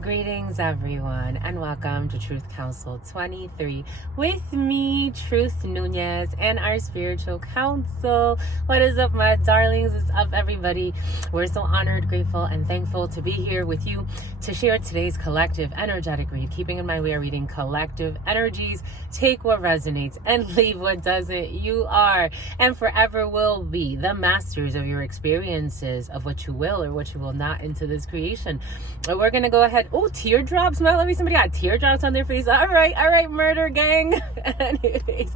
Greetings, everyone, and welcome to Truth Council 23 with me, Truth Nunez, and our spiritual council. What is up, my darlings? What's up, everybody? We're so honored, grateful, and thankful to be here with you to share today's collective energetic read. Keeping in mind, we are reading collective energies. Take what resonates and leave what doesn't. You are and forever will be the masters of your experiences, of what you will or what you will not into this creation. We're going to go ahead. Oh, teardrops, my lovey. Somebody got teardrops on their face. All right, murder gang. Anyways,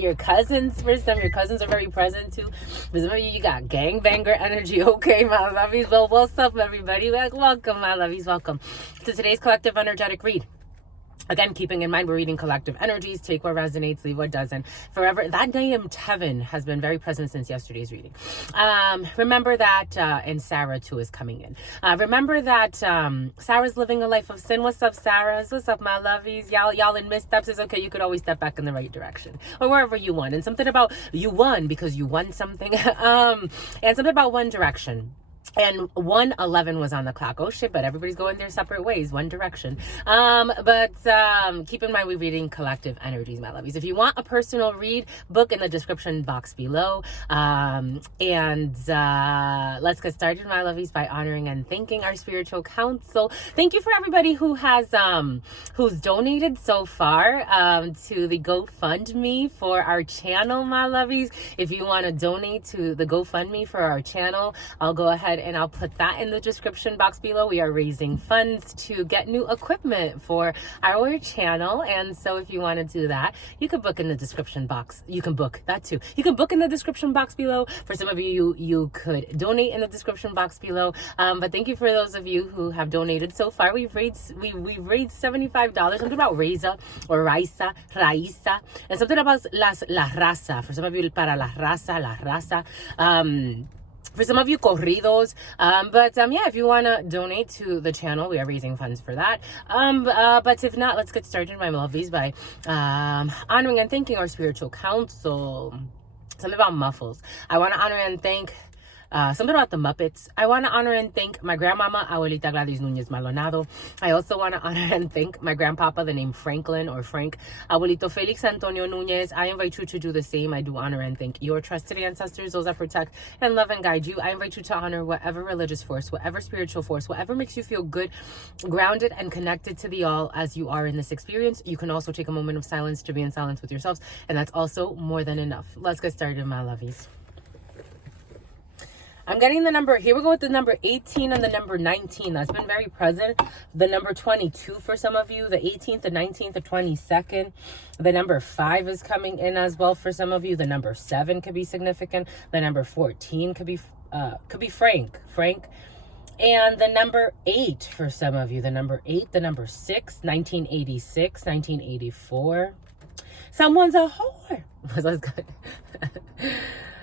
your cousins, for some, your cousins are very present too. For some of you got gangbanger energy. Okay, my lovies. Well, what's up, everybody? Welcome, my lovies. Welcome to today's collective energetic read. Again, keeping in mind, we're reading collective energies. Take what resonates, leave what doesn't. Forever, that name, Tevin, has been very present since yesterday's reading. Remember that, and Sarah, too, is coming in. Remember that Sarah's living a life of sin. What's up, Sarahs? What's up, my lovies? Y'all in missteps is okay. You could always step back in the right direction. Or wherever you won. And something about you won because you won something. And something about one direction. And 1:11 was on the clock. Oh shit, but everybody's going their separate ways, one direction. But keep in mind, we're reading collective energies, my lovies. If you want a personal read, book in the description box below. And let's get started, my lovies, by honoring and thanking our spiritual council. Thank you for everybody who has who's donated so far to the GoFundMe for our channel, my lovies. If you want to donate to the GoFundMe for our channel, I'll go ahead and I'll put that in the description box below. We are raising funds to get new equipment for our channel, and so if you want to do that, you can book in the description box. You can book that too. You can book in the description box below. For some of you could donate in the description box below. But thank you for those of you who have donated so far. We've raised $75. Something about Raiza or Raisa, and something about la raza. For some of you, para la raza. For some of you, corridos. Yeah, if you want to donate to the channel, we are raising funds for that. But if not, let's get started, my lovies, by honoring and thanking our spiritual council. Something about muffles. I want to honor and thank something about the Muppets. I want to honor and thank my grandmama, Abuelita Gladys Núñez Maldonado. I also want to honor and thank my grandpapa, the name Franklin or Frank. Abuelito Felix Antonio Núñez. I invite you to do the same. I do honor and thank your trusted ancestors, those that protect and love and guide you. I invite you to honor whatever religious force, whatever spiritual force, whatever makes you feel good, grounded, and connected to the all as you are in this experience. You can also take a moment of silence to be in silence with yourselves, and that's also more than enough. Let's get started, my lovies. I'm getting the number, here we go with the number 18 and the number 19. That's been very present. The number 22 for some of you, the 18th, the 19th, the 22nd. The number 5 is coming in as well for some of you. The number 7 could be significant. The number 14 could be Frank. And the number 8 for some of you. The number 8, the number 6, 1986, 1984. Someone's a whore. That's good.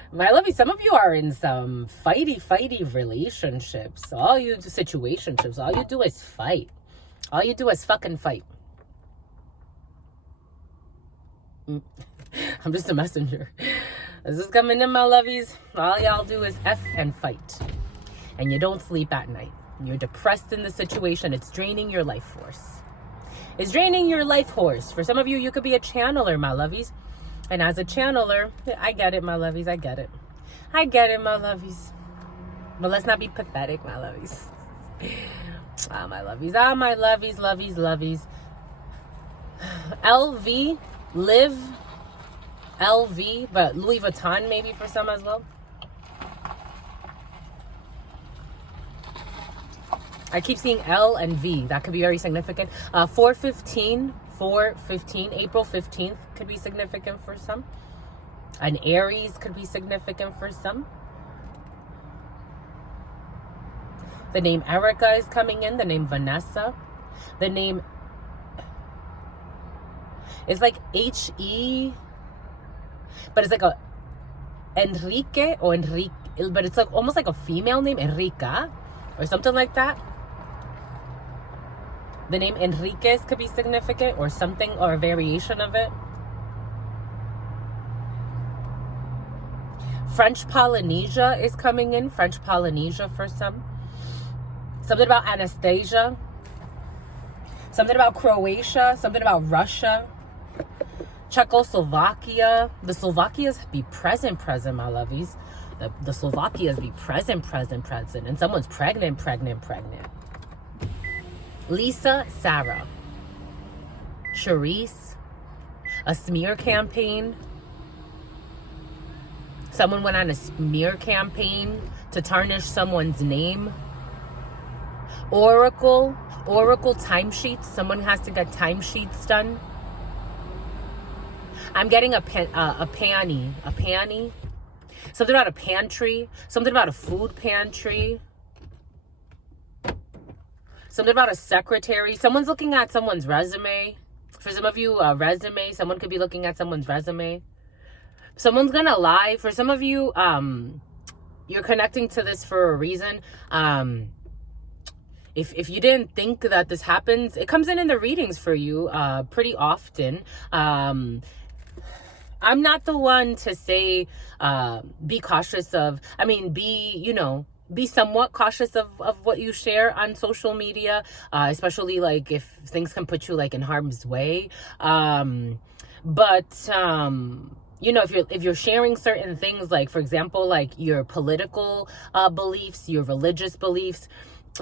My lovey, some of you are in some fighty relationships. All you do, situationships. All you do is fight. All you do is fucking fight. I'm just a messenger. This is coming in, my lovies. All y'all do is F and fight. And you don't sleep at night. You're depressed in the situation. It's draining your life force. It's draining your life force. For some of you, you could be a channeler, my lovies. And as a channeler, I get it, my lovies. I get it, my lovies. But let's not be pathetic, my lovies. My lovies. My lovies. LV, live, LV, but Louis Vuitton maybe for some as well. I keep seeing L and V. That could be very significant. 4/15, April 15th could be significant for some. An Aries could be significant for some. The name Erica is coming in. The name Vanessa. The name is like H-E, but it's like a Enrique or Enrique, but it's like almost like a female name, Enrica, or something like that. The name Enriquez could be significant or something, or a variation of it. French Polynesia is coming in. French Polynesia for some. Something about Anastasia. Something about Croatia, something about Russia, Czechoslovakia. The Slovakias be present, my lovies. The Slovakias be present. And someone's pregnant. Lisa, Sarah. Charisse. A smear campaign. Someone went on a smear campaign to tarnish someone's name. Oracle timesheets. Someone has to get timesheets done. I'm getting a panty. Something about a pantry. Something about a food pantry. Something about a secretary. Someone's looking at someone's resume. For some of you, a resume. Someone could be looking at someone's resume. Someone's gonna lie. For some of you, you're connecting to this for a reason. If you didn't think that this happens, it comes in the readings for you pretty often. I'm not the one to say be cautious of, be somewhat cautious of what you share on social media, especially like if things can put you like in harm's way. If you're sharing certain things, like for example, like your political beliefs, your religious beliefs,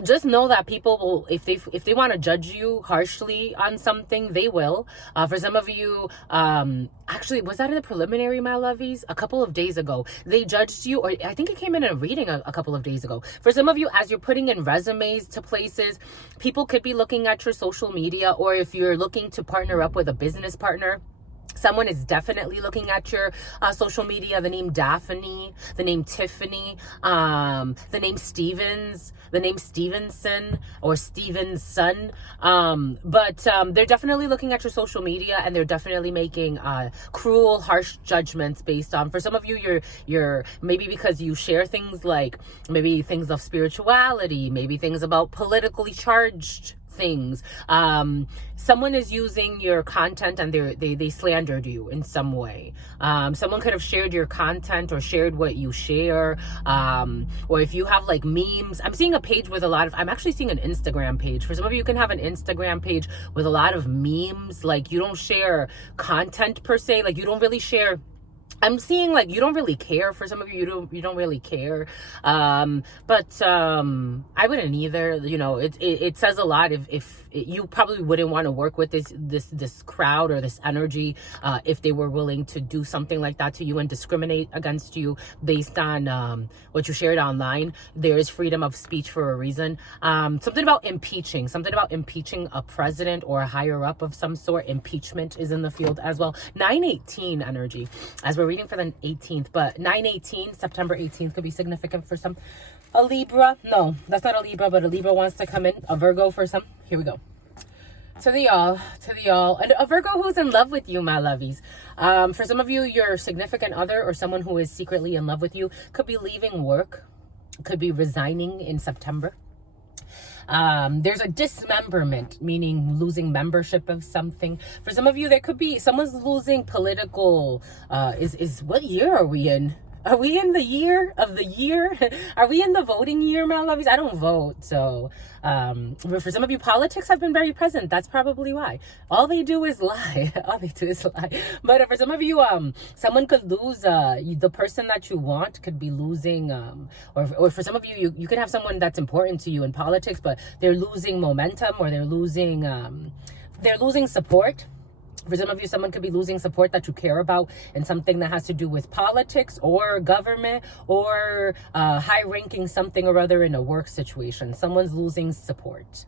just know that people will, if they want to judge you harshly on something, they will. For some of you, actually, was that in the preliminary, my lovies? A couple of days ago, they judged you, or I think it came in a reading a couple of days ago. For some of you, as you're putting in resumes to places, people could be looking at your social media, or if you're looking to partner up with a business partner, someone is definitely looking at your social media. The name Daphne, the name Tiffany, the name Stevens, the name Stevenson or Stevenson. But they're definitely looking at your social media, and they're definitely making cruel, harsh judgments based on. For some of you, you're maybe because you share things like maybe things of spirituality, maybe things about politically charged things. Someone is using your content and they slandered you in some way. Someone could have shared your content or shared what you share. Or if you have like memes, I'm seeing a page with I'm actually seeing an Instagram page. For some of you, you can have an Instagram page with a lot of memes. Like you don't share content per se. Like you don't really share. I'm seeing like you don't really care. For some of you, you don't really care. But I wouldn't either. It says a lot if you probably wouldn't want to work with this crowd or this energy if they were willing to do something like that to you and discriminate against you based on what you shared online. There is freedom of speech for a reason. Something about impeaching a president or a higher up of some sort. Impeachment is in the field as well. 918 energy, as we're reading for the 18th, but 9/18, September 18th could be significant for some. A Libra, no, that's not a Libra, but a Libra wants to come in. A Virgo for some. Here we go. To the y'all, and a Virgo who's in love with you, my lovies. For some of you, your significant other or someone who is secretly in love with you could be leaving work, could be resigning in September. There's a dismemberment, meaning losing membership of something. For some of you, there could be someone's losing political. What year are we in? Are we in the year of the year? Are we in the voting year, my lovies? I don't vote, so for some of you, politics have been very present. That's probably why. All they do is lie. But for some of you, someone could lose the person that you want could be losing, or for some of you, you could have someone that's important to you in politics, but they're losing momentum, or they're losing support. For some of you, someone could be losing support that you care about in something that has to do with politics or government or high-ranking something or other in a work situation. Someone's losing support.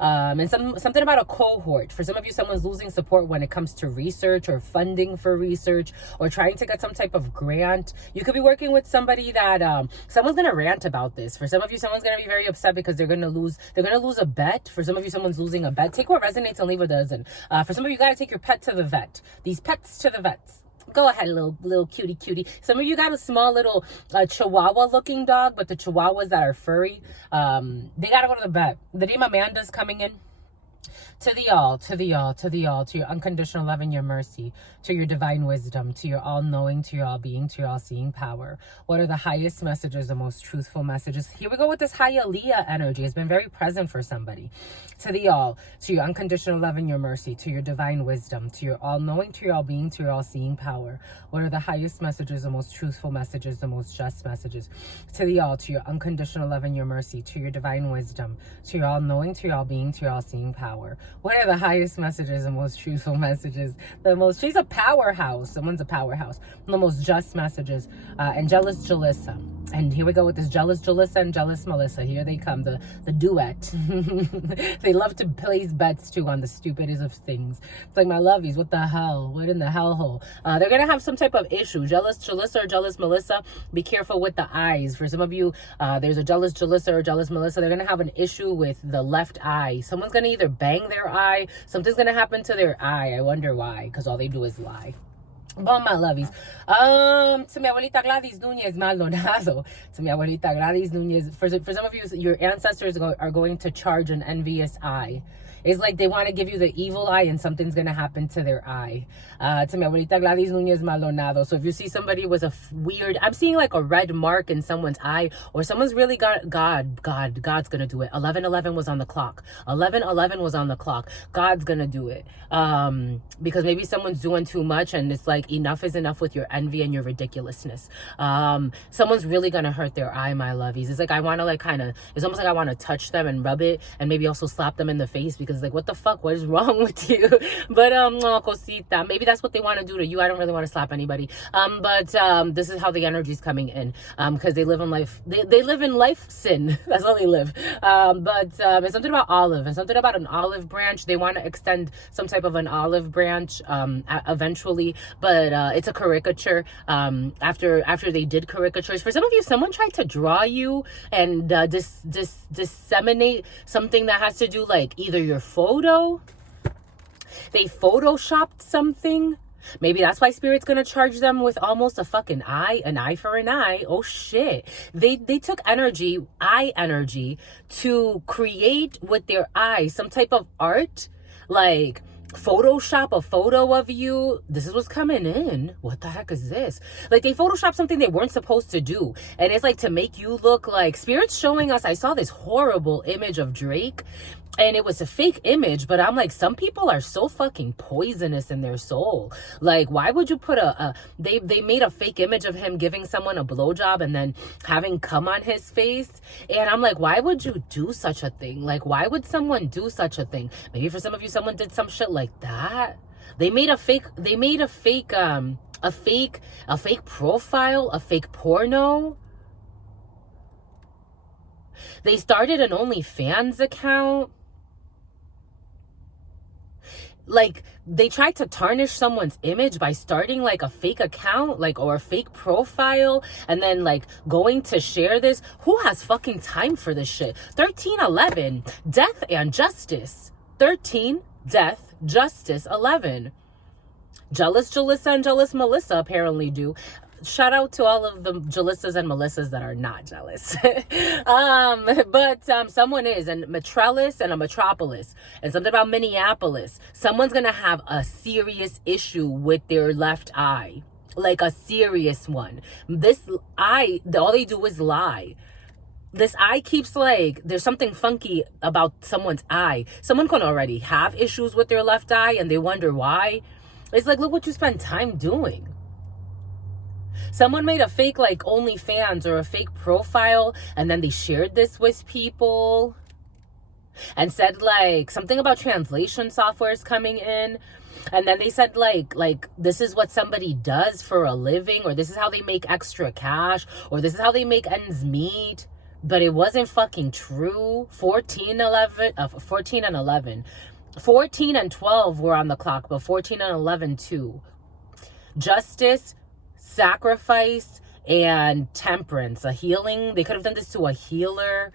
And something about a cohort. For some of you, someone's losing support when it comes to research or funding for research or trying to get some type of grant. You could be working with somebody that someone's gonna rant about this. For some of you, someone's gonna be very upset because they're gonna lose a bet. For some of you, someone's losing a bet. Take what resonates and leave what doesn't. For some of you, you gotta take your pet to the vet. These pets to the vets. Go ahead, little cutie. Some of you got a small little chihuahua looking dog, but the chihuahuas that are furry, they gotta go to the vet. The name Amanda's coming in. To the all, to the all, to the all, to your unconditional love and your mercy, to your divine wisdom, to your all-knowing, to your all-being, to your all-seeing power. What are the highest messages, the most truthful messages? Here we go with this Hialeah energy. It's been very present for somebody. To the all, to your unconditional love and your mercy, to your divine wisdom, to your all-knowing, to your all-being, to your all-seeing power. What are the highest messages, the most truthful messages, the most just messages? To the all, to your unconditional love and your mercy, to your divine wisdom, to your all-knowing, to your all-being, to your all-seeing power. What are the highest messages, the most truthful messages, the most, she's a powerhouse, someone's a powerhouse, the most just messages, and jealous Jalissa. And here we go with this jealous Jalissa and jealous Melissa. Here they come, the duet. They love to place bets too on the stupidest of things. It's like, my lovies, what the hell? What in the hellhole? They're going to have some type of issue. Jealous Jalissa or jealous Melissa, be careful with the eyes. For some of you, there's a jealous Jalissa or jealous Melissa. They're going to have an issue with the left eye. Someone's going to either bang their eye. Something's going to happen to their eye. I wonder why, because all they do is lie. But my lovies, to mi abuelita Gladys Nunez Maldonado, to mi abuelita Gladys Nunez, for some of you, your ancestors are going to charge an envious eye. It's like they want to give you the evil eye and something's going to happen to their eye. To mi abuelita Gladys Nunez Maldonado. So if you see somebody with a weird, I'm seeing like a red mark in someone's eye, or someone's really got, God's going to do it. 11:11 was on the clock. 11:11 was on the clock. God's going to do it. Because maybe someone's doing too much and it's like enough is enough with your envy and your ridiculousness. Someone's really going to hurt their eye, my lovies. It's like, I want to like kind of, it's almost like I want to touch them and rub it and maybe also slap them in the face, because like, what the fuck, what is wrong with you? But oh, cosita, maybe that's what they want to do to you. I don't really want to slap anybody, but this is how the energy is coming in, because they live in life, they live in life sin. That's how they live. But it's something about olive, and something about an olive branch. They want to extend some type of an olive branch eventually, but it's a caricature. After they did caricatures, for some of you, someone tried to draw you and disseminate something that has to do like either your photo, they photoshopped something. Maybe that's why Spirit's gonna charge them with almost a fucking eye, an eye for an eye. Oh shit. They took energy, eye energy, to create with their eyes some type of art, like Photoshop a photo of you. This is what's coming in. What the heck is this? Like, they Photoshop something they weren't supposed to do, and it's like to make you look like, Spirit's showing us, I saw this horrible image of Drake, and it was a fake image, but I'm like, some people are so fucking poisonous in their soul. Like, why would you put they made a fake image of him giving someone a blowjob and then having cum on his face. And I'm like, why would you do such a thing? Like, why would someone do such a thing? Maybe for some of you, someone did some shit like that. They made a fake profile, a fake porno. They started an OnlyFans account. Like, they tried to tarnish someone's image by starting like a fake account, like, or a fake profile, and then like going to share this. Who has fucking time for this shit? 1311, death and justice. 13, death, justice. 11, jealous Jalissa and jealous Melissa apparently do. Shout out to all of the Jalissas and Melissas that are not jealous. But someone is, and Metropolis and a Metropolis, and something about Minneapolis. Someone's gonna have a serious issue with their left eye, like a serious one. This eye, all they do is lie. This eye keeps like, there's something funky about someone's eye. Someone can already have issues with their left eye and they wonder why. It's like, look what you spend time doing. Someone made a fake like OnlyFans or a fake profile, and then they shared this with people and said like something about translation software is coming in. And then they said like this is what somebody does for a living, or this is how they make extra cash, or this is how they make ends meet. But it wasn't fucking true. 14 and 11. 14 and 12 were on the clock, but 14 and 11 too. Justice, sacrifice, and temperance. A healing. They could have done this to a healer.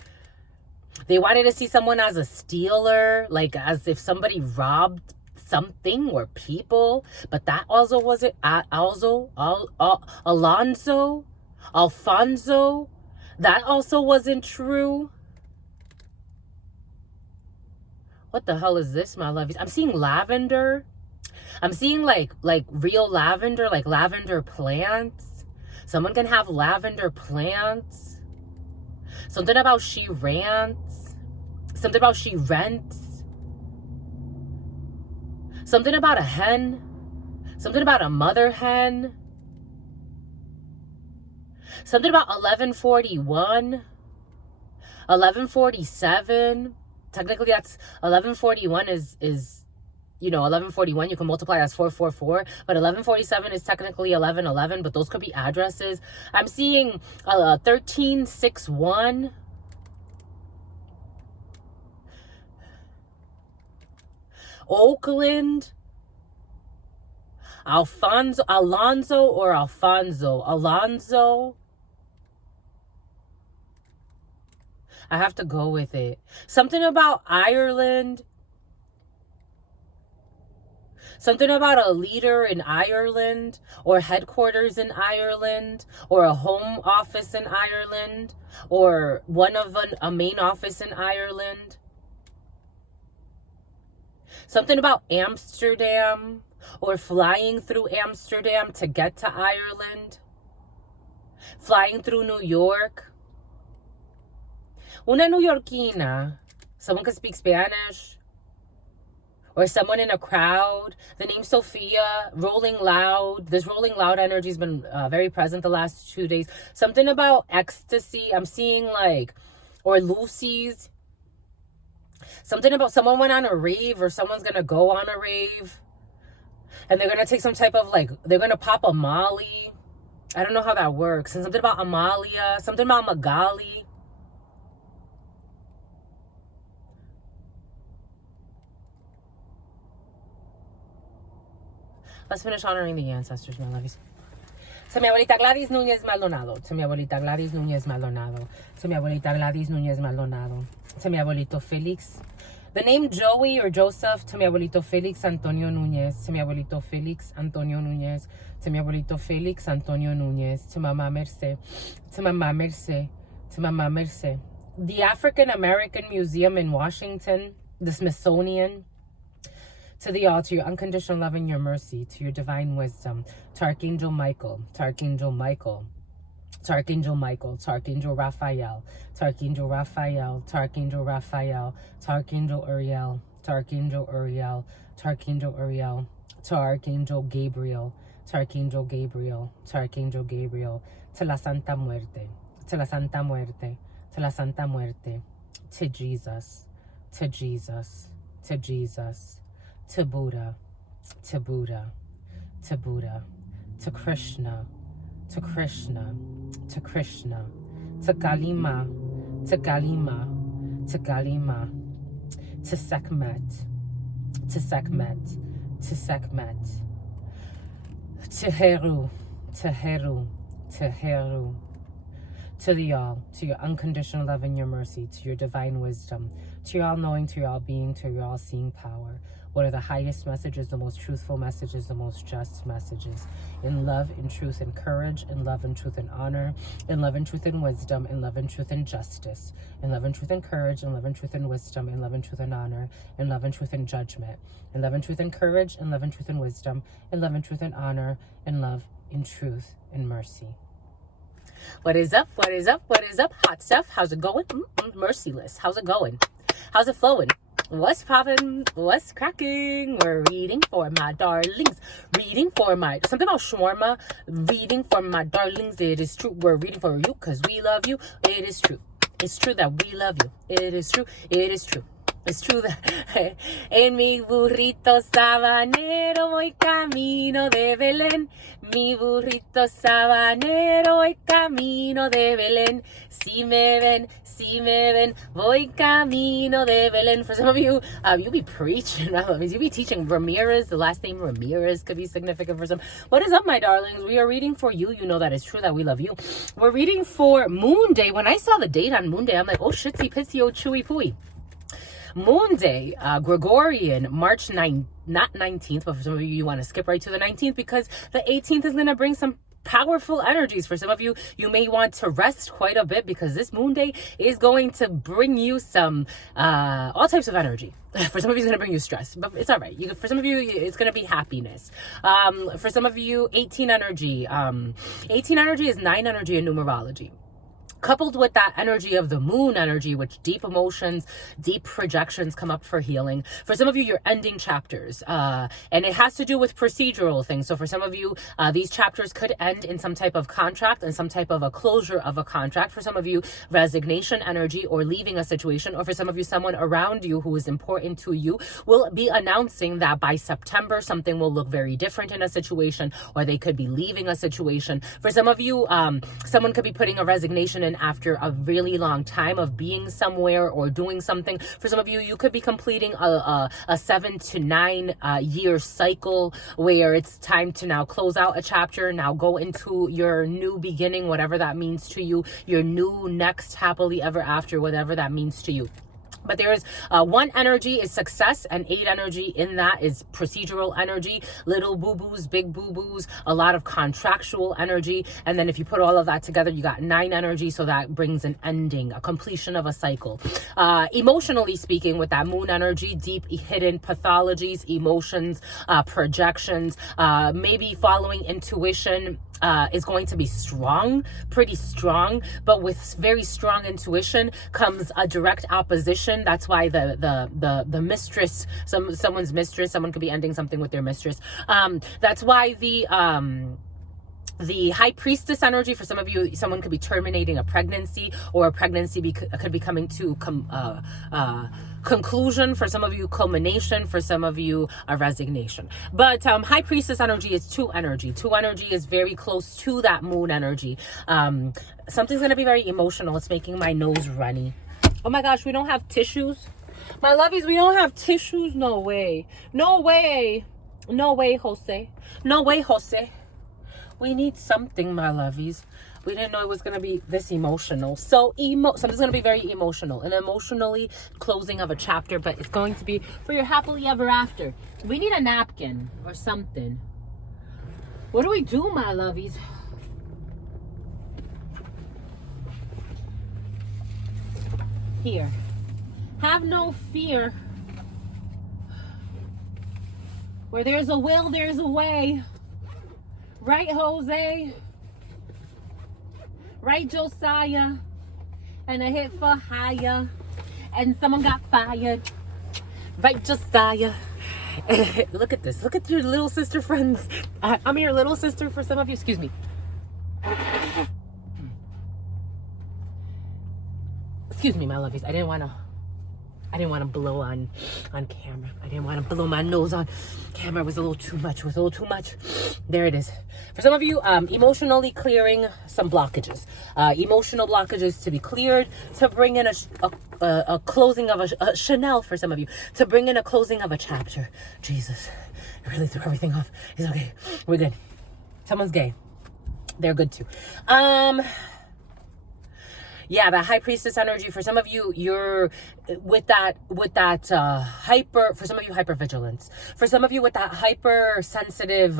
They wanted to see someone as a stealer, like as if somebody robbed something or people. But that also wasn't. Alfonso. That also wasn't true. What the hell is this, my lovies? I'm seeing lavender. I'm seeing like real lavender, like lavender plants. Someone can have lavender plants. Something about she rants. Something about she rents. Something about a hen. Something about a mother hen. Something about 1141. 1147. Technically that's 1141 is 1141 you can multiply as 444, but 1147 is technically 1111, but those could be addresses. I'm seeing 1361. Oakland. Alonzo. I have to go with it. Something about Ireland. Something about a leader in Ireland, or headquarters in Ireland, or a home office in Ireland, or a main office in Ireland. Something about Amsterdam, or flying through Amsterdam to get to Ireland. Flying through New York. Una Neoyorquina. Someone could speak Spanish. Or someone in a crowd. The name Sophia. Rolling Loud. This Rolling Loud energy has been very present the last 2 days. Something about ecstasy. I'm seeing or Lucy's. Something about someone went on a rave, or someone's going to go on a rave. And they're going to take some type of they're going to pop a Molly. I don't know how that works. And something about Amalia. Something about Magali. Let's finish honoring the ancestors, my lovies. To mi abuelita Gladys Núñez Maldonado. To mi abuelita Gladys Núñez Maldonado. To mi abuelita Gladys Núñez Maldonado. To mi abuelito Felix. The name Joey or Joseph. To mi abuelito Felix Antonio Núñez. To mi abuelito Felix Antonio Núñez. To mi abuelito Felix Antonio Núñez. To Mama Merce. To Mama Merce. To Mama Merce. The African American Museum in Washington. The Smithsonian. To the all, to your unconditional love and your mercy, to your divine wisdom, to Archangel Michael, to Archangel Michael, to Archangel Michael, to Archangel Raphael, to Archangel Raphael, to Archangel Raphael, to Archangel Uriel, to Archangel Uriel, to Archangel Uriel, to Archangel Gabriel, to Archangel Gabriel, to Archangel Gabriel, to la Santa Muerte, to la Santa Muerte, to la Santa Muerte, to Jesus, to Jesus, to Jesus. To Buddha, to Buddha, to Buddha, to Krishna, to Krishna, to Krishna, to Kalima, to Kalima, to Kalima, to Sekhmet, to Sekhmet, to Sekhmet, to Heru, to Heru, to Heru. To the all, to your unconditional love and your mercy, to your divine wisdom, to your all-knowing, to your all-being, to your all-seeing power. What are the highest messages, the most truthful messages, the most just messages? In love, in truth, and courage, in love, and truth, and honor, in love, and truth, and wisdom, in love, and truth, and justice, in love, and truth, and courage, in love, and truth, and wisdom, in love, and truth, and honor, in love, and truth, and judgment, in love, and truth, and courage, in love, and truth, and wisdom, in love, and truth, and honor, in love, in truth, and mercy. What is up? What is up? What is up? Hot stuff. How's it going? Merciless. How's it going? How's it flowing? What's popping? What's cracking? We're reading for my darlings. Reading for my... Something about shawarma. Reading for my darlings. It is true. We're reading for you because we love you. It is true. It's true that we love you. It is true. It is true. It's true that en mi burrito sabanero voy camino de Belén. Mi burrito sabanero voy camino de Belén. Si me ven, voy camino de Belén. For some of you, you be preaching. You be teaching Ramirez. The last name Ramirez could be significant for some. What is up, my darlings? We are reading for you. You know that it's true that we love you. We're reading for Moon Day. When I saw the date on Moon Day, I'm like, oh, shitsy pitsy, oh, chewy pooey. Moon Day, Gregorian, March 9th, not 19th, but for some of you, you want to skip right to the 19th because the 18th is going to bring some powerful energies. For some of you, you may want to rest quite a bit because this moon day is going to bring you some all types of energy. For some of you, it's going to bring you stress, but it's all right. For some of you, it's going to be happiness. For some of you, 18 energy. 18 energy is 9 energy in numerology. Coupled with that energy of the moon energy, which deep emotions, deep projections come up for healing. For some of you, you're ending chapters, and it has to do with procedural things. So for some of you, these chapters could end in some type of contract and some type of a closure of a contract. For some of you, resignation energy or leaving a situation. Or for some of you, someone around you who is important to you will be announcing that by September, something will look very different in a situation, or they could be leaving a situation. For some of you, someone could be putting a resignation in after a really long time of being somewhere or doing something. For some of you, you could be completing a 7 to 9 year cycle where it's time to now close out a chapter, now go into your new beginning, whatever that means to you, your new next happily ever after, whatever that means to you. But there's 1 energy is success, and 8 energy in that is procedural energy, little boo-boos, big boo-boos, a lot of contractual energy. And then if you put all of that together, you got 9 energy. So that brings an ending, a completion of a cycle. Emotionally speaking, with that moon energy, deep hidden pathologies, emotions, projections, maybe following intuition, is going to be strong, pretty strong, but with very strong intuition comes a direct opposition. That's why the mistress, someone's mistress, someone could be ending something with their mistress. That's why the high priestess energy, for some of you, someone could be terminating a pregnancy, or a pregnancy could be coming to conclusion. For some of you, culmination. For some of you, a resignation. But high priestess energy is 2 energy. 2 energy is very close to that moon energy. Something's going to be very emotional. It's making my nose runny. Oh my gosh, we don't have tissues. My lovies, we don't have tissues. No way. No way. No way, Jose. No way, Jose. We need something, my lovies. We didn't know it was going to be this emotional. So something's going to be very emotional. And emotionally closing of a chapter. But it's going to be for your happily ever after. We need a napkin or something. What do we do, my lovies? Here. Have no fear. Where there's a will, there's a way. Right, Jose? Right, Josiah? And a hit for hire. And someone got fired. Right, Josiah? Look at this. Look at your little sister friends. I'm your little sister for some of you. Excuse me. Excuse me, my lovies. I didn't want to blow on camera. I didn't want to blow my nose on camera. It was a little too much. It was a little too much. There it is. For some of you, emotionally clearing some blockages. Emotional blockages to be cleared, to bring in a closing of a Chanel for some of you, to bring in a closing of a chapter. Jesus, I really threw everything off. It's okay. We're good. Someone's gay. They're good too. Yeah, that high priestess energy. For some of you, you're with that for some of you, hypervigilance. For some of you, with that hypersensitive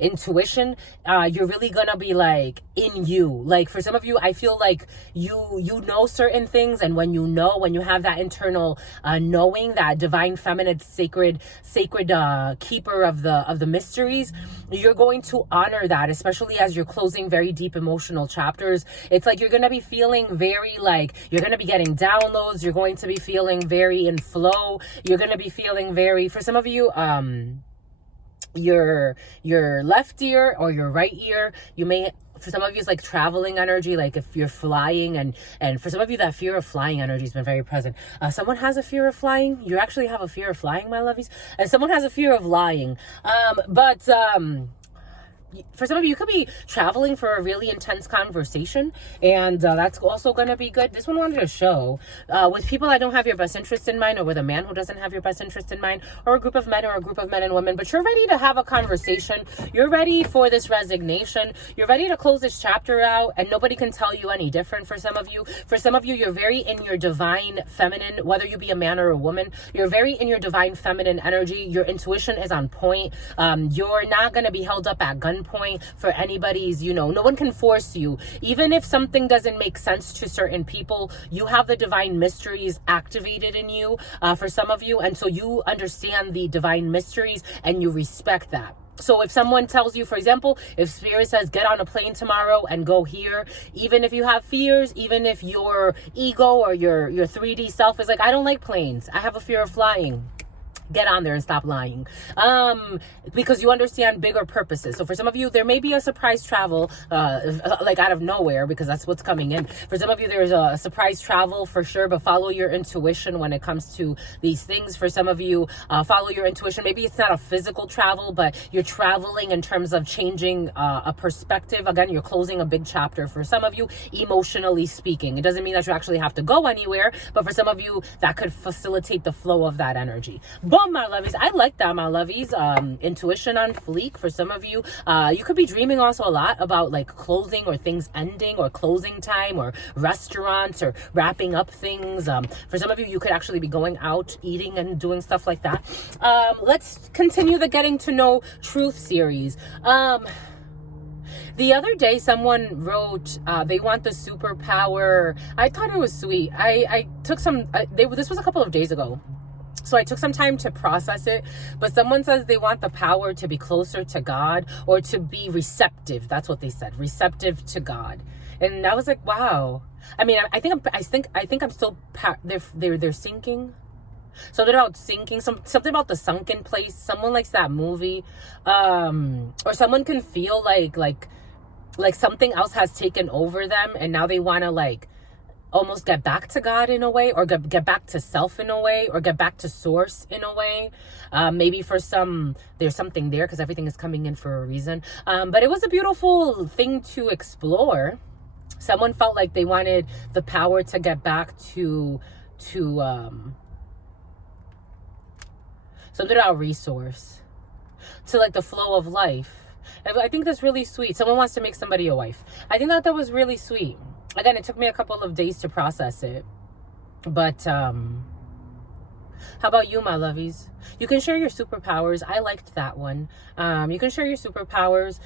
intuition, you're really gonna be like in you. Like for some of you, I feel like you know certain things, and when you have that internal knowing, that divine feminine sacred keeper of the mysteries, you're going to honor that, especially as you're closing very deep emotional chapters. It's like you're gonna be feeling very like you're gonna be getting downloads. You're going to be feeling very in flow. You're gonna be feeling very, for some of you, your left ear or your right ear, you may, for some of you, it's like traveling energy, like if you're flying, and for some of you, that fear of flying energy has been very present. Someone has a fear of flying. You actually have a fear of flying, my lovies. And someone has a fear of lying. For some of you, you could be traveling for a really intense conversation, and that's also going to be good. This one wanted to show with people that don't have your best interest in mind, or with a man who doesn't have your best interest in mind, or a group of men, or a group of men and women, but you're ready to have a conversation. You're ready for this resignation. You're ready to close this chapter out, and nobody can tell you any different. For some of you, you're very in your divine feminine, whether you be a man or a woman. You're very in your divine feminine energy. Your intuition is on point. You're not going to be held up at gunpoint pinpoint for anybody's, no one can force you. Even if something doesn't make sense to certain people, you have the divine mysteries activated in you, for some of you. And so you understand the divine mysteries and you respect that. So if someone tells you, for example, if Spirit says, get on a plane tomorrow and go here, even if you have fears, even if your ego or your 3D self is like, I don't like planes, I have a fear of flying, get on there and stop lying, because you understand bigger purposes. So for some of you, there may be a surprise travel, like out of nowhere, because that's what's coming in. For some of you, there's a surprise travel for sure, but follow your intuition when it comes to these things. For some of you, follow your intuition. Maybe it's not a physical travel, but you're traveling in terms of changing a perspective. Again, you're closing a big chapter. For some of you, emotionally speaking, it doesn't mean that you actually have to go anywhere, but for some of you, that could facilitate the flow of that energy. My lovies, I like that, my lovies. Intuition on fleek. For some of you, you could be dreaming also a lot about like closing or things ending or closing time or restaurants or wrapping up things. For some of you, you could actually be going out eating and doing stuff like that. Let's continue the getting to know truth series. The other day, someone wrote, they want the superpower. I thought it was sweet. I took some, this was a couple of days ago, so I took some time to process it, but someone says they want the power to be closer to God or to be receptive. That's what they said, receptive to God. And I was like, wow. I mean, I think I'm still, they're sinking. Something about sinking, something about the sunken place. Someone likes that movie, or someone can feel like something else has taken over them, and now they want to like almost get back to God in a way, or get back to self in a way, or get back to source in a way. Maybe for some, there's something there because everything is coming in for a reason. But it was a beautiful thing to explore. Someone felt like they wanted the power to get back to something about resource, to like the flow of life. I think that's really sweet. Someone wants to make somebody a wife. I think that was really sweet. Again, it took me a couple of days to process it. But how about you, my lovies? You can share your superpowers. I liked that one. You can share your superpowers.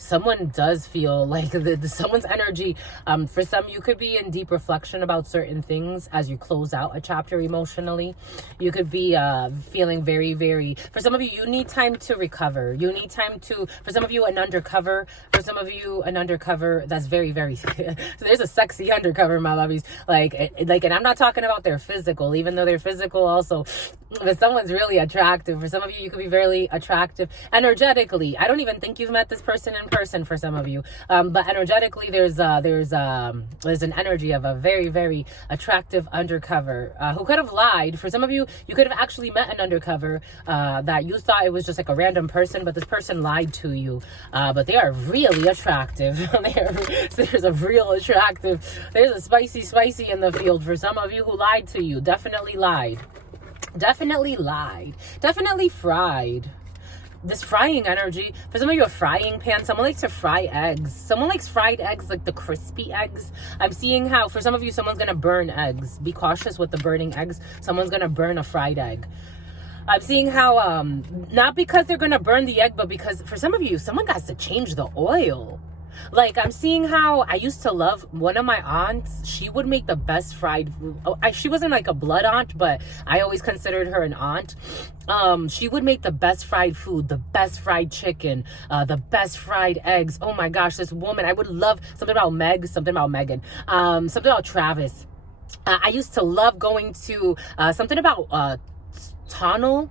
Someone does feel like someone's energy. For some, you could be in deep reflection about certain things as you close out a chapter emotionally. You could be feeling very, very, for some of you, you need time to recover. You need time to, for some of you, an undercover. For some of you, an undercover that's very, very, so there's a sexy undercover, my lovies. And I'm not talking about their physical, even though their physical also, but someone's really attractive. For some of you, you could be very attractive energetically. I don't even think you've met this person in person for some of you, but energetically there's an energy of a very, very attractive undercover who could have lied. For some of you, you could have actually met an undercover that you thought it was just like a random person, but this person lied to you, but they are really attractive. There's a real attractive, there's a spicy in the field for some of you who lied to you. Definitely lied, definitely fried. This frying energy, for some of you, a frying pan. Someone likes to fry eggs. Someone likes fried eggs, like the crispy eggs. I'm seeing how for some of you, someone's gonna burn eggs. Be cautious with the burning eggs. Someone's gonna burn a fried egg. I'm seeing how not because they're gonna burn the egg, but because for some of you, someone has to change the oil. Like, I'm seeing how I used to love one of my aunts. She would make the best fried, she wasn't like a blood aunt, but I always considered her an aunt. She would make the best fried food, the best fried chicken, the best fried eggs. Oh my gosh, this woman, I would love something about Megan, something about Travis. I used to love going to something about tonal.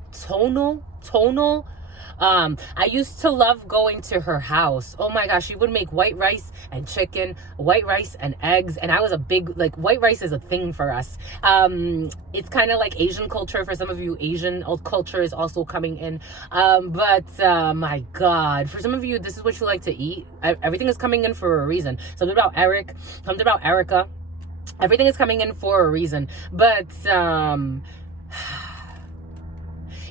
I used to love going to her house. Oh my gosh, she would make white rice and chicken, white rice and eggs. And I was a big, like, white rice is a thing for us. It's kind of like Asian culture. For some of you, Asian culture is also coming in. My God, for some of you, this is what you like to eat. Everything is coming in for a reason. Something about Eric, something about Erica. Everything is coming in for a reason. But,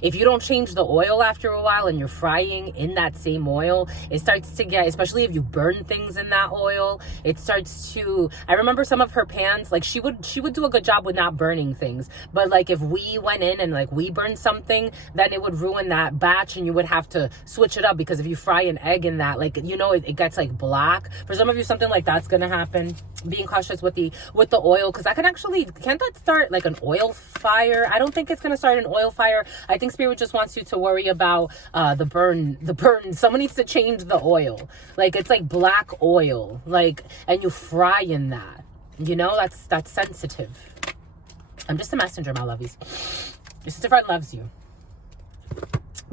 if you don't change the oil after a while and you're frying in that same oil, it starts to get, especially if you burn things in that oil, it starts to, I remember some of her pans, like she would do a good job with not burning things, but like if we went in and like we burned something, then it would ruin that batch and you would have to switch it up, because if you fry an egg in that, like, you know, it gets like black. For some of you, something like that's gonna happen. Being cautious with the oil, because that can actually, can't that start like an oil fire? I don't think it's gonna start an oil fire. I think Spirit just wants you to worry about the burn. Someone needs to change the oil. Like, it's like black oil, like, and you fry in that, you know, that's sensitive. I'm just a messenger, my lovies. Your sister friend loves you,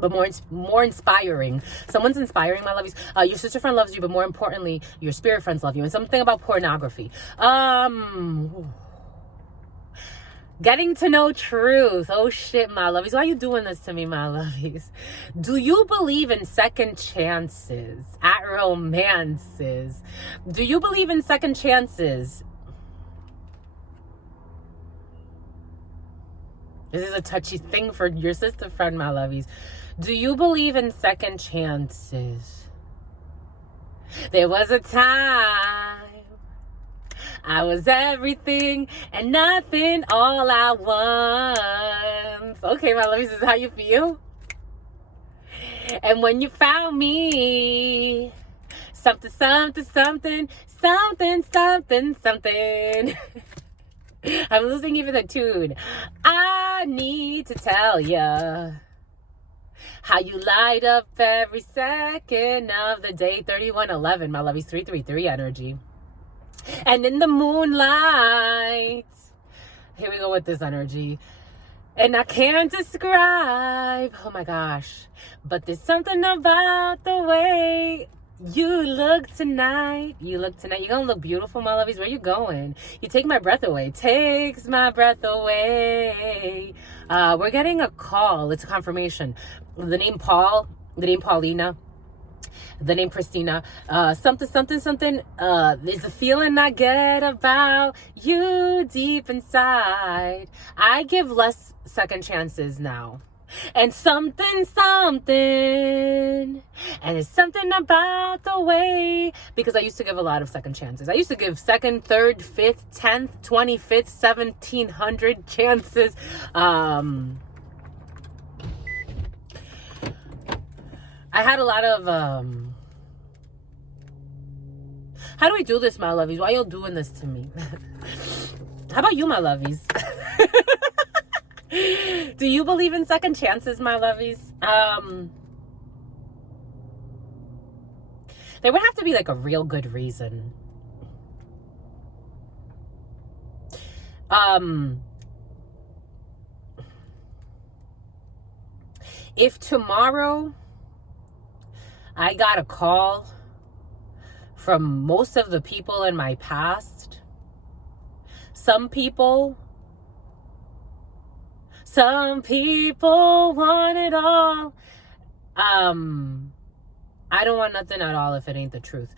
but more inspiring. Someone's inspiring, my lovies. Your sister friend loves you, but more importantly, your spirit friends love you. And something about pornography. Getting to know truth. Oh shit, my lovies. Why are you doing this to me, my lovies? Do you believe in second chances at romances? Do you believe in second chances? This is a touchy thing for your sister friend, my lovies. Do you believe in second chances? There was a time I was everything and nothing all at once. Okay, my lovies, this is how you feel? And when you found me, something, something, something, something, something, something. I'm losing even the tune. I need to tell ya how you light up every second of the day. 3111, my lovies, 333 energy. And in the moonlight, here we go with this energy. And I can't describe, oh my gosh, but there's something about the way you look tonight. You're gonna look beautiful, my lovies. Where you going? You take my breath away. Takes my breath away. We're getting a call. It's a confirmation. The name Paul, the name Paulina, the name Christina, something, something, something. There's a feeling I get about you deep inside. I give less second chances now. And something, something, and it's something about the way, because I used to give a lot of second chances. I used to give second, third, fifth, 10th, 25th, 1700 chances. I had a lot of, how do we do this, my lovies? Why y'all doing this to me? How about you, my lovies? Do you believe in second chances, my lovies? There would have to be like a real good reason. If tomorrow I got a call from most of the people in my past, some people want it all. I don't want nothing at all if it ain't the truth.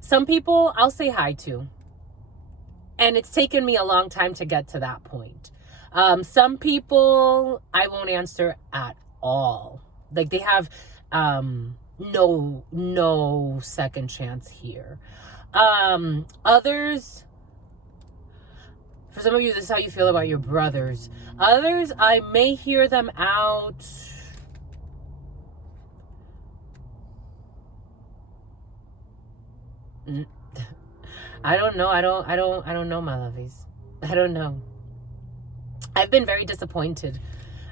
Some people I'll say hi to, and it's taken me a long time to get to that point. Some people I won't answer at all. Like, they have no second chance here. Others, for some of you, this is how you feel about your brothers. Others, I may hear them out. I don't know. I don't know, my lovies. I don't know. I've been very disappointed.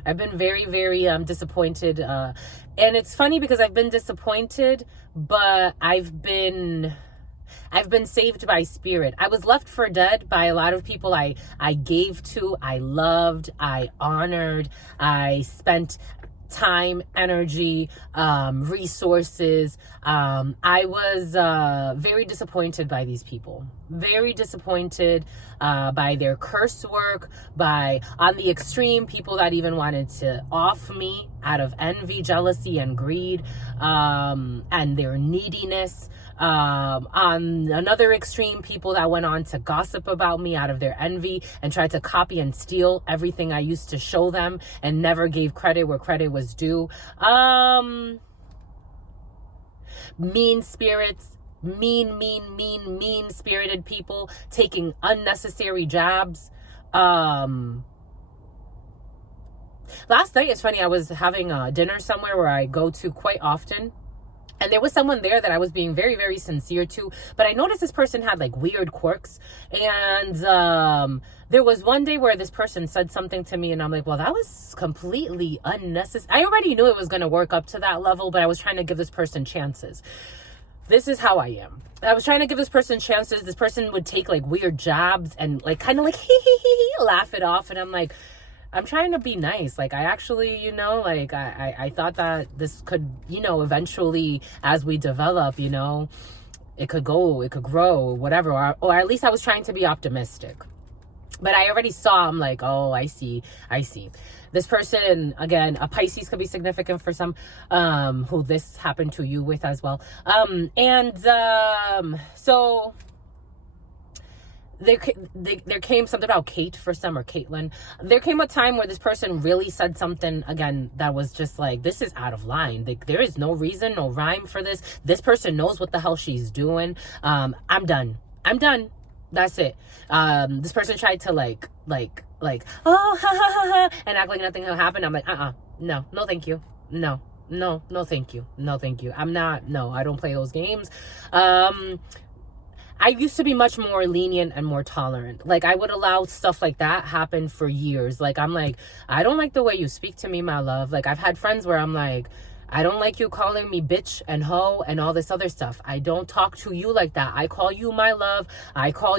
I've been very, very disappointed. And it's funny because I've been disappointed, but I've been saved by spirit. I was left for dead by a lot of people I gave to, I loved, I honored, I spent time, energy, resources. I was very disappointed by these people. Very disappointed by their curse work, by, on the extreme, people that even wanted to off me out of envy, jealousy, and greed, and their neediness. On another extreme, people that went on to gossip about me out of their envy and tried to copy and steal everything I used to show them and never gave credit where credit was due. Mean spirits, mean spirited people taking unnecessary jabs. Last night, it's funny, I was having a dinner somewhere where I go to quite often. And there was someone there that I was being very, very sincere to. But I noticed this person had like weird quirks. And there was one day where this person said something to me. And I'm like, well, that was completely unnecessary. I already knew it was going to work up to that level. But I was trying to give this person chances. This is how I am. I was trying to give this person chances. This person would take like weird jabs and like kind of like laugh it off. And I'm like, I'm trying to be nice. Like, I actually, you know, like, I thought that this could, you know, eventually, as we develop, you know, it could grow, whatever. Or at least I was trying to be optimistic. But I already saw, I'm like, oh, I see. This person, again, a Pisces could be significant for some, who this happened to you with as well. So there came something about Kate for some, or Caitlin. There came a time where this person really said something, again, that was just like, this is out of line. There is no reason, no rhyme for this. This person knows what the hell she's doing. I'm done. That's it. This person tried to like, oh, ha, ha, ha, ha, and act like nothing happened. I'm like, no, thank you. No, thank you. No, thank you. I don't play those games. I used to be much more lenient and more tolerant. Like, I would allow stuff like that happen for years. Like, I'm like, I don't like the way you speak to me, my love. Like, I've had friends where I'm like, I don't like you calling me bitch and hoe and all this other stuff. I don't talk to you like that. I call you my love. I try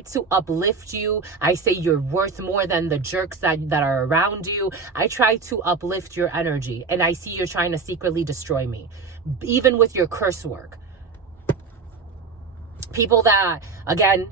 to uplift you. I say you're worth more than the jerks that are around you. I try to uplift your energy. And I see you're trying to secretly destroy me, even with your curse work. People that, again,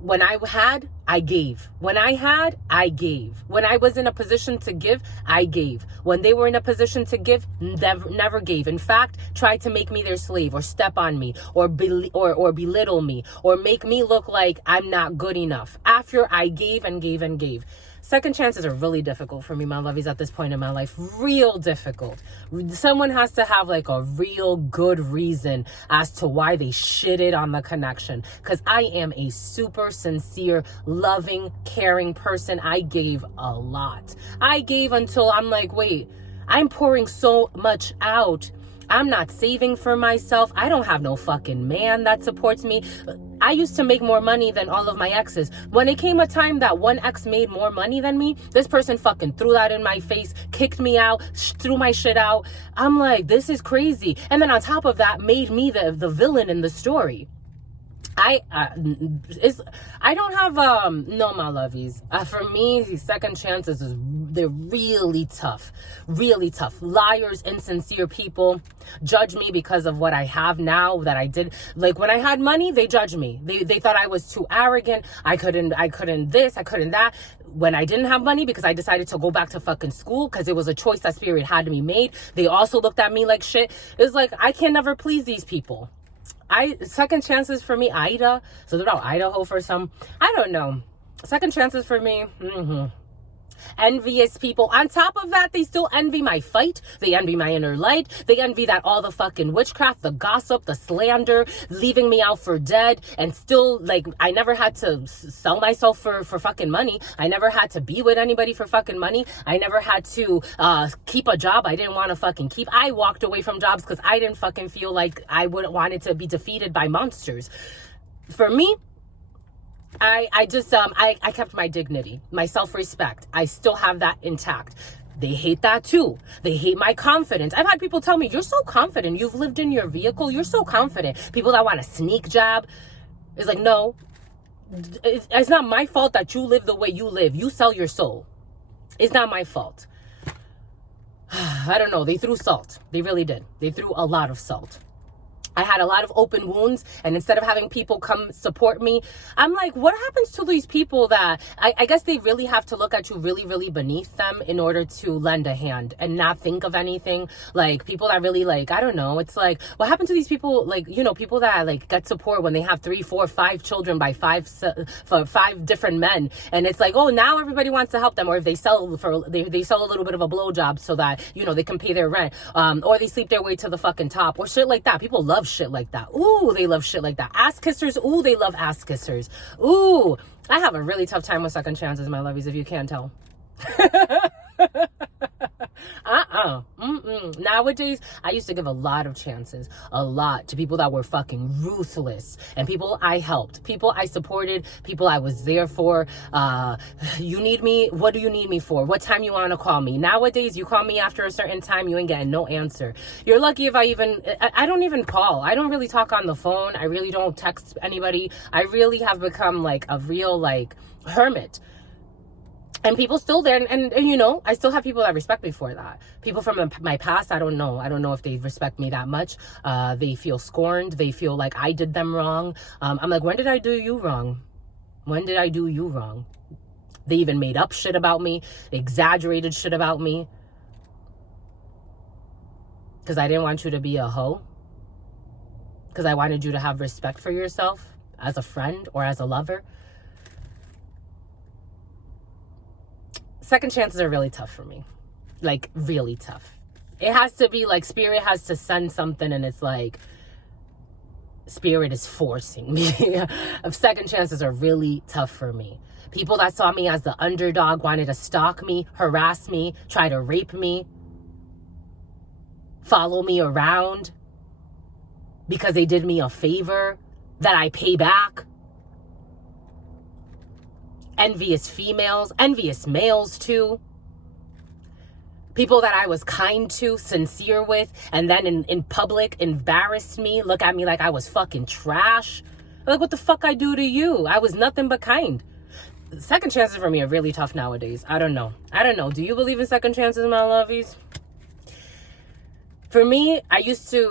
when I had, I gave. When I had, I gave. When I was in a position to give, I gave. When they were in a position to give, never gave. In fact, tried to make me their slave, or step on me, or belittle me, or make me look like I'm not good enough after I gave and gave and gave. Second chances are really difficult for me, my lovies, at this point in my life. Real difficult. Someone has to have like a real good reason as to why they shitted on the connection. Because I am a super sincere, loving, caring person. I gave a lot. I gave until I'm like, wait, I'm pouring so much out. I'm not saving for myself. I don't have no fucking man that supports me. I used to make more money than all of my exes. When it came a time that one ex made more money than me, this person fucking threw that in my face, kicked me out, threw my shit out. I'm like, this is crazy. And then on top of that, made me the villain in the story. I don't have no, my lovies. For me, second chances they're really tough. Liars, insincere people judge me because of what I have now that I did. Like, when I had money, they judged me. They thought I was too arrogant. I couldn't this, I couldn't that. When I didn't have money, because I decided to go back to fucking school because it was a choice that spirit had to be made, they also looked at me like shit. It was like, I can never please these people. Second chances for me, Ida. So about Idaho for some. I don't know. Second chances for me. Envious people. On top of that, they still envy my fight. They envy my inner light. They envy that all the fucking witchcraft, the gossip, the slander, leaving me out for dead. And still, like, I never had to sell myself for fucking money. I never had to be with anybody for fucking money. I never had to keep a job I didn't want to fucking keep. I walked away from jobs because I didn't fucking feel like I wouldn't want it to be defeated by monsters. For me, I just I kept my dignity, my self-respect. I still have that intact. They hate that too. They hate my confidence. I've had people tell me, you're so confident. You've lived in your vehicle. You're so confident. People that want to sneak jab. It's like, no, it's not my fault that you live the way you live. You sell your soul. It's not my fault. I don't know. They threw salt. They really did. They threw a lot of salt. I had a lot of open wounds, and instead of having people come support me, I'm like, what happens to these people that I guess they really have to look at you really, really beneath them in order to lend a hand and not think of anything? Like, people that really, like, I don't know, it's like, what happened to these people, like, you know, people that like get support when they have 3, 4, 5 children by 5 different men, and it's like, oh, now everybody wants to help them, or if they sell they sell a little bit of a blowjob so that, you know, they can pay their rent, or they sleep their way to the fucking top, or shit like that. People love shit like that. Ooh, they love shit like that. Ass kissers. Ooh, they love ass kissers. Ooh, I have a really tough time with second chances, my lovies, if you can't tell. Nowadays, I used to give a lot of chances, a lot, to people that were fucking ruthless, and people I helped, people I supported, people I was there for. You need me? What do you need me for? What time you want to call me? Nowadays, you call me after a certain time, you ain't getting no answer. You're lucky if I don't even call. I don't really talk on the phone. I really don't text anybody. I really have become like a real like hermit. And people still there, and you know, I still have people that respect me for that. People from my past, I don't know if they respect me that much. They feel scorned. They feel like I did them wrong. I'm like, when did I do you wrong? When did I do you wrong? They even made up shit about me, exaggerated shit about me, because I didn't want you to be a hoe, because I wanted you to have respect for yourself as a friend or as a lover. Second chances are really tough for me. Like, really tough. It has to be like spirit has to send something, and it's like spirit is forcing me. Second chances are really tough for me. People that saw me as the underdog wanted to stalk me, harass me, try to rape me, follow me around because they did me a favor that I pay back. Envious females, envious males too. People that I was kind to, sincere with, and then in public embarrassed me, look at me like I was fucking trash. Like, what the fuck I do to you? I was nothing but kind. Second chances for me are really tough nowadays. I don't know. Do you believe in second chances, my lovies? For me, I just say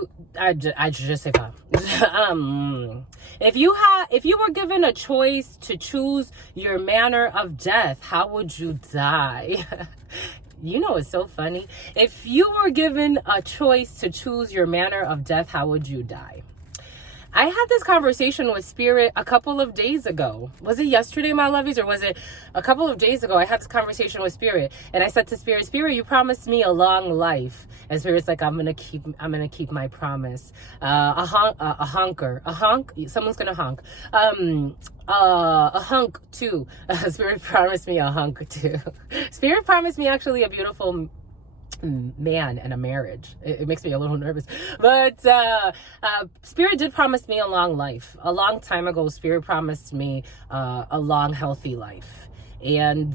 if you were given a choice to choose your manner of death, how would you die? You know, it's so funny. If you were given a choice to choose your manner of death, how would you die? I had this conversation with Spirit a couple of days ago. Was it yesterday, my lovies, or was it a couple of days ago? I had this conversation with Spirit, and I said to Spirit, you promised me a long life. And Spirit's like, I'm gonna keep my promise. A honk, someone's gonna honk. A hunk too. Spirit promised me a hunk too. Spirit promised me actually a beautiful man and a marriage. It makes me a little nervous, but Spirit did promise me a long life. A long time ago, Spirit promised me a long, healthy life, and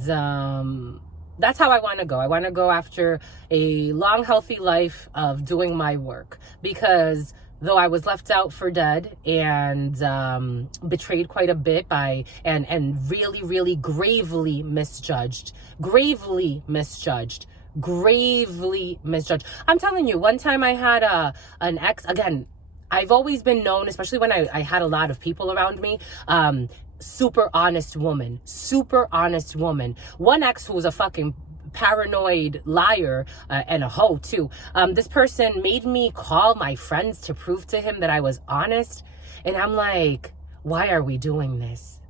that's how I want to go. I want to go after a long, healthy life of doing my work, because though I was left out for dead and betrayed quite a bit and really, really gravely misjudged. I'm telling you, one time I had an ex. Again, I've always been known, especially when I had a lot of people around me, super honest woman. One ex who was a fucking paranoid liar and a hoe too. This person made me call my friends to prove to him that I was honest, and I'm like, why are we doing this?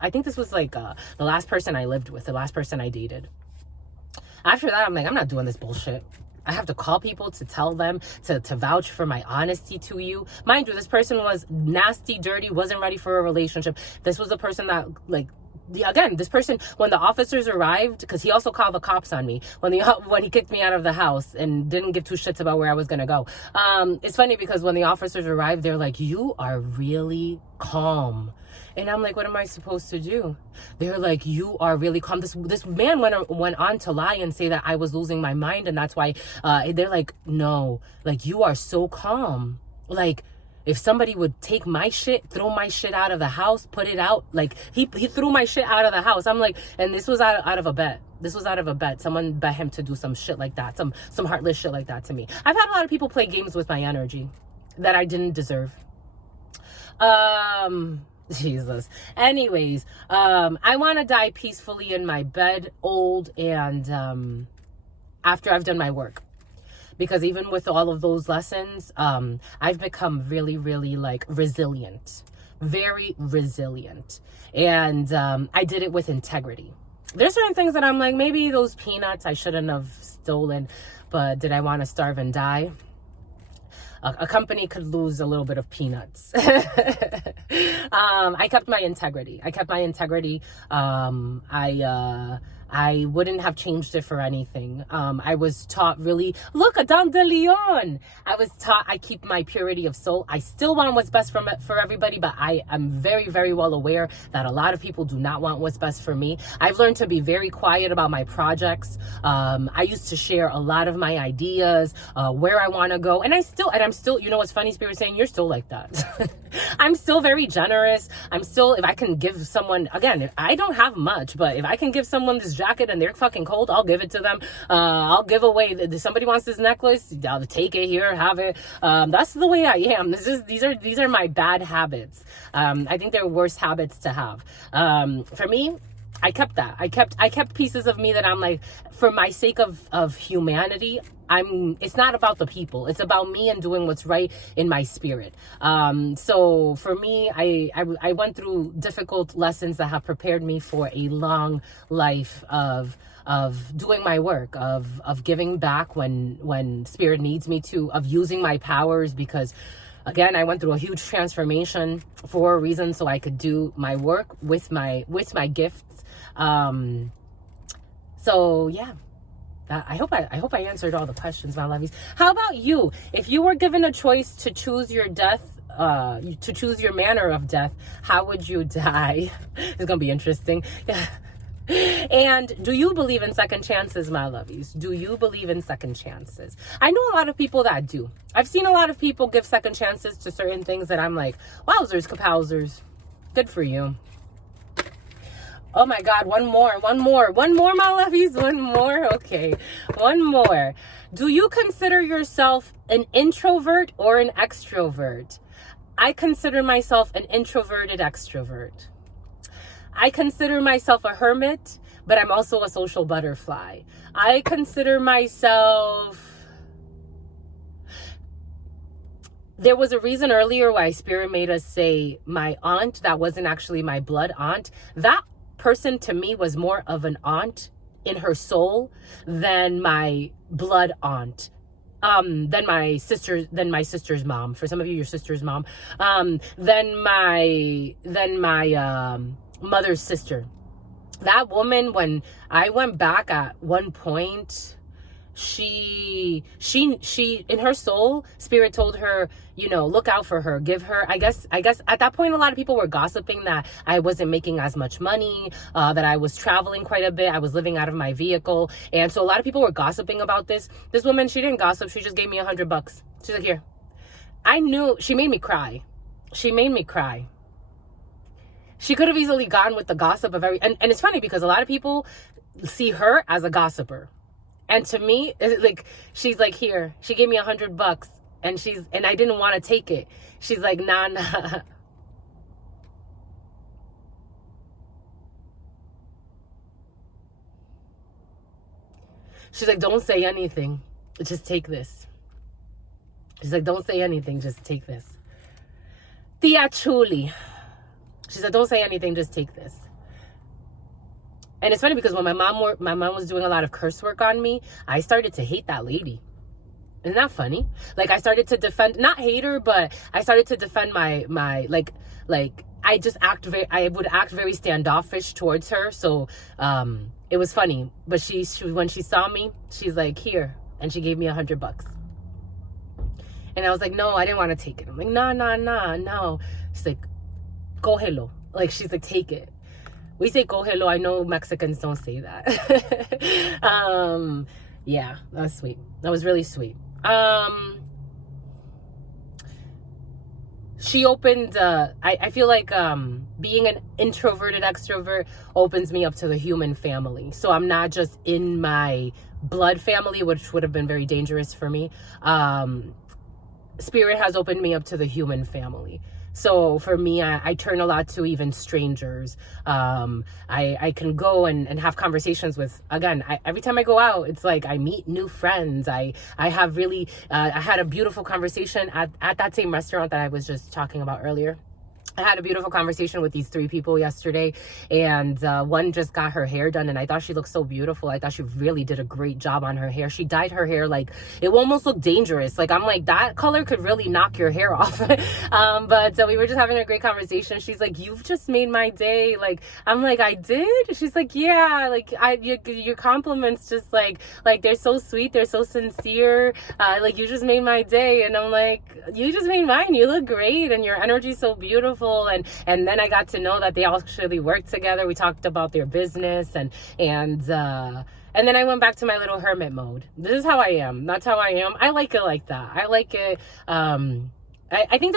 I think this was like the last person I lived with, the last person I dated. After that, I'm like, I'm not doing this bullshit. I have to call people to tell them to vouch for my honesty to you. Mind you, this person was nasty, dirty, wasn't ready for a relationship. This was a person that, like, this person, when the officers arrived, because he also called the cops on me when he kicked me out of the house and didn't give two shits about where I was gonna go. It's funny because when the officers arrived, they're like, you are really calm. And I'm like, what am I supposed to do? They're like, you are really calm. This man went on to lie and say that I was losing my mind, and that's why they're like, no, like, you are so calm. Like, if somebody would take my shit, throw my shit out of the house, put it out, like, he threw my shit out of the house. I'm like, and this was out of a bet. Someone bet him to do some shit like that, some heartless shit like that to me. I've had a lot of people play games with my energy. that I didn't deserve. Jesus. Anyways, I want to die peacefully in my bed, old, and after I've done my work. Because even with all of those lessons, I've become really, really like resilient, very resilient. And I did it with integrity. There's certain things that I'm like, maybe those peanuts I shouldn't have stolen, but did I want to starve and die? A company could lose a little bit of peanuts. I kept my integrity. I wouldn't have changed it for anything. I was taught really, look, Adam de Leon. I was taught I keep my purity of soul. I still want what's best for everybody, but I am very, very well aware that a lot of people do not want what's best for me. I've learned to be very quiet about my projects. I used to share a lot of my ideas, where I want to go. And I'm still, you know what's funny, Spirit saying, you're still like that. I'm still very generous. I'm still, if I can give someone, again, I don't have much, but if I can give someone this jacket and they're fucking cold, I'll give it to them. I'll give away, if somebody wants this necklace, I'll take it here, have it. That's the way I am. These are my bad habits. I think they're worse habits to have. For me, I kept that. I kept pieces of me that I'm like, for my sake of humanity, it's not about the people. It's about me and doing what's right in my spirit. So for me, I went through difficult lessons that have prepared me for a long life of doing my work, of giving back when spirit needs me to, of using my powers, because again, I went through a huge transformation for a reason, so I could do my work with my gifts. So yeah. I hope I answered all the questions, my lovies. How about you? If you were given a choice to choose your death, to choose your manner of death, how would you die? It's gonna be interesting. And do you believe in second chances, my lovies? Do you believe in second chances? I know a lot of people that do. I've seen a lot of people give second chances to certain things that I'm like, wowzers, kapowzers. Good for you. Oh my God, one more, my lovies, one more. Okay, one more. Do you consider yourself an introvert or an extrovert? I consider myself an introverted extrovert. I consider myself a hermit, but I'm also a social butterfly. I consider myself... There was a reason earlier why Spirit made us say my aunt, that wasn't actually my blood aunt. That person to me was more of an aunt in her soul than my blood aunt, than my sister's mom. For some of you, your sister's mom, than my mother's sister. That woman, when I went back at one point, she in her soul, Spirit told her, you know, look out for her, give her, I guess at that point, a lot of people were gossiping that I wasn't making as much money, that I was traveling quite a bit. I was living out of my vehicle. And so a lot of people were gossiping about this. This woman, she didn't gossip. She just gave me $100. She's like, here. I knew, she made me cry. She could have easily gone with the gossip of and it's funny because a lot of people see her as a gossiper. And to me, like, she's like, here, she gave me $100 and I didn't want to take it. She's like, nah. She's like, don't say anything. Just take this. She's like, don't say anything. Just take this. Tia Chuli. She said, don't say anything. Just take this. And it's funny because when my mom was doing a lot of curse work on me, I started to hate that lady. Isn't that funny? Like, I started to defend, not hate her, but I started to defend my like I would act very standoffish towards her. So it was funny. But she when she saw me, she's like, here, and she gave me $100. And I was like, no, I didn't want to take it. I'm like, no. She's like, cógelo. Like, she's like, take it. We say cógelo. I know Mexicans don't say that. Yeah, that was sweet. That was really sweet. She opened, I feel like being an introverted extrovert opens me up to the human family. So I'm not just in my blood family, which would have been very dangerous for me. Spirit has opened me up to the human family. So for me, I turn a lot to even strangers. I can go and have conversations with, again, every time I go out, it's like I meet new friends. I have really, I had a beautiful conversation at that same restaurant that I was just talking about earlier. I had a beautiful conversation with these 3 people yesterday, and one just got her hair done, and I thought she looked so beautiful. I thought she really did a great job on her hair. She dyed her hair like, it almost looked dangerous. Like, I'm like, that color could really knock your hair off. But we were just having a great conversation. She's like, you've just made my day. Like, I'm like, I did? She's like, yeah, like, your compliments just like they're so sweet. They're so sincere. Like, you just made my day. And I'm like, you just made mine. You look great, and your energy's so beautiful. And then I got to know that they actually work together. We talked about their business, and then I went back to my little hermit mode. This is how I am. That's how I am. I like it like that. I like it. I think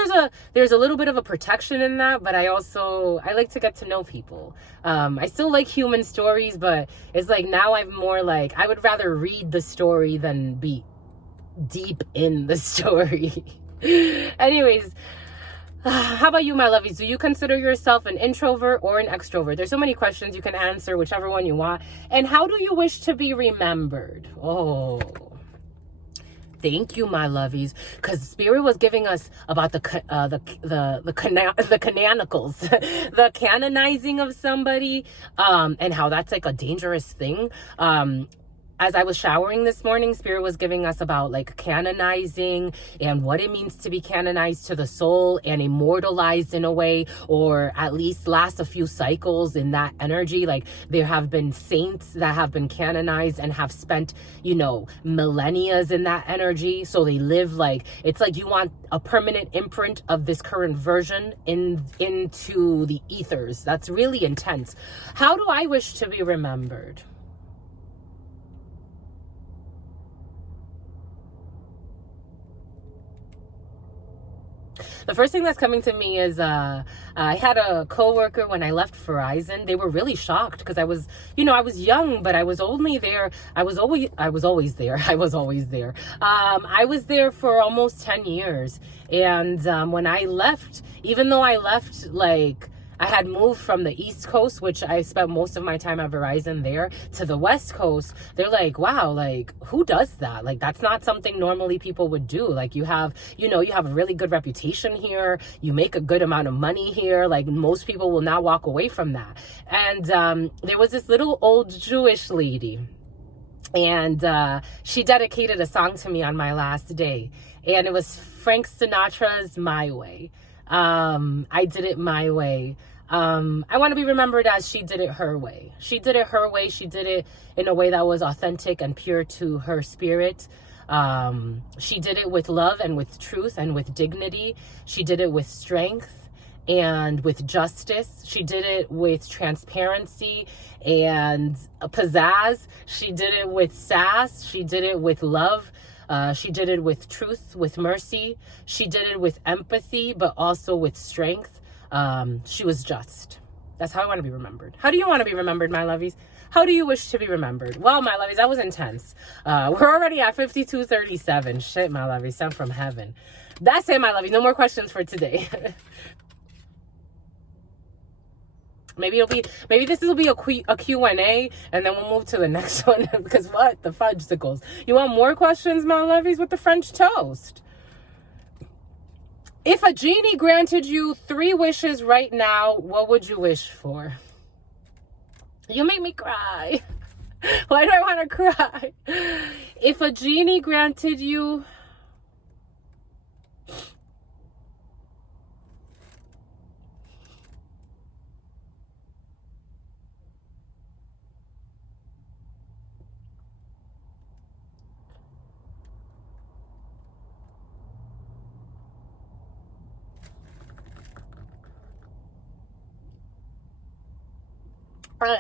there's a little bit of a protection in that, but I like to get to know people. I still like human stories, but it's like now I'm more like, I would rather read the story than be deep in the story. Anyways, how about you, my lovies? Do you consider yourself an introvert or an extrovert? There's so many questions. You can answer whichever one you want. And how do you wish to be remembered? Oh, thank you, my lovies, because Spirit was giving us about the canonicals, the canonizing of somebody, and how that's like a dangerous thing. As I was showering this morning, Spirit was giving us about like canonizing and what it means to be canonized to the soul and immortalized in a way, or at least last a few cycles in that energy. Like, there have been saints that have been canonized and have spent, millennia in that energy. So they live like, it's like you want a permanent imprint of this current version into the ethers. That's really intense. How do I wish to be remembered? The first thing that's coming to me is I had a coworker when I left Verizon. They were really shocked because I was young, but I was only there. I was always there. I was there for almost 10 years. And when I left, even though I left like, I had moved from the East Coast, which I spent most of my time at Verizon there, to the West Coast. They're like, wow, like, who does that? Like, that's not something normally people would do. Like, you have a really good reputation here. You make a good amount of money here. Like, most people will not walk away from that. And there was this little old Jewish lady, and she dedicated a song to me on my last day. And it was Frank Sinatra's My Way. I did it my way. I want to be remembered as she did it her way. She did it her way. She did it in a way that was authentic and pure to her spirit. She did it with love and with truth and with dignity. She did it with strength and with justice. She did it with transparency and pizzazz. She did it with sass. She did it with love. She did it with truth, with mercy. She did it with empathy, but also with strength. She was just. That's how I want to be remembered. How do you want to be remembered, my lovies? How do you wish to be remembered? Well, my lovies, that was intense. We're already at 52:37. Shit, my lovies, sent from heaven. That's it, my lovies. No more questions for today. Maybe this will be a Q&A, and then we'll move to the next one. Because what? The fudgesicles. You want more questions, my lovies, with the French toast? If a genie granted you 3 wishes right now, what would you wish for? You make me cry. Why do I want to cry? If a genie granted you...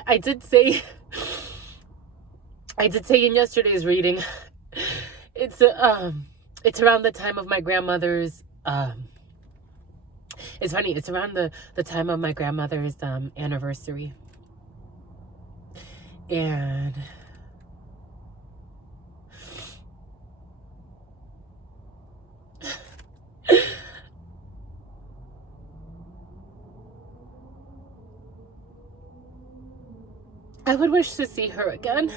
I did say in yesterday's reading, it's around the time of my grandmother's, it's funny, it's around the time of my grandmother's anniversary. And I would wish to see her again.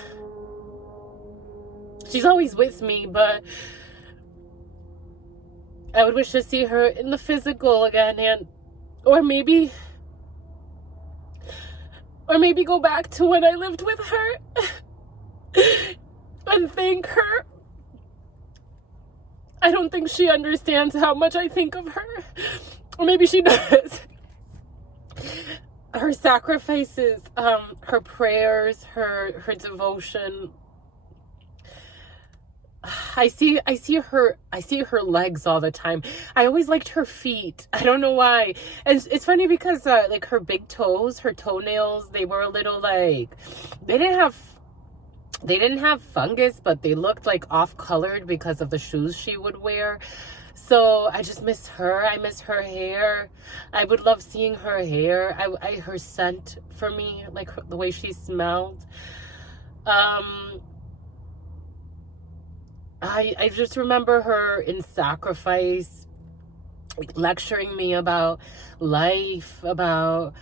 She's always with me, but I would wish to see her in the physical again, and or maybe go back to when I lived with her and thank her. I don't think she understands how much I think of her. Or maybe she does. Her sacrifices, her prayers, her devotion. I see her legs all the time. I always liked her feet. I don't know why. And it's funny because like her big toes, her toenails, they were a little like, they didn't have fungus, but they looked like off-colored because of the shoes she would wear. So I just miss her. I miss her hair. I would love seeing her hair. Her scent for me, like the way she smelled. I just remember her in sacrifice, like, lecturing me about life, about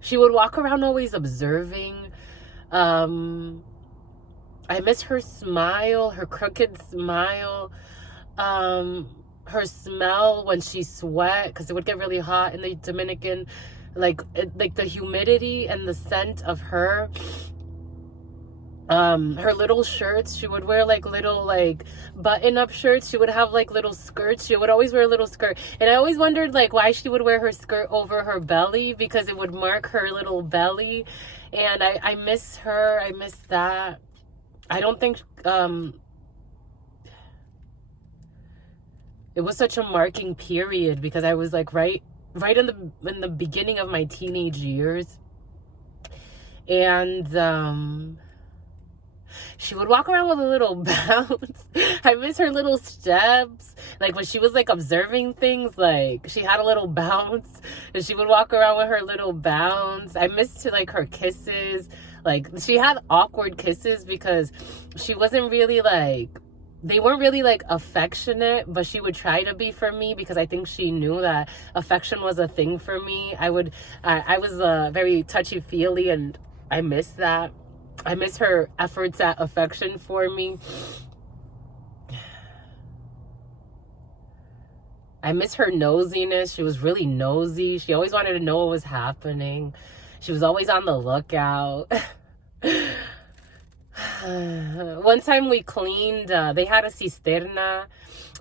she would walk around always observing. I miss her smile, her crooked smile, her smell when she sweat, because it would get really hot in the Dominican, like the humidity and the scent of her. Her little shirts, she would wear like little like button-up shirts. She would have like little skirts. She would always wear a little skirt, and I always wondered like why she would wear her skirt over her belly, because it would mark her little belly. And I miss her. I miss that. I don't think it was such a marking period, because I was like right in the beginning of my teenage years. And she would walk around with a little bounce. I miss her little steps. Like when she was like observing things, like she had a little bounce, and she would walk around with her little bounce. I missed like her kisses. Like she had awkward kisses because she wasn't really like, they weren't really like affectionate, but she would try to be for me, because I think she knew that affection was a thing for me. I was very touchy-feely, and I miss that. I miss her efforts at affection for me. I miss her nosiness. She was really nosy. She always wanted to know what was happening. She was always on the lookout. One time we cleaned, they had a cisterna,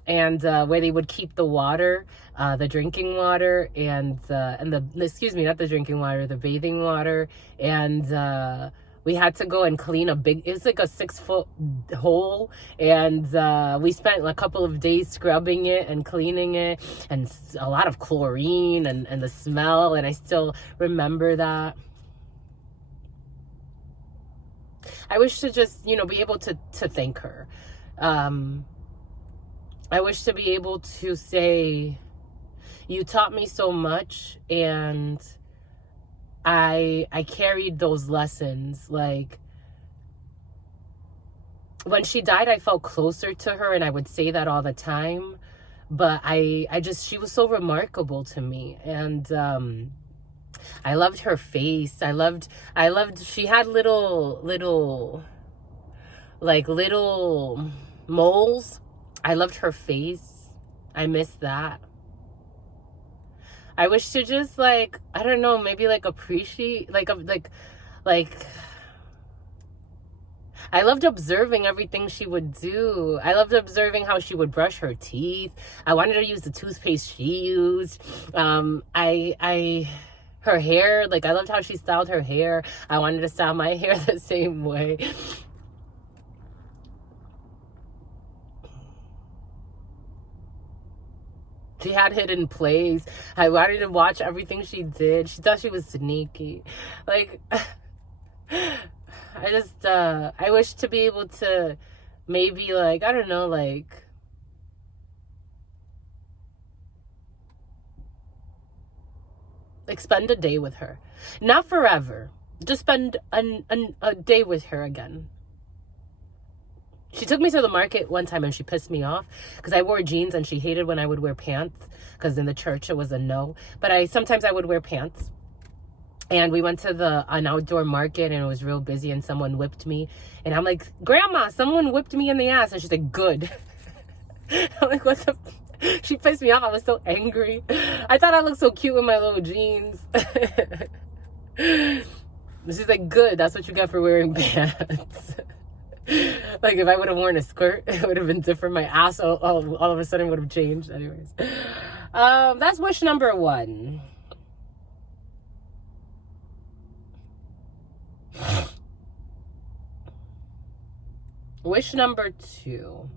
and where they would keep the water, the drinking water, and excuse me, not the drinking water, the bathing water. And we had to go and clean it was like a 6-foot hole, and we spent a couple of days scrubbing it and cleaning it, and a lot of chlorine and the smell, and I still remember that. I wish to just, be able to thank her. I wish to be able to say, you taught me so much, and I carried those lessons. Like when she died, I felt closer to her, and I would say that all the time. But she was so remarkable to me, and I loved her face. I loved. She had little moles. I loved her face. I miss that. I wish to just I don't know, maybe appreciate, I loved observing everything she would do. I loved observing how she would brush her teeth. I wanted to use the toothpaste she used. Her hair, I loved how she styled her hair. I wanted to style my hair the same way. She had hidden plays. I wanted to watch everything she did. She thought she was sneaky. I wish to be able to maybe I don't know, spend a day with her. Not forever. Just spend a day with her again. She took me to the market one time and she pissed me off because I wore jeans and she hated when I would wear pants, because in the church it was a no. But sometimes I would wear pants. And we went to an outdoor market, and it was real busy, and someone whipped me. And I'm like, Grandma, someone whipped me in the ass. And she's like, good. I'm like, what the? She pissed me off. I was so angry. I thought I looked so cute with my little jeans. She's like, good. That's what you get for wearing pants. Like, if I would have worn a skirt, it would have been different. My ass all of a sudden would have changed. Anyways. That's wish number 1. Wish number 2.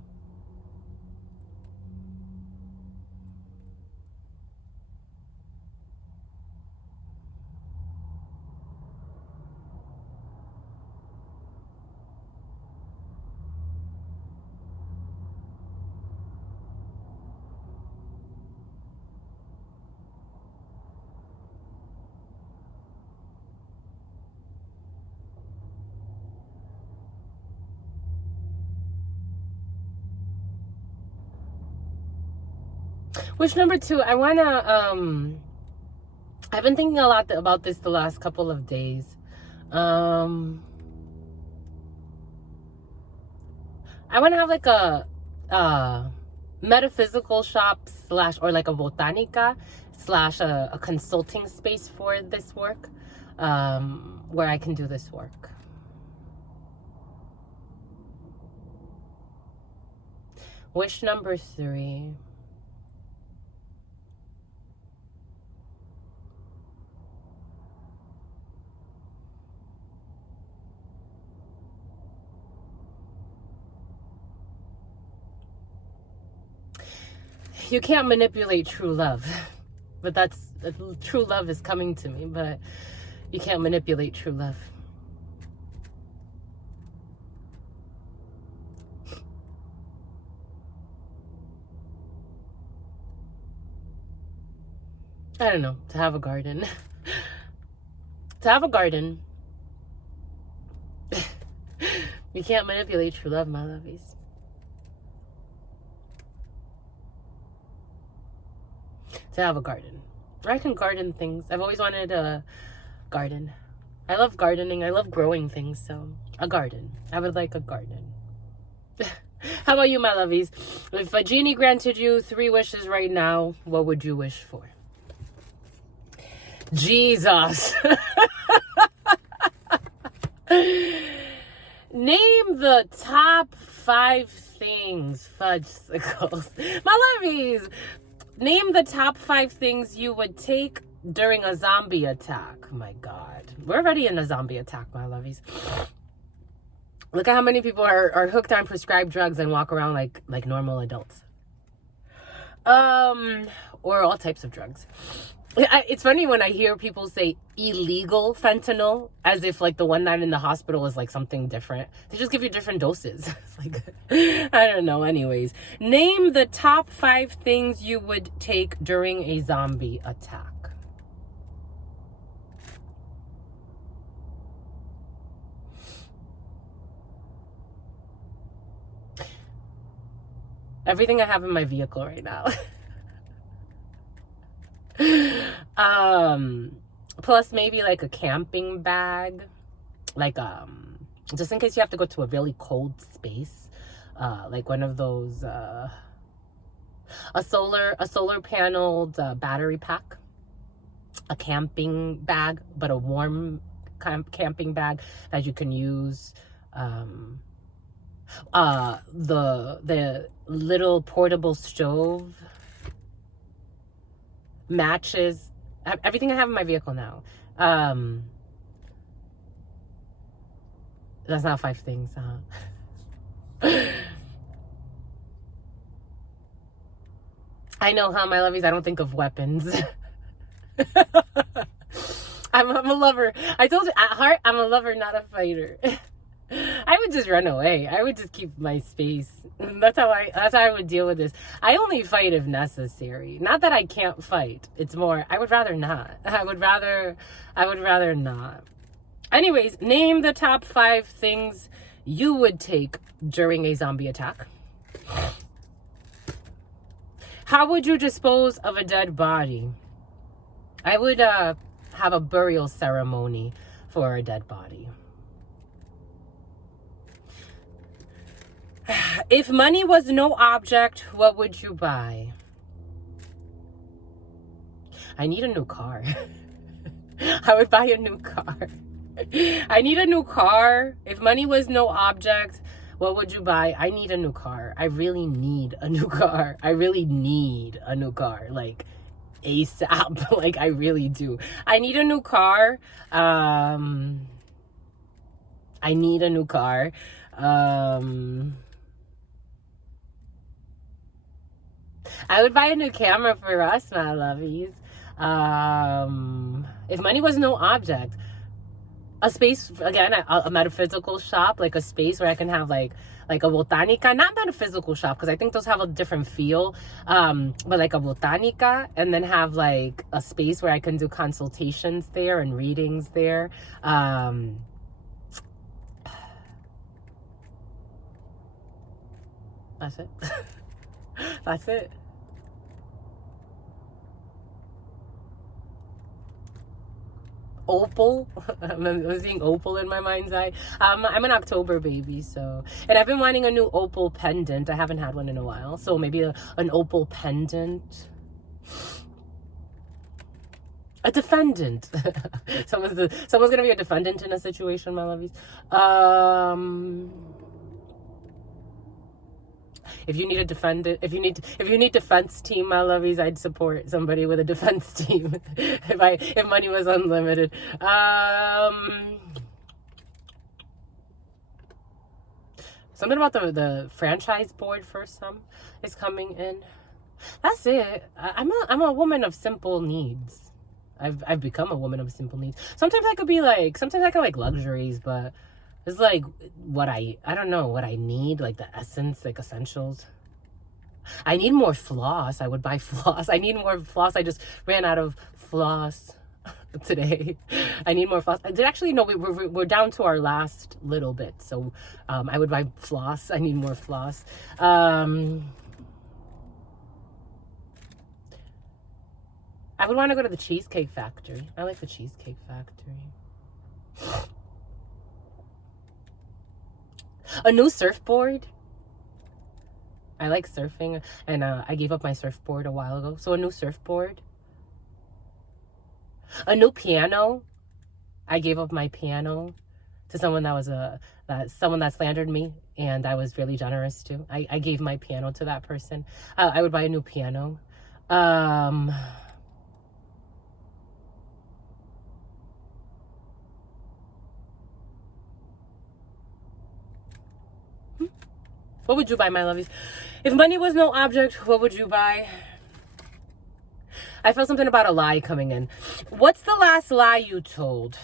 Wish number 2, I wanna I've been thinking a lot about this the last couple of days. I want to have like a metaphysical shop / or like a botanica / a consulting space for this work, where I can do this work. Wish number 3. You can't manipulate true love, but true love is coming to me, but you can't manipulate true love. I don't know, to have a garden. To have a garden. You can't manipulate true love, my lovies. To have a garden. I can garden things. I've always wanted a garden. I love gardening. I love growing things. So a garden. I would like a garden. How about you, my lovies? If a genie granted you 3 wishes right now, what would you wish for? Jesus. Name the top 5 things. Fudgesicles. My lovies. Name the top 5 things you would take during a zombie attack. Oh my God. We're already in a zombie attack, my lovies. Look at how many people are hooked on prescribed drugs and walk around like normal adults. Or all types of drugs. It's funny when I hear people say illegal fentanyl, as if like the one night in the hospital is like something different. They just give you different doses. It's like, I don't know. Anyways, name the top 5 things you would take during a zombie attack. Everything I have in my vehicle right now. Plus maybe like a camping bag, like just in case you have to go to a really cold space, like one of those a solar paneled battery pack, a camping bag, but a warm camping bag that you can use, the little portable stove, matches, everything I have in my vehicle now. That's not 5 things, I know, my lovies, I don't think of weapons. I'm a lover. I told you, at heart, I'm a lover, not a fighter. I would just run away. I would just keep my space. That's how I would deal with this. I only fight if necessary. Not that I can't fight. It's more, I would rather not. I would rather not. Anyways, name the top 5 things you would take during a zombie attack. How would you dispose of a dead body? I would have a burial ceremony for a dead body. If money was no object, what would you buy? I need a new car. I would buy a new car. I need a new car. If money was no object, what would you buy? I need a new car. I really need a new car. I really need a new car. Like, ASAP. Like, I really do. I need a new car. I need a new car. I would buy a new camera for us, my lovies. If money was no object, a space, again, a metaphysical shop, like a space where I can have like a botanica, not metaphysical shop, because I think those have a different feel, but like a botanica, and then have like a space where I can do consultations there and readings there. That's it. That's it. Opal. I'm seeing opal in my mind's eye. I'm an October baby, so, and I've been wanting a new opal pendant. I haven't had one in a while, so maybe an opal pendant. A defendant. someone's gonna be a defendant in a situation, my lovies. If you need a defendant, if you need defense team, my lovies, I'd support somebody with a defense team. if money was unlimited. Something about the franchise board for some is coming in. That's it. I'm a woman of simple needs. I've become a woman of simple needs. Sometimes I could like luxuries, but it's like what I don't know what I need, like the essence, like essentials. I need more floss. I would buy floss. I need more floss. I just ran out of floss today. I need more floss. Actually, no, we're down to our last little bit. So I would buy floss. I need more floss. I would want to go to the Cheesecake Factory. I like the Cheesecake Factory. A new surfboard. I like surfing, and I gave up my surfboard a while ago. So a new surfboard. A new piano. I gave up my piano to someone someone that slandered me, and I was really generous to. I gave my piano to that person. I would buy a new piano. What would you buy, my lovies? If money was no object, what would you buy? I felt something about a lie coming in. What's the last lie you told?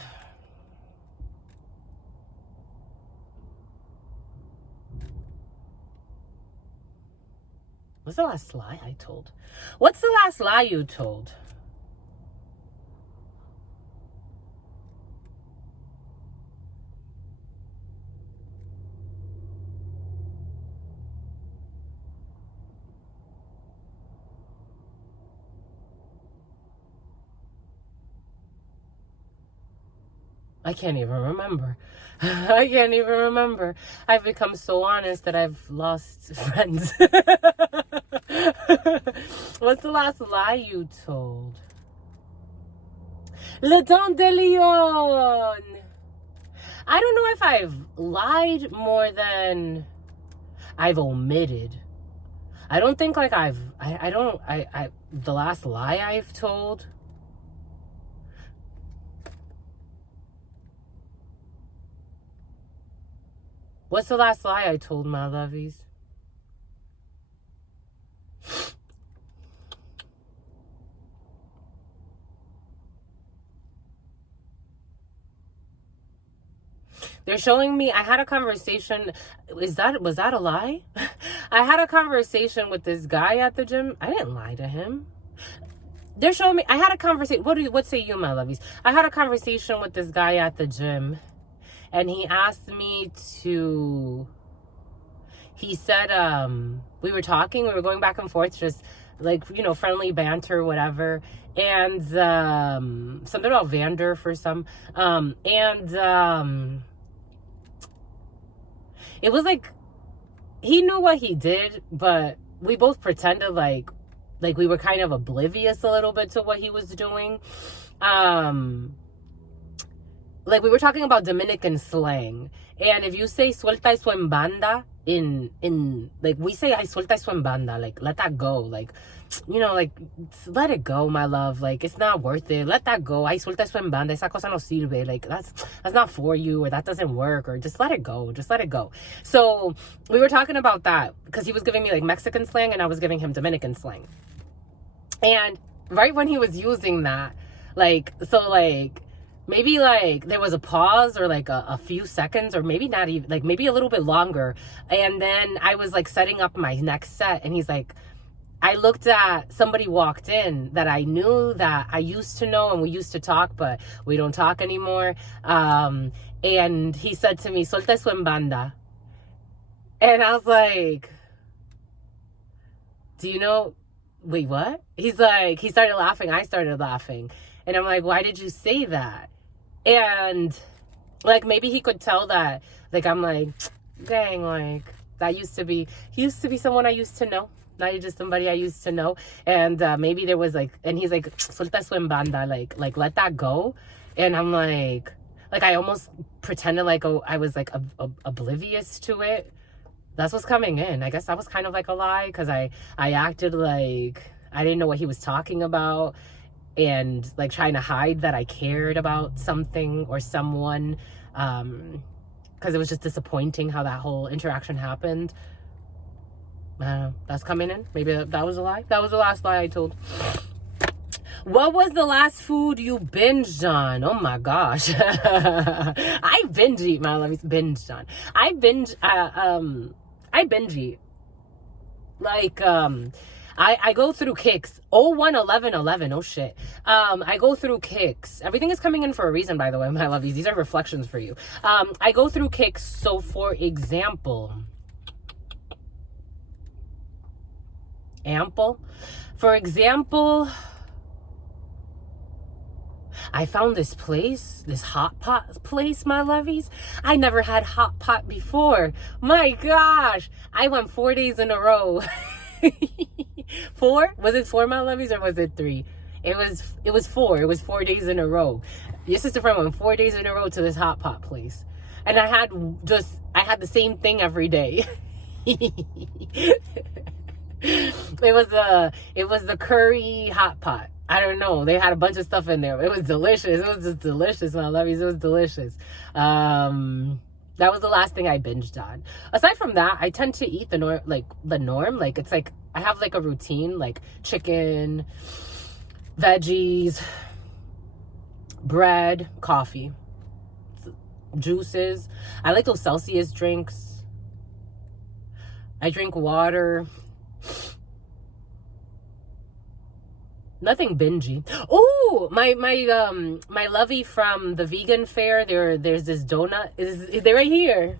What's the last lie I told? What's the last lie you told? I can't even remember. I can't even remember. I've become so honest that I've lost friends. What's the last lie you told? Le Don de Leon. I don't know if I've lied more than I've omitted. I don't think like the last lie I've told. What's the last lie I told, my lovies? They're showing me, I had a conversation. Was that a lie? I had a conversation with this guy at the gym. I didn't lie to him. They're showing me, I had a conversation. What say you, my lovies? I had a conversation with this guy at the gym. And he asked me he said, we were talking, we were going back and forth, just like, friendly banter, whatever. and something about Vander for some, and it was like he knew what he did, but we both pretended like we were kind of oblivious a little bit to what he was doing. Like we were talking about Dominican slang, and if you say suelta eso en banda in like we say I suelta eso en banda, like let that go, like, you know, like let it go, my love, like it's not worth it, let that go, I suelta eso en banda, esa cosa no sirve, like that's not for you, or that doesn't work, or just let it go, just let it go. So we were talking about that because he was giving me like Mexican slang and I was giving him Dominican slang, and right when he was using that, like, so like maybe like there was a pause or like a few seconds, or maybe not even, like maybe a little bit longer, and then I was like setting up my next set, and he's like, I looked at somebody walked in that I knew that I used to know and we used to talk, but we don't talk anymore, and he said to me, suelta eso en banda, and I was like, do you know, wait, what? He's like, he started laughing, I started laughing, and I'm like, why did you say that? And like maybe he could tell that, like, I'm like, dang, like that he used to be someone I used to know. Now you're just somebody I used to know. And maybe there was like, and he's like, suelta eso en banda, like let that go. And I'm like I almost pretended like, oh, I was like oblivious to it. That's what's coming in. I guess that was kind of like a lie, because I acted like I didn't know what he was talking about, and like trying to hide that I cared about something or someone, because it was just disappointing how that whole interaction happened. That's coming in. Maybe that was a lie. That was the last lie I told. What was the last food you binged on? Oh my gosh. I binge eat, my love. Binged on. I binge eat. Like, I go through kicks. 011111. Oh shit. I go through kicks. Everything is coming in for a reason, by the way, my lovies. These are reflections for you. I go through kicks. So for example, I found this place, this hot pot place, my lovies. I never had hot pot before. My gosh. I went 4 days in a row. 4? Was it 4, my lovies, or was it 3? It was 4. It was 4 days in a row. Your sister friend went 4 days in a row to this hot pot place. And I had the same thing every day. It was the curry hot pot. I don't know. They had a bunch of stuff in there. It was delicious. It was just delicious, my lovies. It was delicious. That was the last thing I binged on. Aside from that, I tend to eat the norm. Like, it's like I have like a routine, like chicken, veggies, bread, coffee, juices. I like those Celsius drinks. I drink water. Nothing bingy. Oh, my lovey from the vegan fair, there's this donut. They're right here.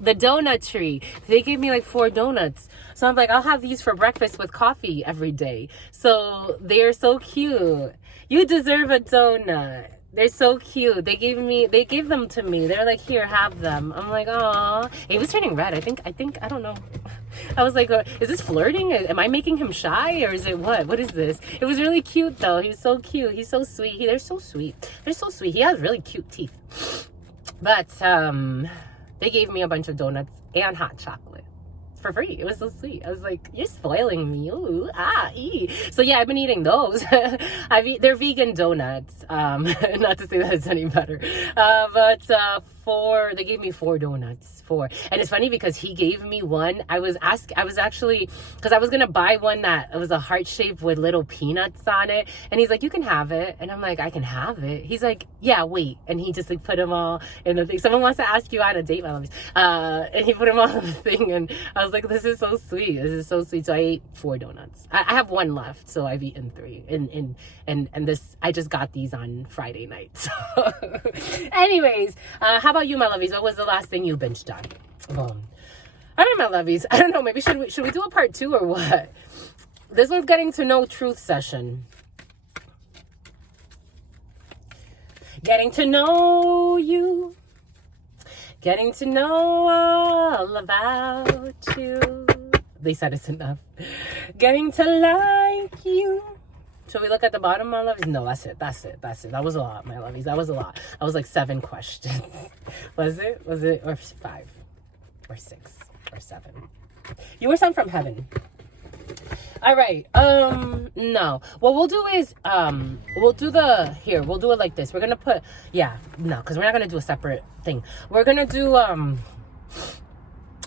The donut tree. They gave me like 4 donuts. So I'm like, I'll have these for breakfast with coffee every day. So they're so cute. You deserve a donut. They're so cute. They gave them to me. They're like, here, have them. I'm like, aw. He was turning red. I think, I don't know. I was like, is this flirting? Am I making him shy, or is it what? What is this? It was really cute though. He was so cute. He's so sweet. They're so sweet. They're so sweet. He has really cute teeth. But they gave me a bunch of donuts and hot chocolate for free. It was so sweet. I was like, you're spoiling me. Ooh, So yeah, I've been eating those. They're vegan donuts. Not to say that it's any better. But they gave me 4 donuts. And it's funny because he gave me one. I was actually, because I was gonna buy one that was a heart shape with little peanuts on it, and he's like, you can have it. And I'm like, I can have it? He's like, yeah, wait. And he just like put them all in the thing. Someone wants to ask you out on a date, my loves. And he put them all in the thing, and I was like, this is so sweet. This is so sweet. So I ate 4 donuts. I have 1 left, so I've eaten 3. And this, I just got these on Friday night. So anyways, how about you, my lovies? What was the last thing you binged on? All right, my lovies. I don't know. Maybe should we do a part 2 or what? This one's getting to know truth session. Getting to know you. Getting to know all about you. They said it's enough. Getting to like you. Should we look at the bottom, my lovies? No, that's it. That was a lot, my lovies. That was a lot. That was like 7 questions. Was it? Or 5? Or 6? Or 7? You were sent from heaven. All right. No. What we'll do is, we'll do it like this. We're going to put, because we're not going to do a separate thing. We're going to do,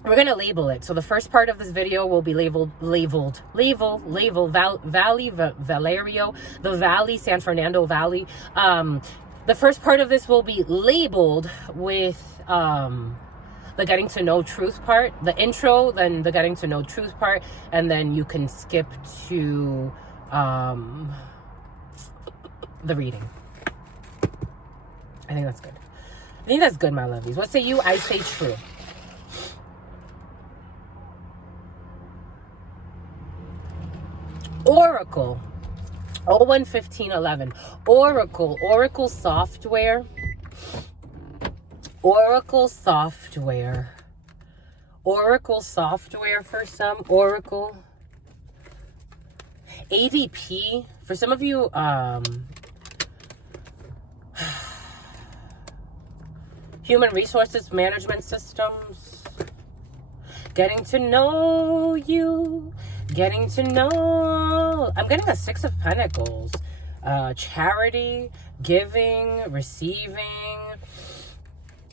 we're going to label it. So the first part of this video will be labeled Valley, Valerio, the Valley, San Fernando Valley. The first part of this will be labeled with, the getting to know truth part, the intro, then the getting to know truth part, and then you can skip to the reading. I think that's good. I think that's good, my lovies. What say you? I say true. Oracle 011511. Oracle software. Oracle software for some. Oracle. ADP for some of you. Human resources management systems. Getting to know you. Getting to know. I'm getting a 6 of Pentacles. Charity, giving, receiving,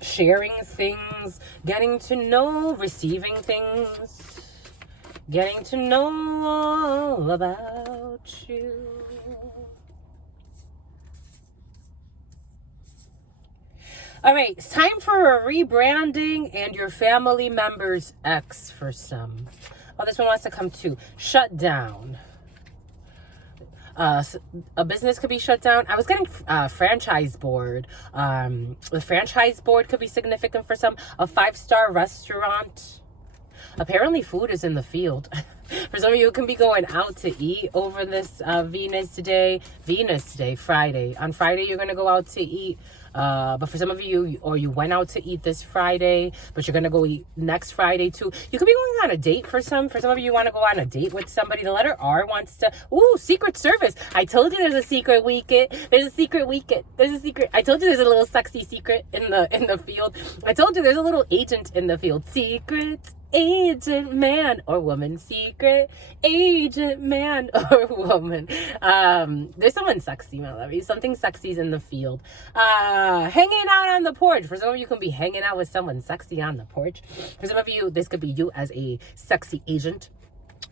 sharing things, getting to know, receiving things, getting to know all about you. All right, it's time for a rebranding and your family member's ex for some. Oh, this one wants to come too. Shut down. A business could be shut down. I was getting franchise board. The franchise board could be significant for some. A 5-star restaurant. Apparently food is in the field. For some of you, it can be going out to eat over this Venus Day, Friday. On Friday, you're going to go out to eat. But for some of you, or you went out to eat this Friday, but you're going to go eat next Friday too. You could be going on a date for some. For some of you, you want to go on a date with somebody. The letter R wants to, Secret Service. I told you there's a secret weekend. There's a secret. I told you there's a little sexy secret in the field. I told you there's a little agent in the field. Secret agent man or woman. Secret agent man or woman. There's someone sexy, my lovey. Something sexy's in the field. Hanging out on the porch. For some of you, can be hanging out with someone sexy on the porch. For some of you, this could be you as a sexy agent,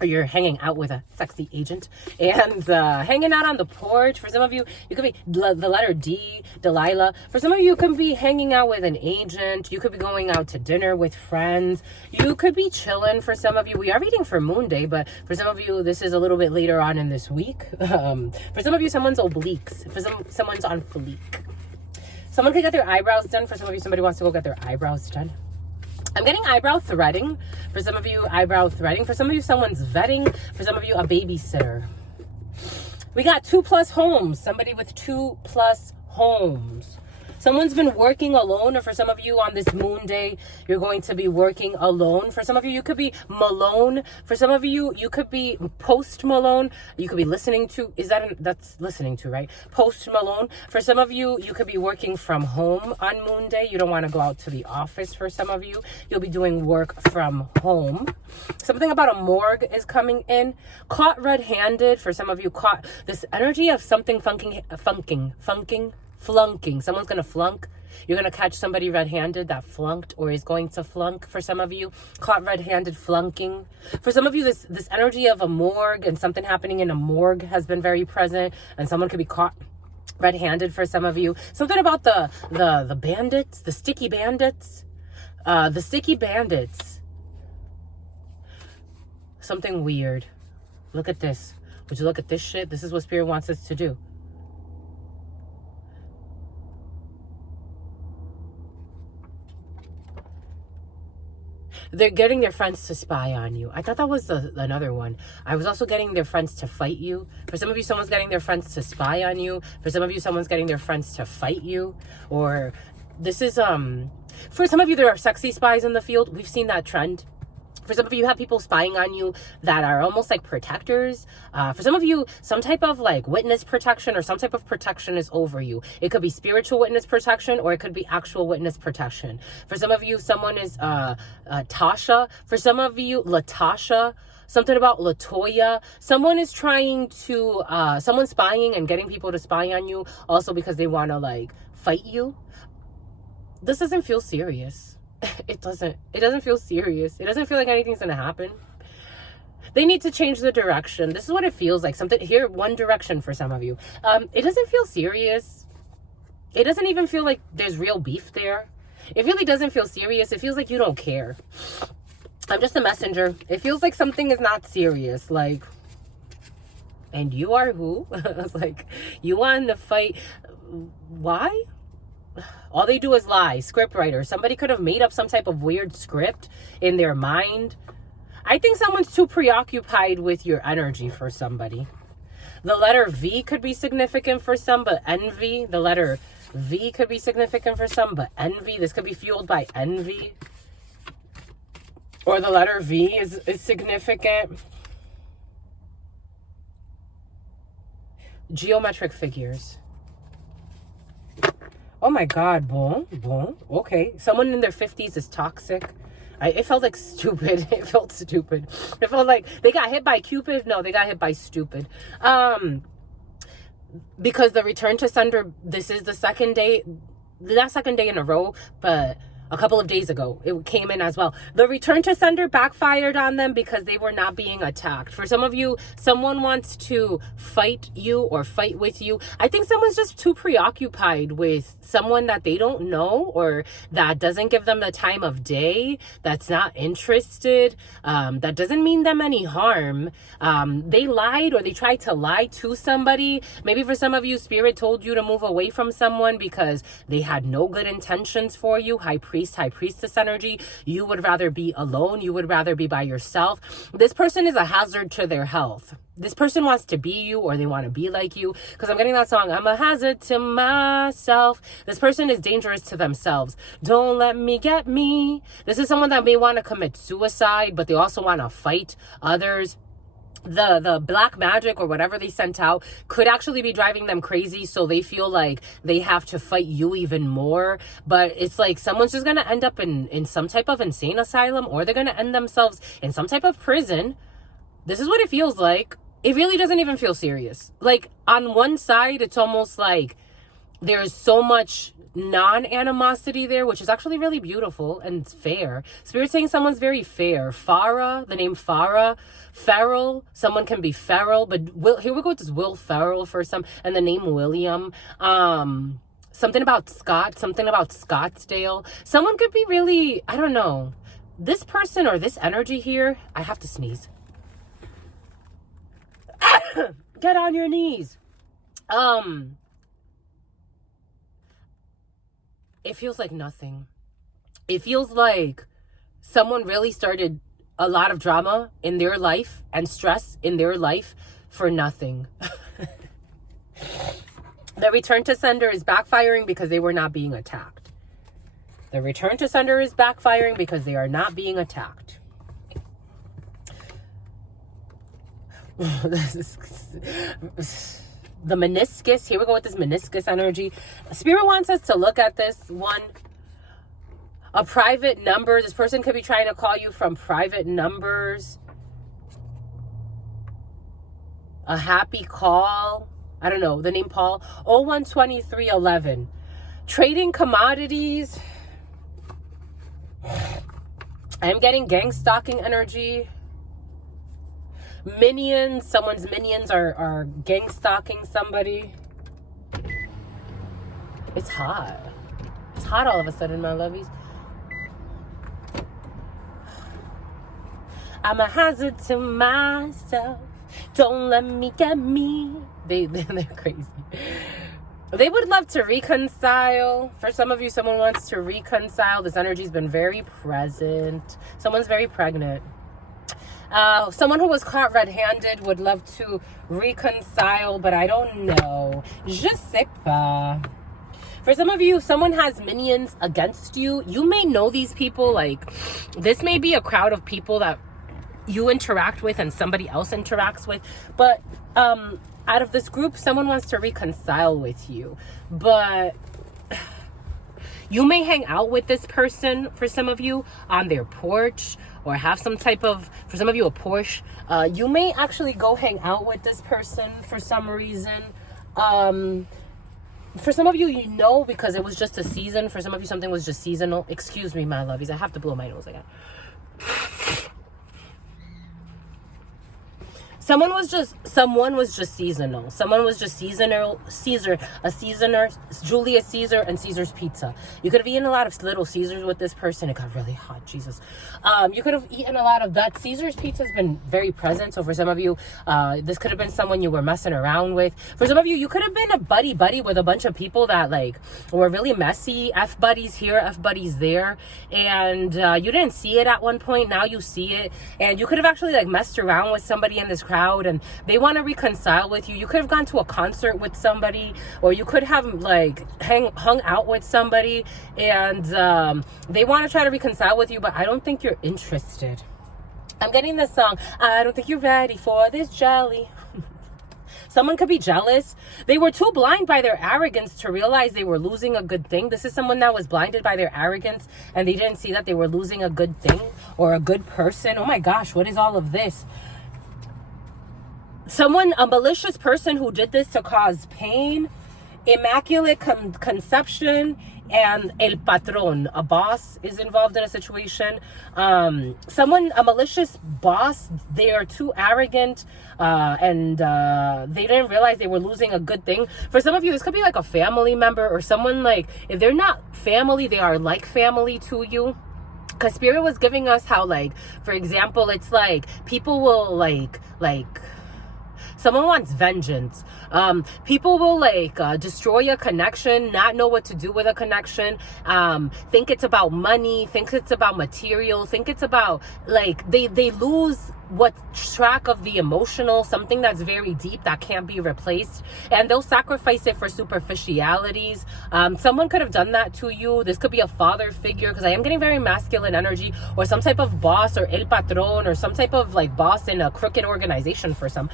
or you're hanging out with a sexy agent and hanging out on the porch. For some of you, you could be the letter D, Delilah. For some of you, can be hanging out with an agent. You could be going out to dinner with friends. You could be chilling. For some of you, we are reading for Moon Day, but for some of you, this is a little bit later on in this week. For some of you, someone's obliques. For someone's on fleek. Someone could get their eyebrows done. For some of you, somebody wants to go get their eyebrows done. I'm getting eyebrow threading. For some of you, eyebrow threading. For some of you, someone's vetting. For some of you, a babysitter. We got 2+ homes. Somebody with 2+ homes. Someone's been working alone, or for some of you on this Moon Day, you're going to be working alone. For some of you, you could be Malone. For some of you, you could be Post Malone. You could be listening to, that's listening to, right? Post Malone. For some of you, you could be working from home on Moon Day. You don't want to go out to the office. For some of you, you'll be doing work from home. Something about a morgue is coming in. Caught red-handed. For some of you, caught this energy of something flunking. Someone's going to flunk. You're going to catch somebody red-handed that flunked or is going to flunk. For some of you, caught red-handed flunking. For some of you, this energy of a morgue and something happening in a morgue has been very present, and someone could be caught red-handed. For some of you, something about the bandits, the sticky bandits. Something weird. Look at this. Would you look at this shit? This is what Spirit wants us to do. They're getting their friends to spy on you. I thought that was another one. I was also getting their friends to fight you. For some of you, someone's getting their friends to spy on you. For some of you, someone's getting their friends to fight you. Or this is, for some of you, there are sexy spies in the field. We've seen that trend. For some of you, have people spying on you that are almost like protectors. For some of you, some type of like witness protection or some type of protection is over you. It could be spiritual witness protection or it could be actual witness protection. For some of you, someone is Tasha. For some of you, Latasha. Something about Latoya. Someone is trying to, someone's spying and getting people to spy on you also because they want to like fight you. This doesn't feel serious. It doesn't feel serious. It doesn't feel like anything's gonna happen. They need to change the direction. This is what it feels like. Something here, one direction for some of you. It doesn't feel serious. It doesn't even feel like there's real beef there. It really doesn't feel serious. It feels like you don't care. I'm just a messenger. It feels like something is not serious. Like, and you are who? I was like, you want to fight? Why? All they do is lie. Script writer. Somebody could have made up some type of weird script in their mind. I think someone's too preoccupied with your energy for somebody. The letter V could be significant for some, but envy. The letter V could be significant for some, but envy. This could be fueled by envy. Or the letter V is significant. Geometric figures. Oh my God, bon. Okay. Someone in their 50s is toxic. It felt like stupid. It felt stupid. It felt like they got hit by Cupid. No, they got hit by stupid. Because the return to sender, this is the second day, not second day in a row, but a couple of days ago, it came in as well. The return to sender backfired on them because they were not being attacked. For some of you, someone wants to fight you or fight with you. I think someone's just too preoccupied with someone that they don't know or that doesn't give them the time of day, that's not interested, that doesn't mean them any harm. They lied or they tried to lie to somebody. Maybe for some of you, Spirit told you to move away from someone because they had no good intentions for you. High priestess energy. You would rather be alone. You would rather be by yourself. This person is a hazard to their health. This person wants to be you or they want to be like you. Because I'm getting that song, I'm a hazard to myself. This person is dangerous to themselves. Don't let me get me. This is someone that may want to commit suicide, but they also want to fight others. The black magic or whatever they sent out could actually be driving them crazy, so they feel like they have to fight you even more. But it's like someone's just gonna end up in some type of insane asylum, or they're gonna end themselves in some type of prison. This is what it feels like. It really doesn't even feel serious. Like on one side, it's almost like there's so much non-animosity there, which is actually really beautiful and fair. Spirit's saying someone's very fair. Farah, the name Farah. Ferrell, someone can be feral, but here we go with this Will Ferrell for some, and the name William. Something about Scott, something about Scottsdale. Someone could be really, I don't know. This person or this energy here, I have to sneeze. Get on your knees. It feels like nothing. It feels like someone really started a lot of drama in their life and stress in their life for nothing. The return to sender is backfiring because they were not being attacked. The return to sender is backfiring because they are not being attacked. The meniscus, here we go with this meniscus energy. Spirit wants us to look at this one. A private number. This person could be trying to call you from private numbers. A happy call. I don't know. The name Paul. 012311. Trading commodities. I'm getting gang stalking energy. Minions. Someone's minions are gang stalking somebody. It's hot. It's hot all of a sudden, my lovies. I'm a hazard to myself. Don't let me get me. They're crazy. They would love to reconcile. For some of you, someone wants to reconcile. This energy's been very present. Someone's very pregnant. Someone who was caught red-handed would love to reconcile, but I don't know. Je sais pas. For some of you, someone has minions against you. You may know these people. Like, this may be a crowd of people that you interact with and somebody else interacts with. But out of this group, someone wants to reconcile with you. But you may hang out with this person, for some of you, on their porch, or have some type of, for some of you, a Porsche. You may actually go hang out with this person for some reason. For some of you, you know, because it was just a season. For some of you, something was just seasonal. Excuse me, my lovies. I have to blow my nose again. Someone was just seasonal. Someone was just seasonal. Julius Caesar and Caesar's Pizza. You could have eaten a lot of Little Caesars with this person. It got really hot, Jesus. You could have eaten a lot of that. Caesar's Pizza has been very present. So for some of you, this could have been someone you were messing around with. For some of you, you could have been a buddy with a bunch of people that like were really messy. F buddies here, F buddies there. And you didn't see it at one point. Now you see it. And you could have actually like messed around with somebody in this crowd, and they want to reconcile with you. You could have gone to a concert with somebody, or you could have like hung out with somebody, and they want to try to reconcile with you, but I don't think you're interested. I'm getting this song, I don't think you're ready for this jelly. Someone could be jealous. They were too blind by their arrogance to realize they were losing a good thing. This is someone that was blinded by their arrogance and they didn't see that they were losing a good thing or a good person. Oh my gosh, what is all of this? A malicious person who did this to cause pain, immaculate conception, and el patron, a boss, is involved in a situation. A malicious boss, they are too arrogant, and they didn't realize they were losing a good thing. For some of you, this could be like a family member or someone like, if they're not family, they are like family to you. Because Spirit was giving us how, like, for example, it's like people will like someone wants vengeance. People will destroy a connection, not know what to do with a connection, think it's about money, think it's about material, think it's about they lose what track of the emotional, something that's very deep that can't be replaced, and they'll sacrifice it for superficialities. Someone could have done that to you. This could be a father figure, because I am getting very masculine energy, or some type of boss, or el patron, or some type of boss in a crooked organization for some.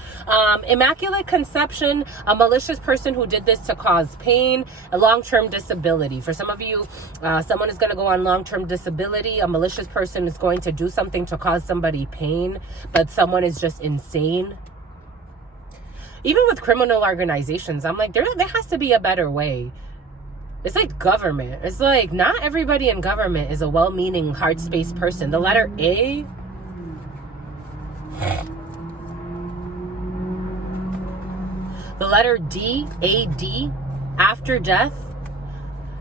Immaculate conception, a malicious person who did this to cause pain, a long-term disability. For some of you, someone is going to go on long-term disability. A malicious person is going to do something to cause somebody pain, but someone is just insane. Even with criminal organizations, I'm like, there has to be a better way. It's like government. It's like, not everybody in government is a well-meaning, heart space person. The letter A, the letter D, A-D, after death.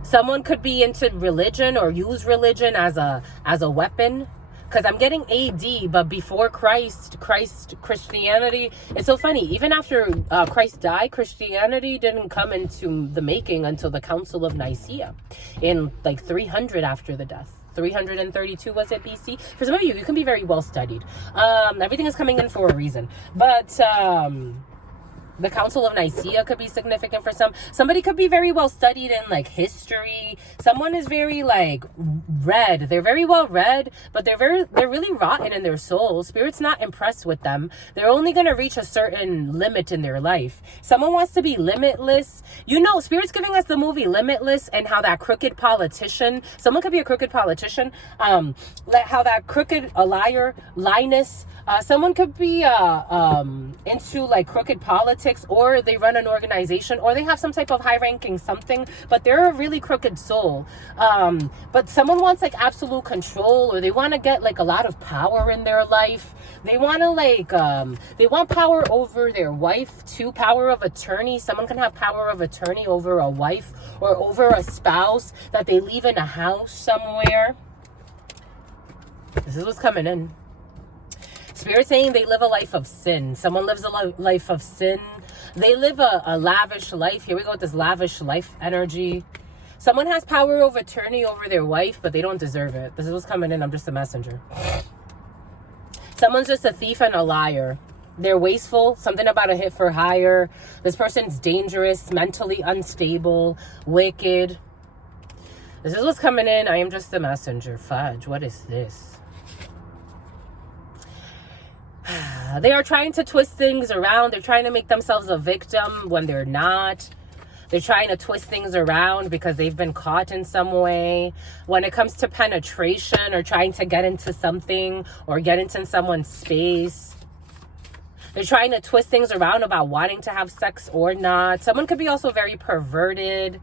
Someone could be into religion or use religion as a weapon. Because I'm getting AD, but before Christ, Christianity, it's so funny. Even after Christ died, Christianity didn't come into the making until the Council of Nicaea in 300 after the death. 332 was it BC? For some of you, you can be very well studied. Everything is coming in for a reason. But the Council of Nicaea could be significant for some. Somebody could be very well studied in history. Someone is very read. They're very well read, but they're really rotten in their soul. Spirit's not impressed with them. They're only going to reach a certain limit in their life. Someone wants to be limitless. You know, Spirit's giving us the movie Limitless, and how that crooked politician, someone could be a crooked politician, how that a liar, Linus, someone could be into crooked politics, or they run an organization, or they have some type of high-ranking something, but they're a really crooked soul. But someone wants absolute control, or they want to get a lot of power in their life. They want to they want power over their wife too. Power of attorney. Someone can have power of attorney over a wife or over a spouse that they leave in a house somewhere. This is what's coming in. Spirit saying they live a life of sin. Someone lives a life of sin. They live a lavish life. Here we go with this lavish life energy. Someone has power of attorney over their wife, but they don't deserve it. This is what's coming in. I'm just a messenger. Someone's just a thief and a liar. They're wasteful. Something about a hit for hire. This person's dangerous, mentally unstable, wicked. This is what's coming in. I am just a messenger. Fudge. What is this? They are trying to twist things around. They're trying to make themselves a victim when they're not. They're trying to twist things around because they've been caught in some way. When it comes to penetration or trying to get into something or get into someone's space, they're trying to twist things around about wanting to have sex or not. Someone could be also very perverted.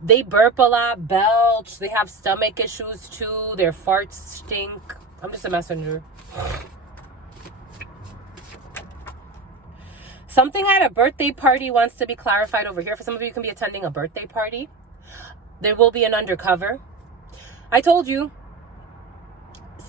They burp a lot, belch. They have stomach issues too. Their farts stink. I'm just a messenger. Something at a birthday party wants to be clarified over here. For some of you, you can be attending a birthday party. There will be an undercover. I told you,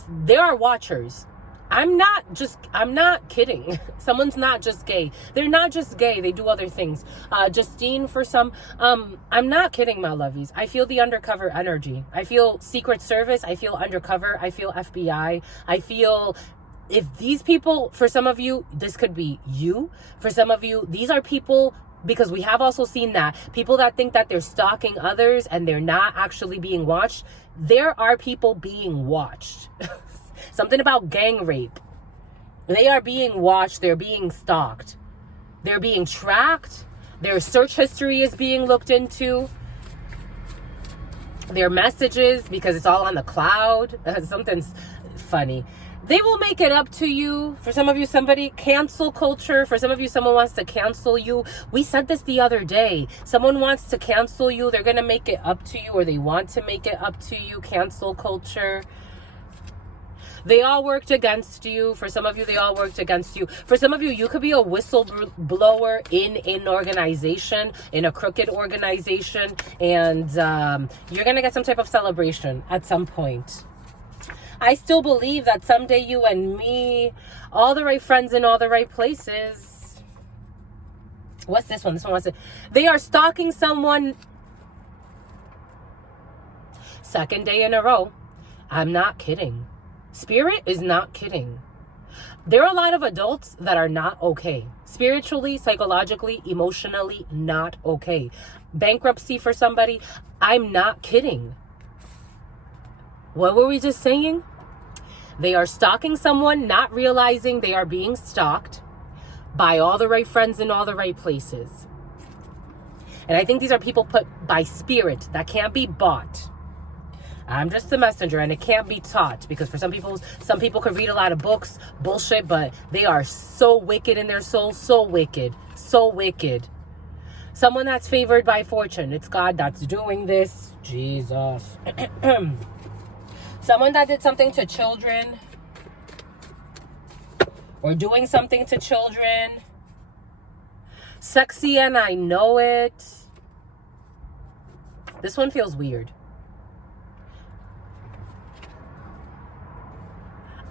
there are watchers. I'm not kidding. Someone's not just gay. They're not just gay. They do other things. Justine for some. I'm not kidding, my lovies. I feel the undercover energy. I feel Secret Service. I feel undercover. I feel FBI. I feel... If these people, for some of you, this could be you. For some of you, these are people, because we have also seen that, people that think that they're stalking others and they're not actually being watched. There are people being watched. Something about gang rape. They are being watched. They're being stalked. They're being tracked. Their search history is being looked into. Their messages, because it's all on the cloud. Something's funny. They will make it up to you. For some of you, somebody, cancel culture. For some of you, someone wants to cancel you. We said this the other day. Someone wants to cancel you. They're going to make it up to you, or they want to make it up to you. Cancel culture. They all worked against you. For some of you, they all worked against you. For some of you, you could be a whistleblower in an organization, in a crooked organization, and you're going to get some type of celebration at some point. I still believe that someday you and me, all the right friends in all the right places. What's this one? This one wants to... They are stalking someone. Second day in a row. I'm not kidding. Spirit is not kidding. There are a lot of adults that are not okay. Spiritually, psychologically, emotionally, not okay. Bankruptcy for somebody. I'm not kidding. What were we just saying? They are stalking someone, not realizing they are being stalked by all the right friends in all the right places. And I think these are people put by spirit that can't be bought. I'm just the messenger, and it can't be taught, because for some people could read a lot of books, bullshit, but they are so wicked in their soul, so wicked, so wicked. Someone that's favored by fortune. It's God that's doing this. Jesus. Someone that did something to children, or doing something to children. Sexy and I know it. This one feels weird.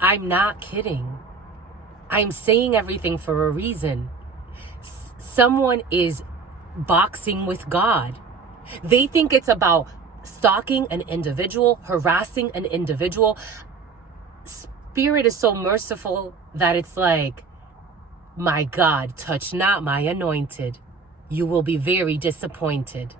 I'm not kidding. I'm saying everything for a reason. Someone is boxing with God. They think it's about stalking an individual, harassing an individual. Spirit is so merciful that it's like, my God, touch not my anointed. You will be very disappointed.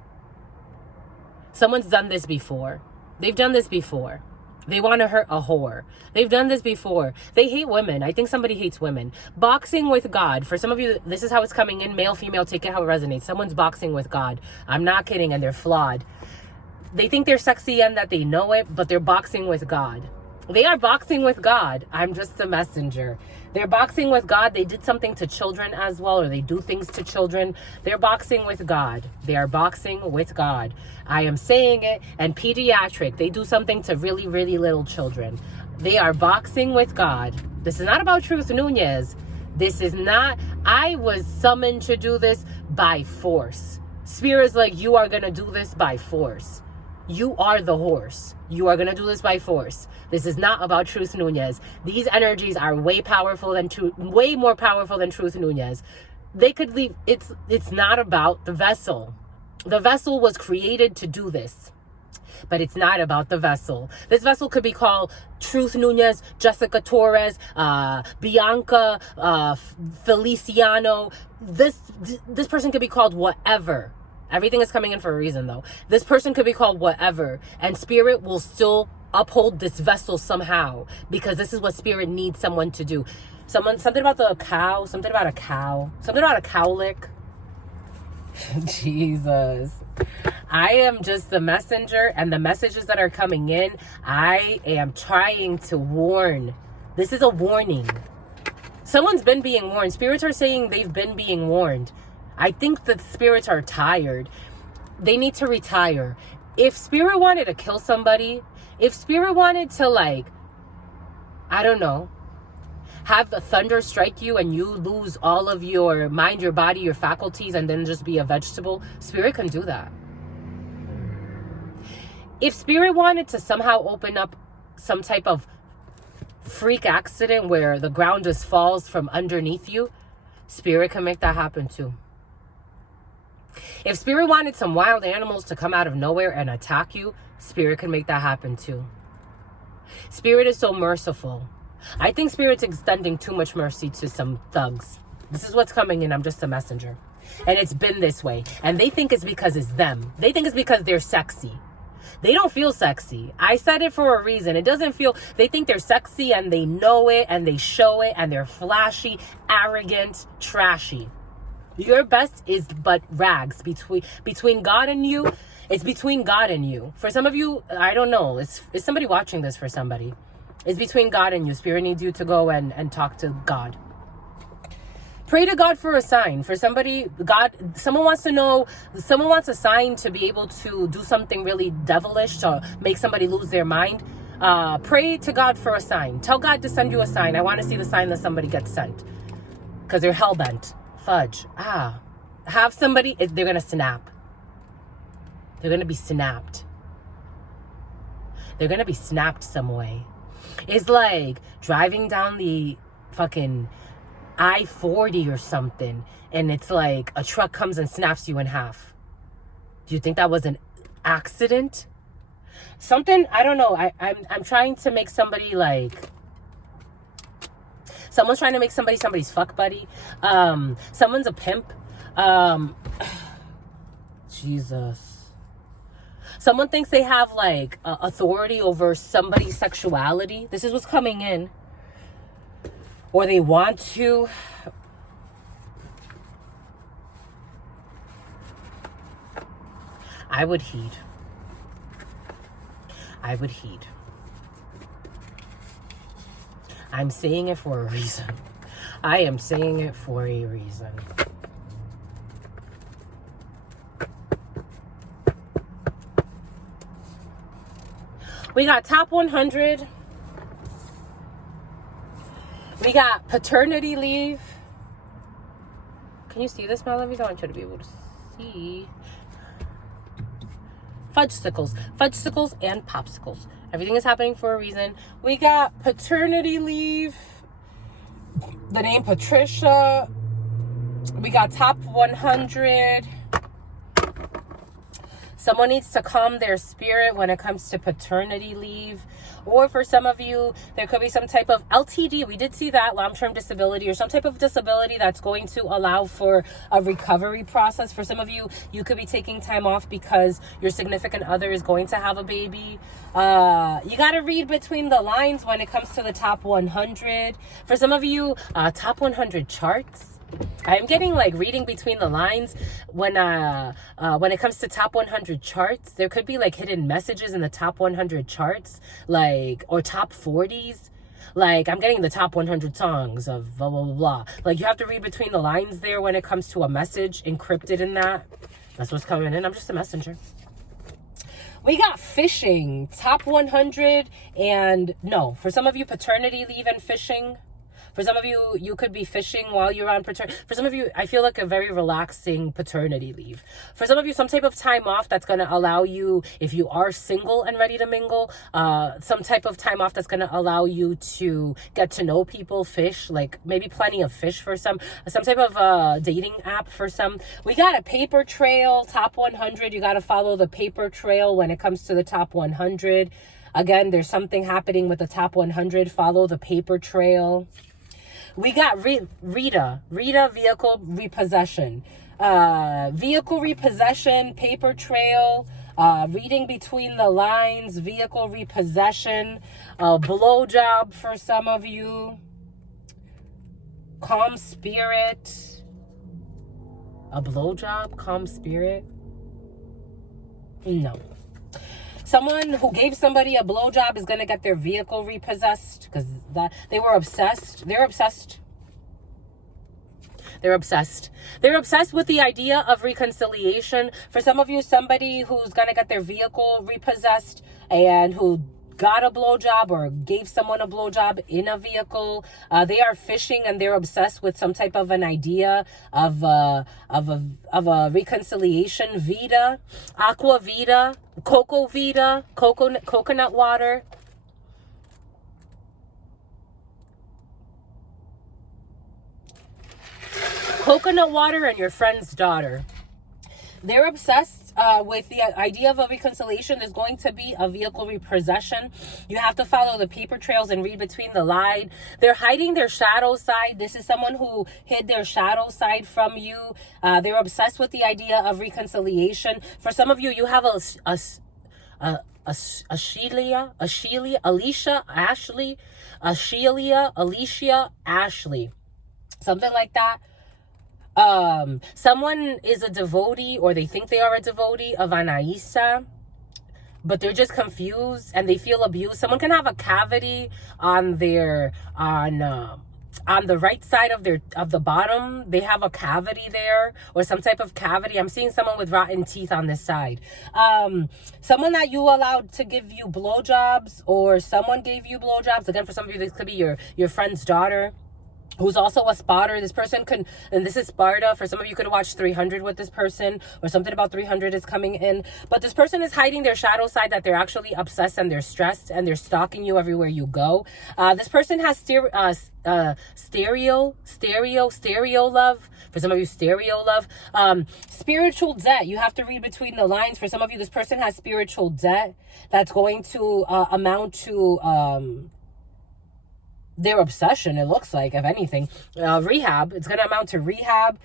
Someone's done this before. They've done this before. They want to hurt a whore. They've done this before. They hate women. I think somebody hates women. Boxing with God. For some of you, this is how it's coming in. Male, female, take it how it resonates. Someone's boxing with God. I'm not kidding, and they're flawed. They think they're sexy and that they know it, but they're boxing with God. They are boxing with God. I'm just the messenger. They're boxing with God. They did something to children as well, or they do things to children. They're boxing with God. They are boxing with God. I am saying it. And pediatric. They do something to really, really little children. They are boxing with God. This is not about Truth Nunez. This is not... I was summoned to do this by force. Spirit is like, you are going to do this by force. You are the horse. You are going to do this by force. This is not about Truth Nunez. These energies are way more powerful than Truth Nunez. They could leave. It's not about the vessel. The vessel was created to do this. But it's not about the vessel. This vessel could be called Truth Nunez, Jessica Torres, Bianca, Feliciano. This person could be called whatever. Everything is coming in for a reason, though. This person could be called whatever, and Spirit will still uphold this vessel somehow, because this is what Spirit needs someone to do. Something about the cow, something about a cowlick. Jesus. I am just the messenger, and the messages that are coming in, I am trying to warn. This is a warning. Someone's been being warned. Spirits are saying they've been being warned. I think the spirits are tired. They need to retire. If Spirit wanted to kill somebody, if Spirit wanted to, like, I don't know, have the thunder strike you and you lose all of your mind, your body, your faculties, and then just be a vegetable, Spirit can do that. If Spirit wanted to somehow open up some type of freak accident where the ground just falls from underneath you, Spirit can make that happen too. If Spirit wanted some wild animals to come out of nowhere and attack you, Spirit can make that happen too. Spirit is so merciful. I think Spirit's extending too much mercy to some thugs. This is what's coming in. I'm just a messenger. And it's been this way. And they think it's because it's them. They think it's because they're sexy. They don't feel sexy. I said it for a reason. It doesn't feel... They think they're sexy and they know it and they show it and they're flashy, arrogant, trashy. Your best is but rags between God and you. It's between God and you. For some of you, I don't know. Is somebody watching this for somebody? It's between God and you. Spirit needs you to go and talk to God. Pray to God for a sign. For somebody, someone wants a sign to be able to do something really devilish to make somebody lose their mind. Pray to God for a sign. Tell God to send you a sign. I want to see the sign that somebody gets sent. Because they're hell-bent. Fudge. Have somebody, they're going to snap. They're going to be snapped. They're going to be snapped some way. It's like driving down the fucking I-40 or something, and it's like a truck comes and snaps you in half. Do you think that was an accident? Something, I don't know. I'm trying to make somebody like... Someone's trying to make somebody's fuck buddy. Someone's a pimp. Jesus. Someone thinks they have like authority over somebody's sexuality. This is what's coming in. Or they want to. I would heed. I would heed. I'm saying it for a reason. I am saying it for a reason. We got top 100. We got paternity leave. Can you see this, my lovies? I want you to be able to see. Fudgesicles. Fudgesicles and popsicles. Everything is happening for a reason. We got paternity leave. The name Patricia. We got top 100. Someone needs to calm their spirit when it comes to paternity leave. Or for some of you, there could be some type of LTD. We did see that, long-term disability, or some type of disability that's going to allow for a recovery process. For some of you, you could be taking time off because your significant other is going to have a baby. You got to read between the lines when it comes to the top 100. For some of you, top 100 charts. I'm getting like reading between the lines when it comes to top 100 charts. There could be like hidden messages in the top 100 charts, like, or top 40s. Like, I'm getting the top 100 songs of blah, blah, blah, blah. Like, you have to read between the lines there when it comes to a message encrypted in that. That's what's coming in. I'm just a messenger. We got fishing, top 100, and no, for some of you, paternity leave and fishing. For some of you, you could be fishing while you're on paternity. For some of you, I feel like a very relaxing paternity leave. For some of you, some type of time off that's going to allow you, if you are single and ready to mingle, some type of time off that's going to allow you to get to know people, fish, like maybe plenty of fish for some type of dating app for some. We got a paper trail, top 100. You got to follow the paper trail when it comes to the top 100. Again, there's something happening with the top 100. Follow the paper trail. We got Rita, vehicle repossession. Vehicle repossession, paper trail, reading between the lines, vehicle repossession, blowjob for some of you, calm spirit, a blowjob, calm spirit. No. Someone who gave somebody a blowjob is going to get their vehicle repossessed because they were obsessed. They're obsessed. They're obsessed. They're obsessed with the idea of reconciliation. For some of you, somebody who's going to get their vehicle repossessed and who got a blowjob or gave someone a blowjob in a vehicle, they are fishing and they're obsessed with some type of an idea of a reconciliation. Vita, aqua vita, coconut water. Coconut water and your friend's daughter. They're obsessed with the idea of a reconciliation. There's going to be a vehicle repossession. You have to follow the paper trails and read between the line. They're hiding their shadow side. This is someone who hid their shadow side from you. They're obsessed with the idea of reconciliation. For some of you, you have Alicia, Ashley, something like that. Someone is a devotee, or they think they are a devotee of Anaisa, but they're just confused and they feel abused. Someone can have a cavity on their on the right side of the bottom. They have a cavity there, or some type of cavity. I'm seeing someone with rotten teeth on this side. Someone that you allowed to give you blowjobs, or someone gave you blowjobs. Again, for some of you, this could be your friend's daughter, who's also a spotter. This person can, and this is Sparta. For some of you, could watch 300 with this person, or something about 300 is coming in. But this person is hiding their shadow side, that they're actually obsessed and they're stressed and they're stalking you everywhere you go. This person has stereo love. For some of you, stereo love. Spiritual debt. You have to read between the lines. For some of you, this person has spiritual debt that's going to amount to their obsession, it looks like, if anything. Rehab. It's going to amount to rehab.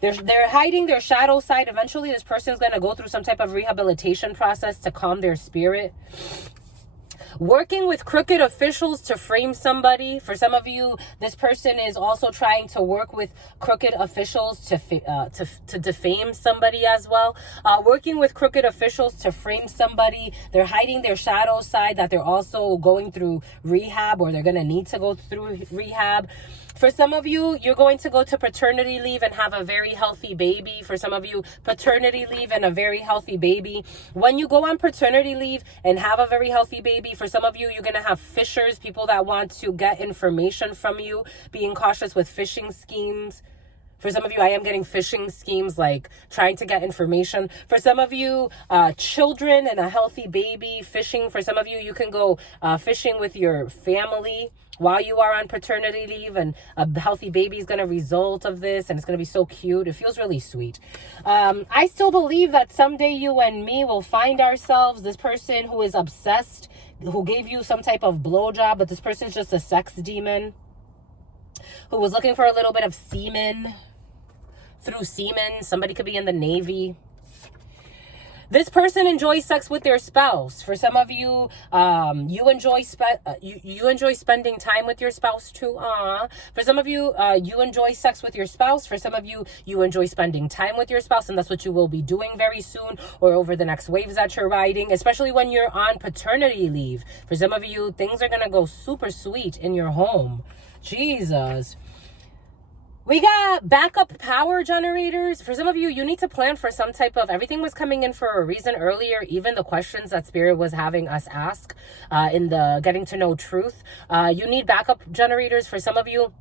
They're hiding their shadow side. Eventually, this person is going to go through some type of rehabilitation process to calm their spirit. Working with crooked officials to frame somebody. For some of you, this person is also trying to work with crooked officials to defame somebody as well. Working with crooked officials to frame somebody. They're hiding their shadow side, that they're also going through rehab, or they're going to need to go through rehab. For some of you, you're going to go to paternity leave and have a very healthy baby. For some of you, paternity leave and a very healthy baby. When you go on paternity leave and have a very healthy baby, for some of you, you're going to have fishers, people that want to get information from you, being cautious with phishing schemes. For some of you, I am getting phishing schemes, like trying to get information. For some of you, children and a healthy baby, fishing. For some of you, you can go fishing with your family while you are on paternity leave, and a healthy baby is going to result of this, and it's going to be so cute. It feels really sweet. I still believe that someday you and me will find ourselves, this person who is obsessed, who gave you some type of blowjob, but this person is just a sex demon who was looking for a little bit of semen. Through semen, somebody could be in the Navy. This person enjoys sex with their spouse. For some of you, you enjoy spending time with your spouse too. For some of you, you enjoy sex with your spouse. For some of you, you enjoy spending time with your spouse, and that's what you will be doing very soon, or over the next waves that you're riding, especially when you're on paternity leave. For some of you, things are going to go super sweet in your home. Jesus. We got backup power generators. For some of you, you need to plan for some type of, everything was coming in for a reason earlier, even the questions that Spirit was having us ask in the getting to know truth. You need backup generators. For some of you,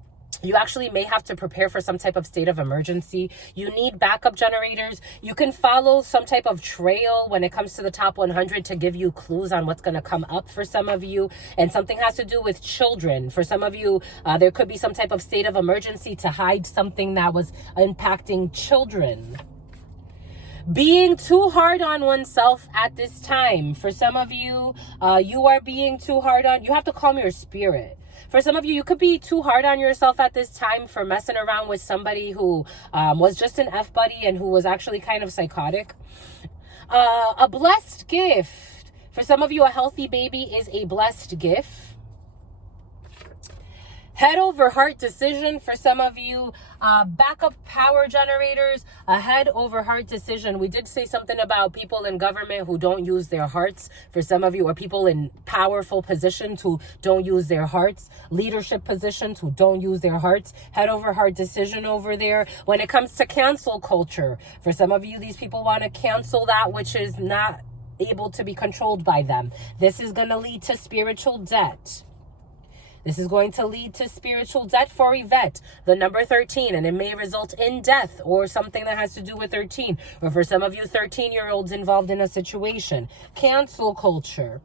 You actually may have to prepare for some type of state of emergency. You need backup generators. You can follow some type of trail when it comes to the top 100 to give you clues on what's going to come up for some of you. And something has to do with children. For some of you, there could be some type of state of emergency to hide something that was impacting children. Being too hard on oneself at this time. For some of you, you are being too hard on. You have to calm your spirit. For some of you, you could be too hard on yourself at this time for messing around with somebody who was just an F-buddy and who was actually kind of psychotic. A blessed gift. For some of you, a healthy baby is a blessed gift. Head over heart decision. For some of you, backup power generators, a head over heart decision. We did say something about people in government who don't use their hearts. For some of you, or people in powerful positions who don't use their hearts. Leadership positions who don't use their hearts. Head over heart decision over there. When it comes to cancel culture, for some of you, these people want to cancel that which is not able to be controlled by them. This is going to lead to spiritual debt. This is going to lead to spiritual debt for Yvette, the number 13, and it may result in death or something that has to do with 13. Or for some of you 13-year-olds involved in a situation. Cancel culture.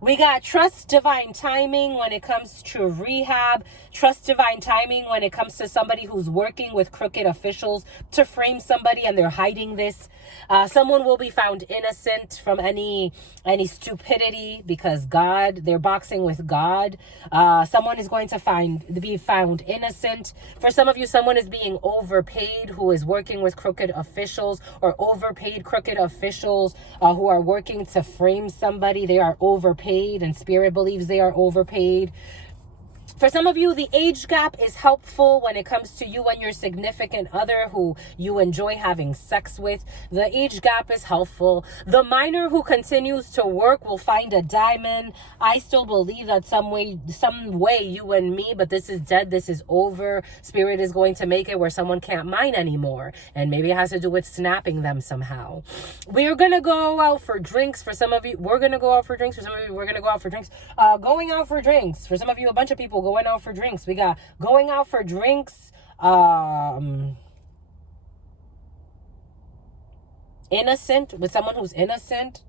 We got trust divine timing when it comes to rehab. Trust divine timing when it comes to somebody who's working with crooked officials to frame somebody and they're hiding this. Someone will be found innocent from any stupidity because God, they're boxing with God. Someone is going to be found innocent. For some of you, someone is being overpaid who is working with crooked officials, or overpaid crooked officials who are working to frame somebody. They are overpaid. And spirit believes they are overpaid. For some of you, the age gap is helpful when it comes to you and your significant other who you enjoy having sex with. The age gap is helpful. The miner who continues to work will find a diamond. I still believe that some way you and me, but this is dead. This is over. Spirit is going to make it where someone can't mine anymore. And maybe it has to do with snapping them somehow. We're going to go out for drinks. For some of you, we're going to go out for drinks. For some of you, we're going to go out for drinks. Going out for drinks. For some of you, a bunch of people going out for drinks. We got going out for drinks, innocent, with someone who's innocent.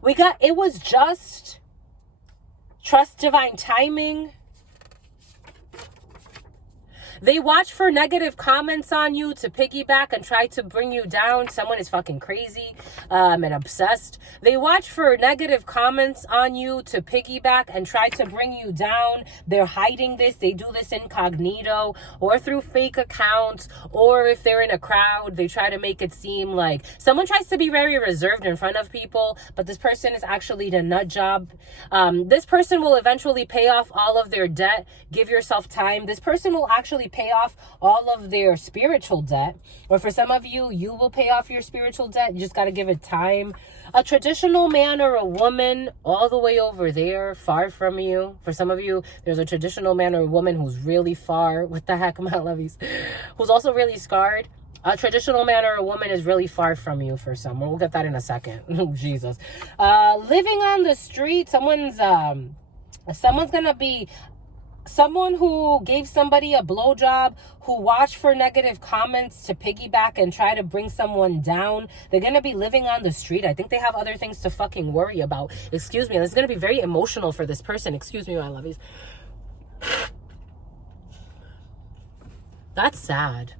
We got it was just trust divine timing. They watch for negative comments on you to piggyback and try to bring you down. Someone is fucking crazy and obsessed. They watch for negative comments on you to piggyback and try to bring you down. They're hiding this. They do this incognito or through fake accounts, or if they're in a crowd, they try to make it seem like someone tries to be very reserved in front of people, but this person is actually the nut job. This person will eventually pay off all of their debt. Give yourself time. This person will actually pay off all of their spiritual debt. Or for some of you, you will pay off your spiritual debt. You just got to give it time. A traditional man or a woman all the way over there, far from you. For some of you, there's a traditional man or a woman who's really far. What the heck, my lovies? Who's also really scarred. A traditional man or a woman is really far from you for someone. We'll get that in a second. Oh, Jesus. Living on the street, someone's gonna be someone who gave somebody a blowjob, who watched for negative comments to piggyback and try to bring someone down. They're going to be living on the street. I think they have other things to fucking worry about. Excuse me. This is going to be very emotional for this person. Excuse me, my lovies. That's sad.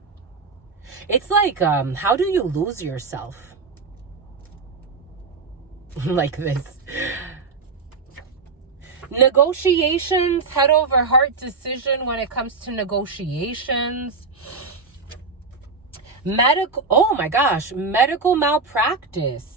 It's like, how do you lose yourself? Like this. Negotiations, head over heart decision when it comes to negotiations. Oh my gosh, medical malpractice.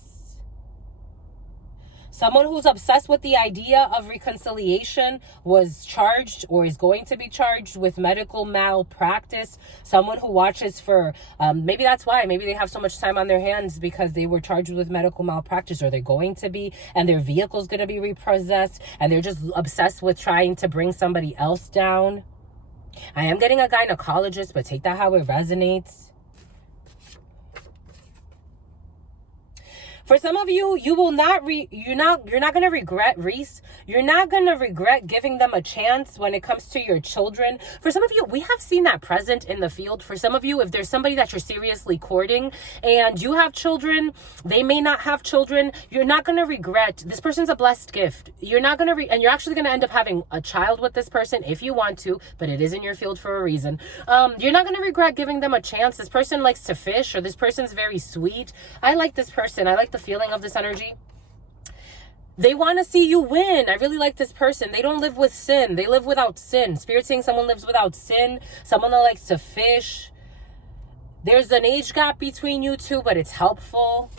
Someone who's obsessed with the idea of reconciliation was charged or is going to be charged with medical malpractice. Someone who watches for, maybe that's why, maybe they have so much time on their hands because they were charged with medical malpractice, or they're going to be, and their vehicle's going to be repossessed, and they're just obsessed with trying to bring somebody else down. I am getting a gynecologist, but take that how it resonates. For some of you, you will not you're not going to regret, Reese. You're not going to regret giving them a chance when it comes to your children. For some of you, we have seen that present in the field. For some of you, if there's somebody that you're seriously courting and you have children, they may not have children, you're not going to regret. This person's a blessed gift. You're not going to and you're actually going to end up having a child with this person if you want to, but it is in your field for a reason. You're not going to regret giving them a chance. This person likes to fish, or this person's very sweet. I like this person. I like the feeling of this energy. They want to see you win. I really like this person. They don't live with sin. They live without sin. Spirit saying someone lives without sin. Someone that likes to fish. There's an age gap between you two, but it's helpful.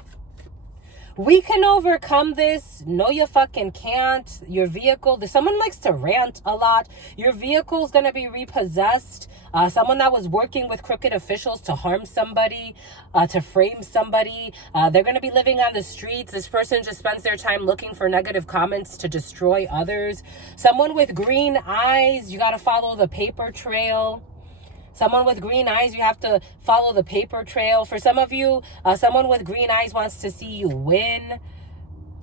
We can overcome this. No, you fucking can't. Your vehicle, someone likes to rant a lot. Your vehicle's going to be repossessed. Someone that was working with crooked officials to harm somebody, to frame somebody. They're going to be living on the streets. This person just spends their time looking for negative comments to destroy others. Someone with green eyes, you got to follow the paper trail. Someone with green eyes, you have to follow the paper trail. For some of you, someone with green eyes wants to see you win.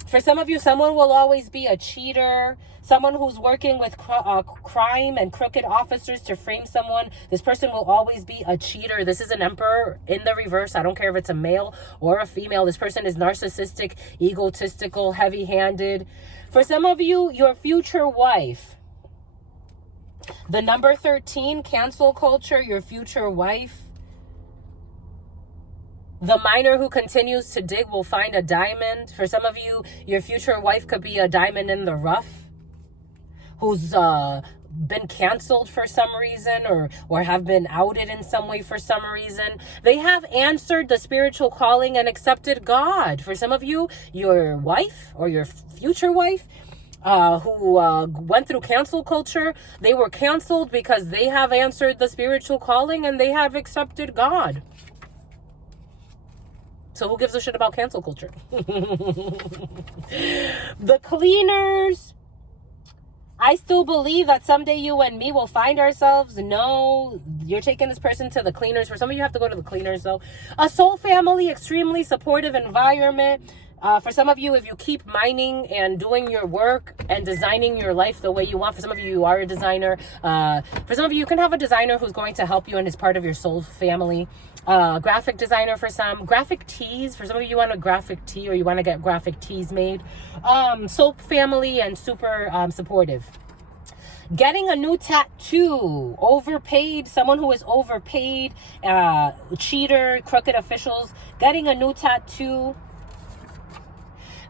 For some of you, someone will always be a cheater. Someone who's working with crime and crooked officers to frame someone. This person will always be a cheater. This is an emperor in the reverse. I don't care if it's a male or a female. This person is narcissistic, egotistical, heavy-handed. For some of you, your future wife. The number 13, cancel culture, your future wife. The miner who continues to dig will find a diamond. For some of you, your future wife could be a diamond in the rough who's been canceled for some reason or have been outed in some way for some reason. They have answered the spiritual calling and accepted God. For some of you, your wife or your future wife who went through cancel culture, they were canceled because they have answered the spiritual calling and they have accepted God. So who gives a shit about cancel culture? The cleaners. I still believe that someday you and me will find ourselves. No, you're taking this person to the cleaners. For some of you, have to go to the cleaners, though. A soul family, extremely supportive environment. For some of you, if you keep mining and doing your work and designing your life the way you want, for some of you, you are a designer. For some of you, you can have a designer who's going to help you and is part of your soul family. Graphic designer for some. Graphic tees. For some of you, you want a graphic tee or you want to get graphic tees made. Soul family and super supportive. Getting a new tattoo. Overpaid. Someone who is overpaid. Cheater. Crooked officials. Getting a new tattoo.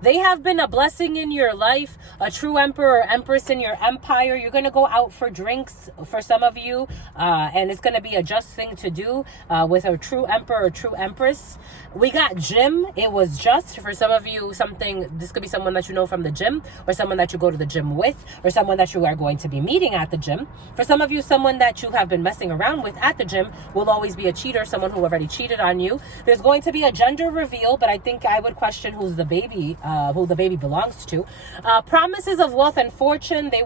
They have been a blessing in your life, a true emperor or empress in your empire. You're going to go out for drinks for some of you, and it's going to be a just thing to do with a true emperor or true empress. We got gym. It was just for some of you something. This could be someone that you know from the gym, or someone that you go to the gym with, or someone that you are going to be meeting at the gym. For some of you, someone that you have been messing around with at the gym will always be a cheater, someone who already cheated on you. There's going to be a gender reveal, but I think I would question who's the baby. Who the baby belongs to. Promises of wealth and fortune. They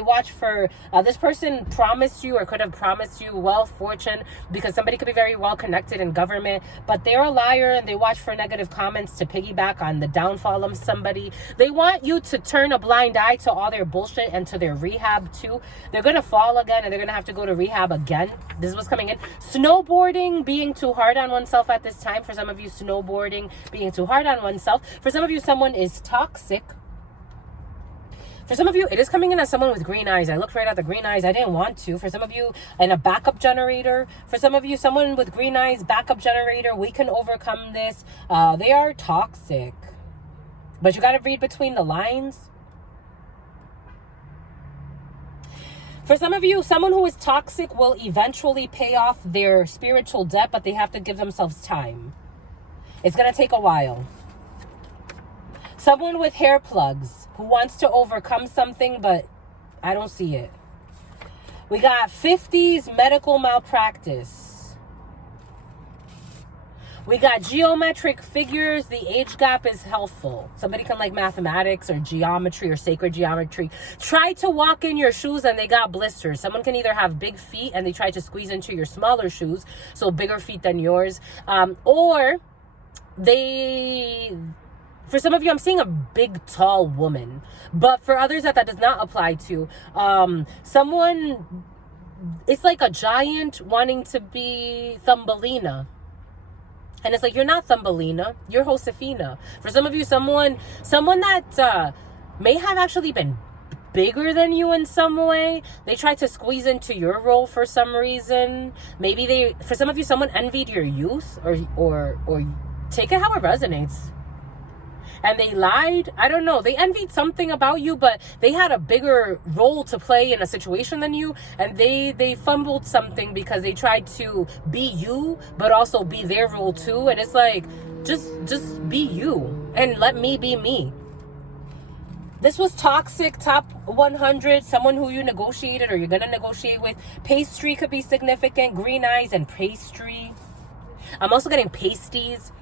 watch for this person promised you or could have promised you wealth, fortune, because somebody could be very well connected in government, but they're a liar and they watch for negative comments to piggyback on the downfall of somebody. They want you to turn a blind eye to all their bullshit and to their rehab too. They're going to fall again and they're going to have to go to rehab again. This is what's coming in. Snowboarding, being too hard on oneself at this time. For some of you, snowboarding, being too hard on oneself. For some of you, someone is toxic. For some of you, it is coming in as someone with green eyes. I looked right at the green eyes. I didn't want to. For some of you, and a backup generator. For some of you, someone with green eyes, backup generator. We can overcome this. They are toxic. But you got to read between the lines. For some of you, someone who is toxic will eventually pay off their spiritual debt, but they have to give themselves time. It's going to take a while. Someone with hair plugs who wants to overcome something, but I don't see it. We got 50s medical malpractice. We got geometric figures. The age gap is helpful. Somebody can like mathematics or geometry or sacred geometry. Try to walk in your shoes and they got blisters. Someone can either have big feet and they try to squeeze into your smaller shoes, so bigger feet than yours, or they For some of you, I'm seeing a big, tall woman. But for others that does not apply to, someone, it's like a giant wanting to be Thumbelina. And it's like, you're not Thumbelina, you're Josefina. For some of you, someone that may have actually been bigger than you in some way. They tried to squeeze into your role for some reason. Maybe for some of you, someone envied your youth, or take it how it resonates. And they lied. I don't know. They envied something about you, but they had a bigger role to play in a situation than you. And they fumbled something because they tried to be you, but also be their role too. And it's like, just be you and let me be me. This was toxic, top 100, someone who you negotiated or you're going to negotiate with. Pastry could be significant. Green eyes and pastry. I'm also getting pasties.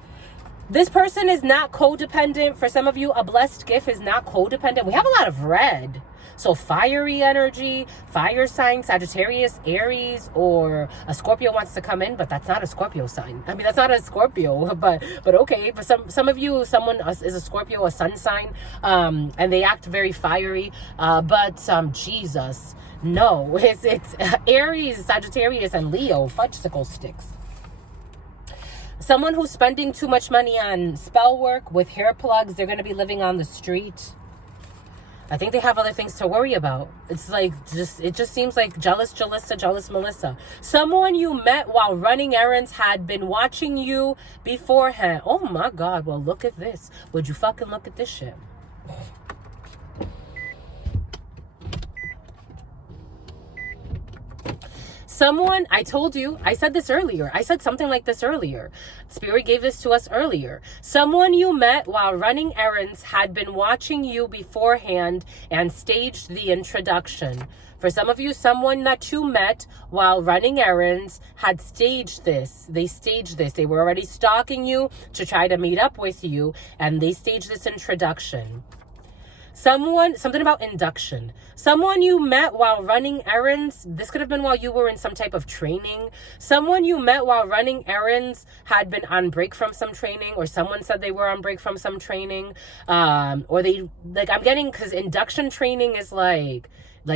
This person is not codependent. For some of you, a blessed gift is not codependent. We have a lot of red. So fiery energy, fire sign, Sagittarius, Aries, or a Scorpio wants to come in, but that's not a Scorpio sign. I mean, that's not a Scorpio, but okay. For some of you, someone is a Scorpio, a sun sign, and they act very fiery. But Jesus, no, it's Aries, Sagittarius, and Leo, fudgesicle sticks. Someone who's spending too much money on spell work with hair plugs, they're going to be living on the street. I think they have other things to worry about. It's like, it just seems like jealous Jalissa, jealous Melissa. Someone you met while running errands had been watching you beforehand. Oh my God, well, look at this. Would you fucking look at this shit? Someone, I told you, I said this earlier. I said something like this earlier. Spirit gave this to us earlier. Someone you met while running errands had been watching you beforehand and staged the introduction. For some of you, someone that you met while running errands had staged this. They staged this. They were already stalking you to try to meet up with you, and they staged this introduction. Something about induction. Someone you met while running errands. This could have been while you were in some type of training. Someone you met while running errands had been on break from some training, or someone said they were on break from some training. Or they, like, I'm getting, because induction training is like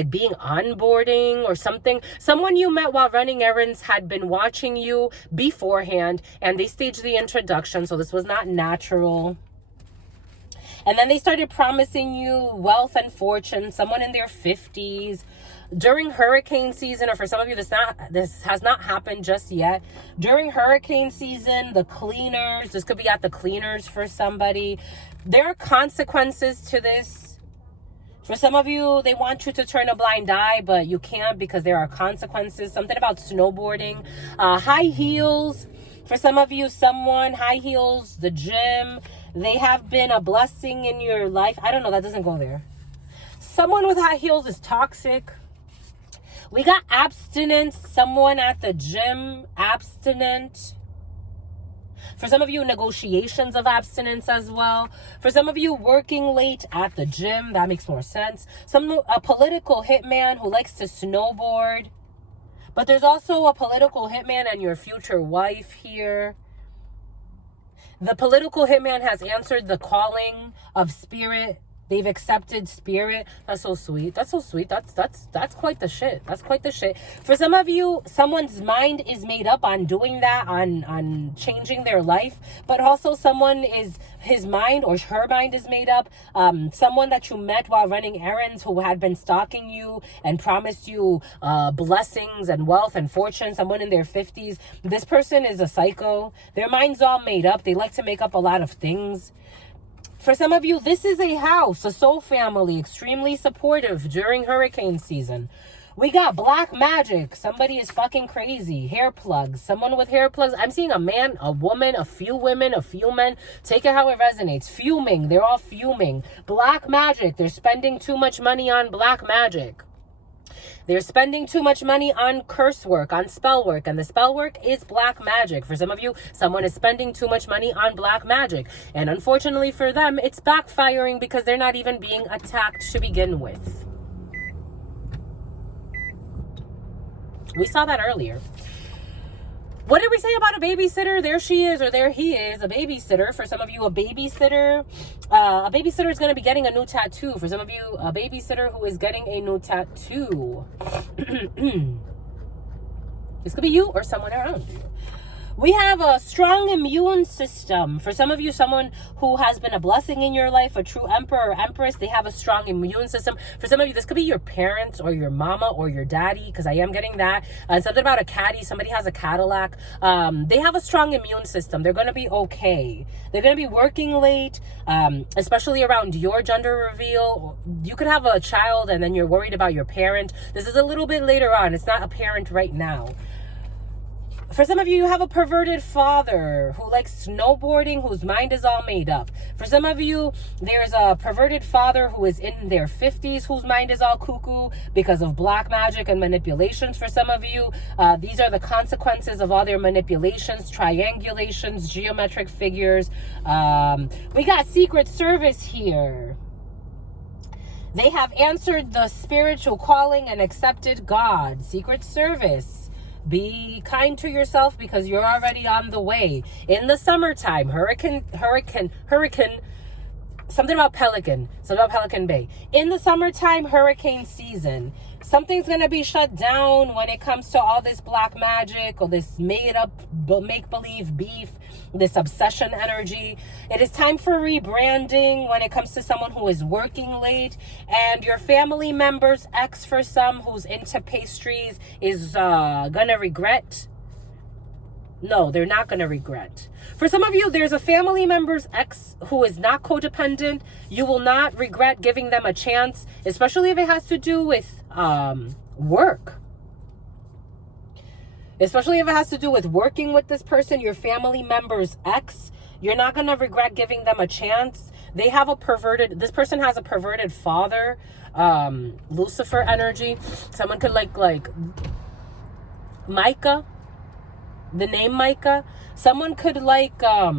being onboarding or something. Someone you met while running errands had been watching you beforehand, and they staged the introduction. So this was not natural. And then they started promising you wealth and fortune, someone in their 50s. During hurricane season, or for some of you, this has not happened just yet. During hurricane season, the cleaners, this could be at the cleaners for somebody. There are consequences to this. For some of you, they want you to turn a blind eye, but you can't because there are consequences. Something about snowboarding. High heels. For some of you, high heels, the gym. They have been a blessing in your life. I don't know. That doesn't go there. Someone with high heels is toxic. We got abstinence. Someone at the gym, abstinent. For some of you, negotiations of abstinence as well. For some of you, working late at the gym. That makes more sense. A political hitman who likes to snowboard. But there's also a political hitman and your future wife here. The political hitman has answered the calling of spirit. They've accepted spirit. That's so sweet. That's so sweet. That's quite the shit. That's quite the shit. For some of you, someone's mind is made up on doing that, on changing their life. But also his mind or her mind is made up. Someone that you met while running errands who had been stalking you and promised you blessings and wealth and fortune. Someone in their 50s. This person is a psycho. Their mind's all made up. They like to make up a lot of things. For some of you, this is a house, a soul family, extremely supportive during hurricane season. We got black magic. Somebody is fucking crazy. Hair plugs. Someone with hair plugs. I'm seeing a man, a woman, a few women, a few men. Take it how it resonates. Fuming. They're all fuming. Black magic. They're spending too much money on black magic. They're spending too much money on curse work, on spell work, and the spell work is black magic. For some of you, someone is spending too much money on black magic. And unfortunately for them, it's backfiring because they're not even being attacked to begin with. We saw that earlier. What did we say about a babysitter? There she is, or there he is, a babysitter. For some of you, a babysitter is going to be getting a new tattoo. For some of you, a babysitter who is getting a new tattoo. This could be you or someone around you. We have a strong immune system. For some of you, someone who has been a blessing in your life, a true emperor or empress, they have a strong immune system. For some of you, this could be your parents or your mama or your daddy, because I am getting that. Something about a caddy. Somebody has a Cadillac. They have a strong immune system. They're going to be okay. They're going to be working late, especially around your gender reveal. You could have a child and then you're worried about your parent. This is a little bit later on. It's not apparent right now. For some of you, you have a perverted father who likes snowboarding, whose mind is all made up. For some of you, there's a perverted father who is in their 50s, whose mind is all cuckoo because of black magic and manipulations. For some of you, these are the consequences of all their manipulations, triangulations, geometric figures. We got Secret Service here. They have answered the spiritual calling and accepted God. Secret Service. Be kind to yourself because you're already on the way. In the summertime, hurricane, something about Pelican Bay. In the summertime, hurricane season, something's going to be shut down when it comes to all this black magic or this made up make-believe beef, this obsession energy. It is time for rebranding when it comes to someone who is working late, and your family member's ex, for some who's into pastries, is gonna regret. No, they're not gonna regret. For some of you, there's a family member's ex who is not codependent. You will not regret giving them a chance, especially if it has to do with work. Especially if it has to do with working with this person, your family member's ex. You're not going to regret giving them a chance. They have this person has a perverted father, Lucifer energy. Someone could like Micah, the name Micah. Someone could like, I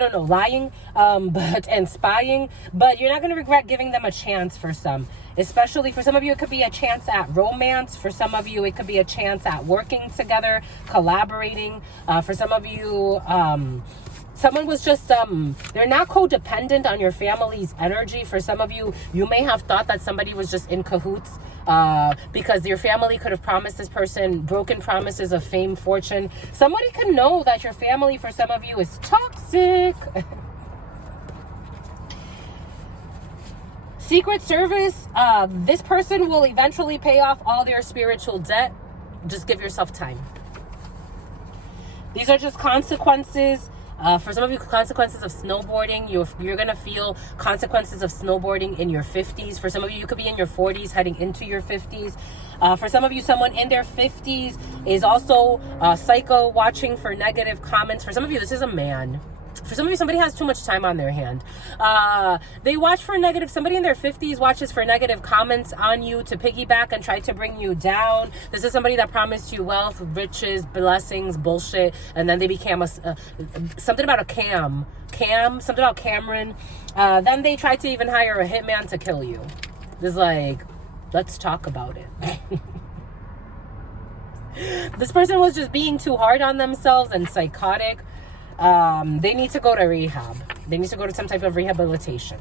don't know, lying, and spying, but you're not going to regret giving them a chance for some. Especially for some of you, it could be a chance at romance. For some of you, it could be a chance at working together, collaborating. For some of you, someone was just, they're not codependent on your family's energy. For some of you, you may have thought that somebody was just in cahoots because your family could have promised this person broken promises of fame, fortune. Somebody can know that your family, for some of you, is toxic. Secret Service, this person will eventually pay off all their spiritual debt. Just give yourself time. These are just consequences. For some of you, consequences of snowboarding. You're going to feel consequences of snowboarding in your 50s. For some of you, you could be in your 40s heading into your 50s. For some of you, someone in their 50s is also psycho watching for negative comments. For some of you, this is a man. For some of you, somebody has too much time on their hand. They watch for negative, somebody in their 50s watches for negative comments on you to piggyback and try to bring you down. This is somebody that promised you wealth, riches, blessings, bullshit, and then they became something about a Cam, something about Cameron. Then they tried to even hire a hitman to kill you. It's like, let's talk about it. This person was just being too hard on themselves and psychotic. They need to go to rehab. They need to go to some type of rehabilitation.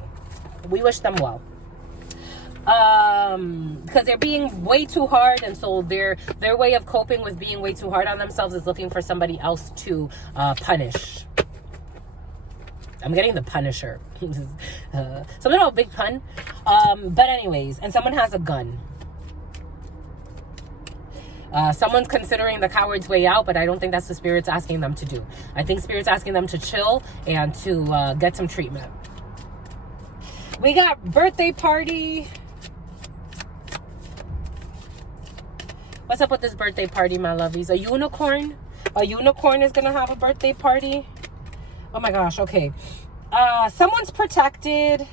We wish them well. Because they're being way too hard, and so their way of coping with being way too hard on themselves is looking for somebody else to punish. I'm getting the Punisher. Something about big pun. But anyways, and someone has a gun. Someone's considering the coward's way out, but I don't think that's the Spirit's asking them to do. I think Spirit's asking them to chill and to get some treatment. We got birthday party. What's up with this birthday party, my lovies? A unicorn? A unicorn is going to have a birthday party? Oh my gosh, okay. Someone's protected.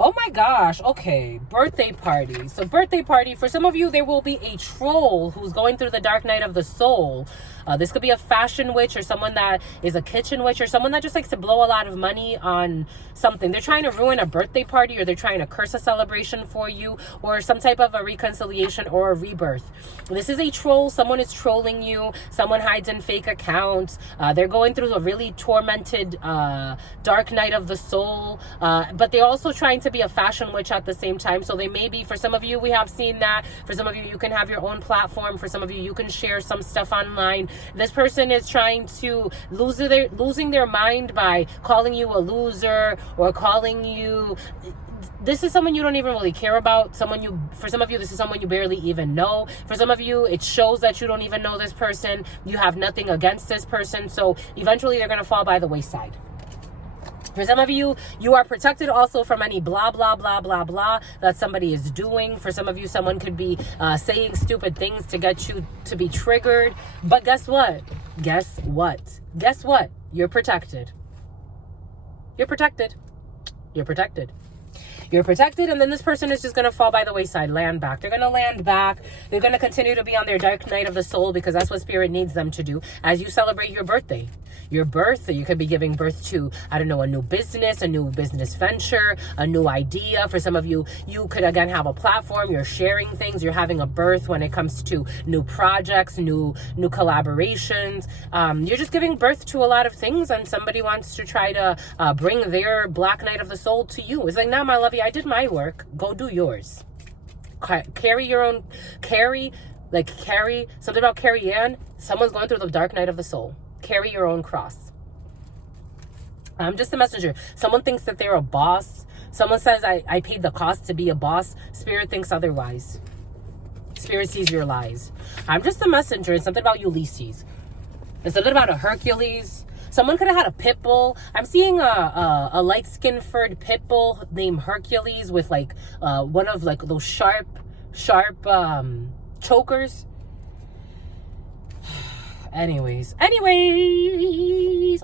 Oh my gosh. Okay. Birthday party. So birthday party. For some of you, there will be a troll who's going through the dark night of the soul. This could be a fashion witch or someone that is a kitchen witch or someone that just likes to blow a lot of money on something. They're trying to ruin a birthday party, or they're trying to curse a celebration for you, or some type of a reconciliation or a rebirth. This is a troll. Someone is trolling you. Someone hides in fake accounts. They're going through a really tormented dark night of the soul. But they're also trying to be a fashion witch at the same time. So they may be, for some of you, we have seen that. For some of you, you can have your own platform. For some of you, you can share some stuff online. This person is trying to losing their mind by calling you a loser, or calling you, this is someone you don't even really care about. For some of you, this is someone you barely even know. For some of you, it shows that you don't even know this person. You have nothing against this person. So eventually they're going to fall by the wayside. For some of you, you are protected also from any blah, blah, blah, blah, blah that somebody is doing. For some of you, someone could be saying stupid things to get you to be triggered. But guess what? Guess what? Guess what? You're protected. You're protected. You're protected. You're protected, and then this person is just going to fall by the wayside, land back. They're going to land back. They're going to continue to be on their dark night of the soul, because that's what spirit needs them to do as you celebrate your birthday. Your birth, you could be giving birth to, I don't know, a new business venture, a new idea. For some of you, you could again have a platform. You're sharing things. You're having a birth when it comes to new projects, new collaborations. You're just giving birth to a lot of things, and somebody wants to try to bring their black night of the soul to you. It's like, nah, my lovey, I did my work. Go do yours. Carry your own, something about Carrie Ann. Someone's going through the dark night of the soul. Carry your own cross. I'm just a messenger. Someone thinks that they're a boss. Someone says, I paid the cost to be a boss. Spirit thinks otherwise. Spirit sees your lies. I'm just a messenger. It's something about Ulysses. It's something about a Hercules. Someone could have had a pit bull. I'm seeing a light-skinned furred pit bull named Hercules with one of those sharp chokers. Anyways,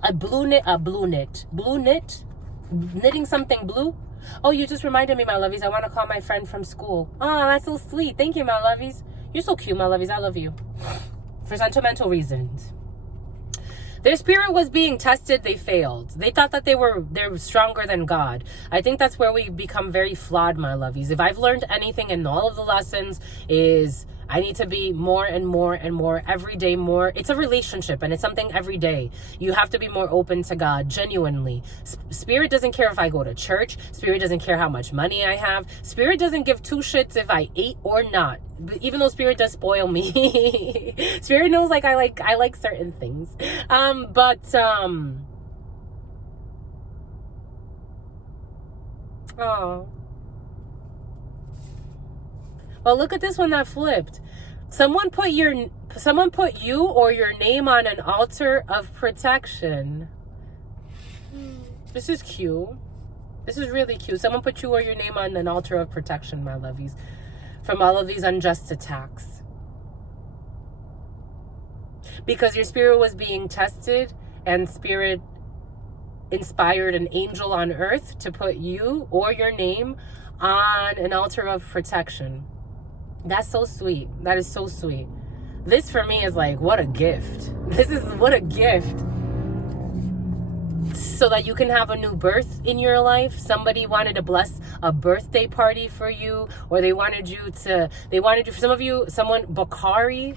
a blue knit, knitting something blue. Oh, you just reminded me, my lovies. I want to call my friend from school. Oh, that's so sweet. Thank you, my lovies. You're so cute, my lovies. I love you. For sentimental reasons. Their spirit was being tested. They failed. They thought that they were stronger than God. I think that's where we become very flawed, my lovies. If I've learned anything in all of the lessons, is I need to be more and more and more every day more. It's a relationship, and it's something every day. You have to be more open to God, genuinely. Spirit doesn't care if I go to church. Spirit doesn't care how much money I have. Spirit doesn't give two shits if I ate or not. Even though Spirit does spoil me. Spirit knows I like certain things. Oh. Well, look at this one that flipped. Someone put you or your name on an altar of protection. This is cute. This is really cute. Someone put you or your name on an altar of protection, my lovies, from all of these unjust attacks. Because your spirit was being tested, and Spirit inspired an angel on earth to put you or your name on an altar of protection. That's so sweet. That is so sweet. This for me is what a gift. What a gift. So that you can have a new birth in your life. Somebody wanted to bless a birthday party for you, or they wanted you, for some of you, Bakari,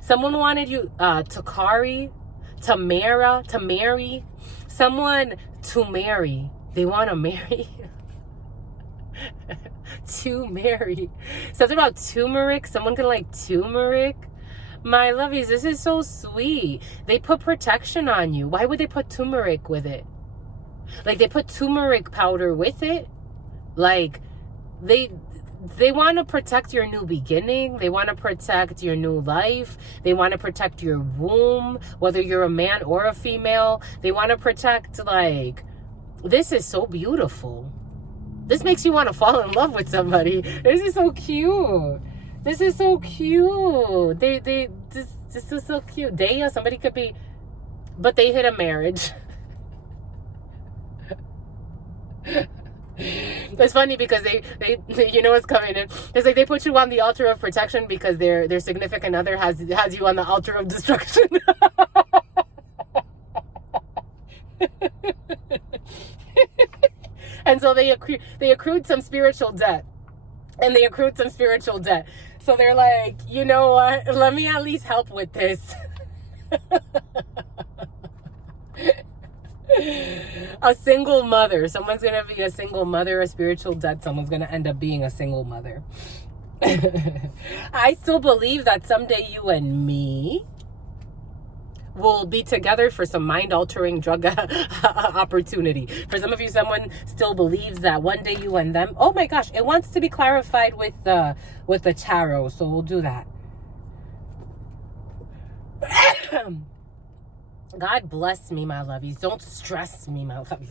someone wanted you, Takari, to marry, someone to marry. They want to marry. To marry. Something about turmeric. Someone could like turmeric. My lovies, this is so sweet. They put protection on you. Why would they put turmeric with it? They put turmeric powder with it. They want to protect your new beginning. They want to protect your new life. They want to protect your womb, whether you're a man or a female. They want to protect, this is so beautiful. This makes you want to fall in love with somebody. This is so cute. This is so cute. This is so cute. Somebody could be, but they hit a marriage. It's funny because they you know what's coming in. It's like they put you on the altar of protection because their significant other has you on the altar of destruction. And so they accrued some spiritual debt. And they accrued some spiritual debt. So they're like, you know what? Let me at least help with this. A single mother. Someone's going to be a single mother, a spiritual debt. Someone's going to end up being a single mother. I still believe that someday you and me will be together for some mind-altering drug opportunity. For some of you, someone still believes that one day you and them. Oh my gosh, it wants to be clarified with the tarot, so we'll do that. God bless me, my lovies. Don't stress me, my lovies.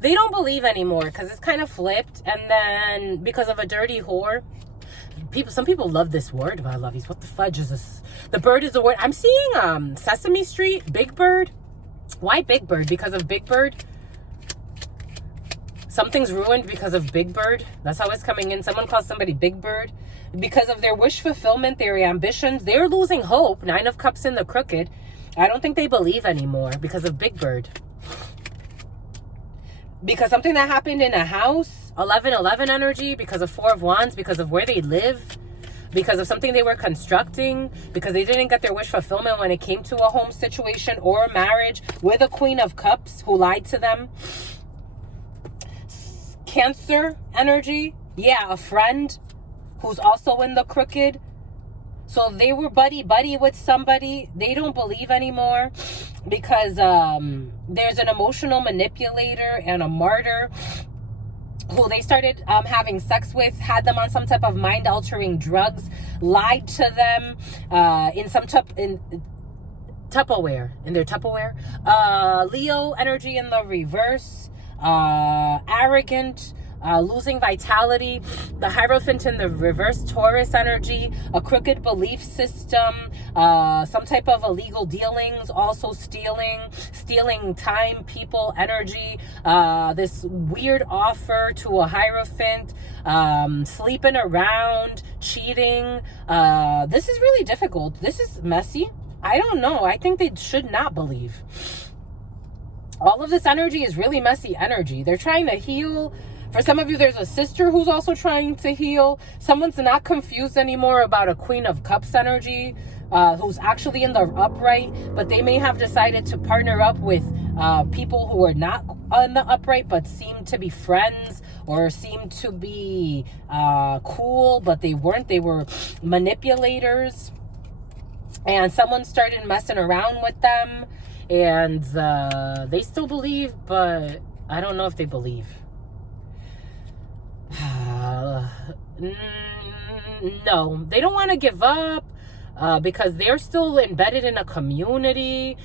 They don't believe anymore because it's kind of flipped, and then because of a dirty whore. Some people love this word, my lovies. What the fudge is this? The bird is the word. I'm seeing Sesame Street, Big Bird. Why Big Bird? Because of Big Bird. Something's ruined because of Big Bird. That's how it's coming in. Someone calls somebody Big Bird. Because of their wish fulfillment, their ambitions, they're losing hope. 9 of Cups in the crooked. I don't think they believe anymore because of Big Bird. Because something that happened in a house, 11-11 energy, because of 4 of Wands, because of where they live, because of something they were constructing, because they didn't get their wish fulfillment when it came to a home situation or a marriage, with a Queen of Cups who lied to them. Cancer energy, yeah, a friend who's also in the crooked. So they were buddy with somebody. They don't believe anymore because there's an emotional manipulator and a martyr who they started having sex with, had them on some type of mind-altering drugs, lied to them in some Tupperware, in their Tupperware. Leo energy in the reverse, arrogant, losing vitality, the Hierophant in the reverse, Taurus energy, a crooked belief system, some type of illegal dealings, also stealing time, people, energy, this weird offer to a Hierophant, sleeping around, cheating. This is really difficult. This is messy. I don't know. I think they should not believe. All of this energy is really messy energy. They're trying to heal. For some of you, there's a sister who's also trying to heal. Someone's not confused anymore about a Queen of Cups energy, who's actually in the upright, but they may have decided to partner up with people who are not in the upright, but seem to be friends or seem to be cool, but they weren't. They were manipulators. And someone started messing around with them, and they still believe, but I don't know if they believe. No, they don't want to give up because they're still embedded in a community.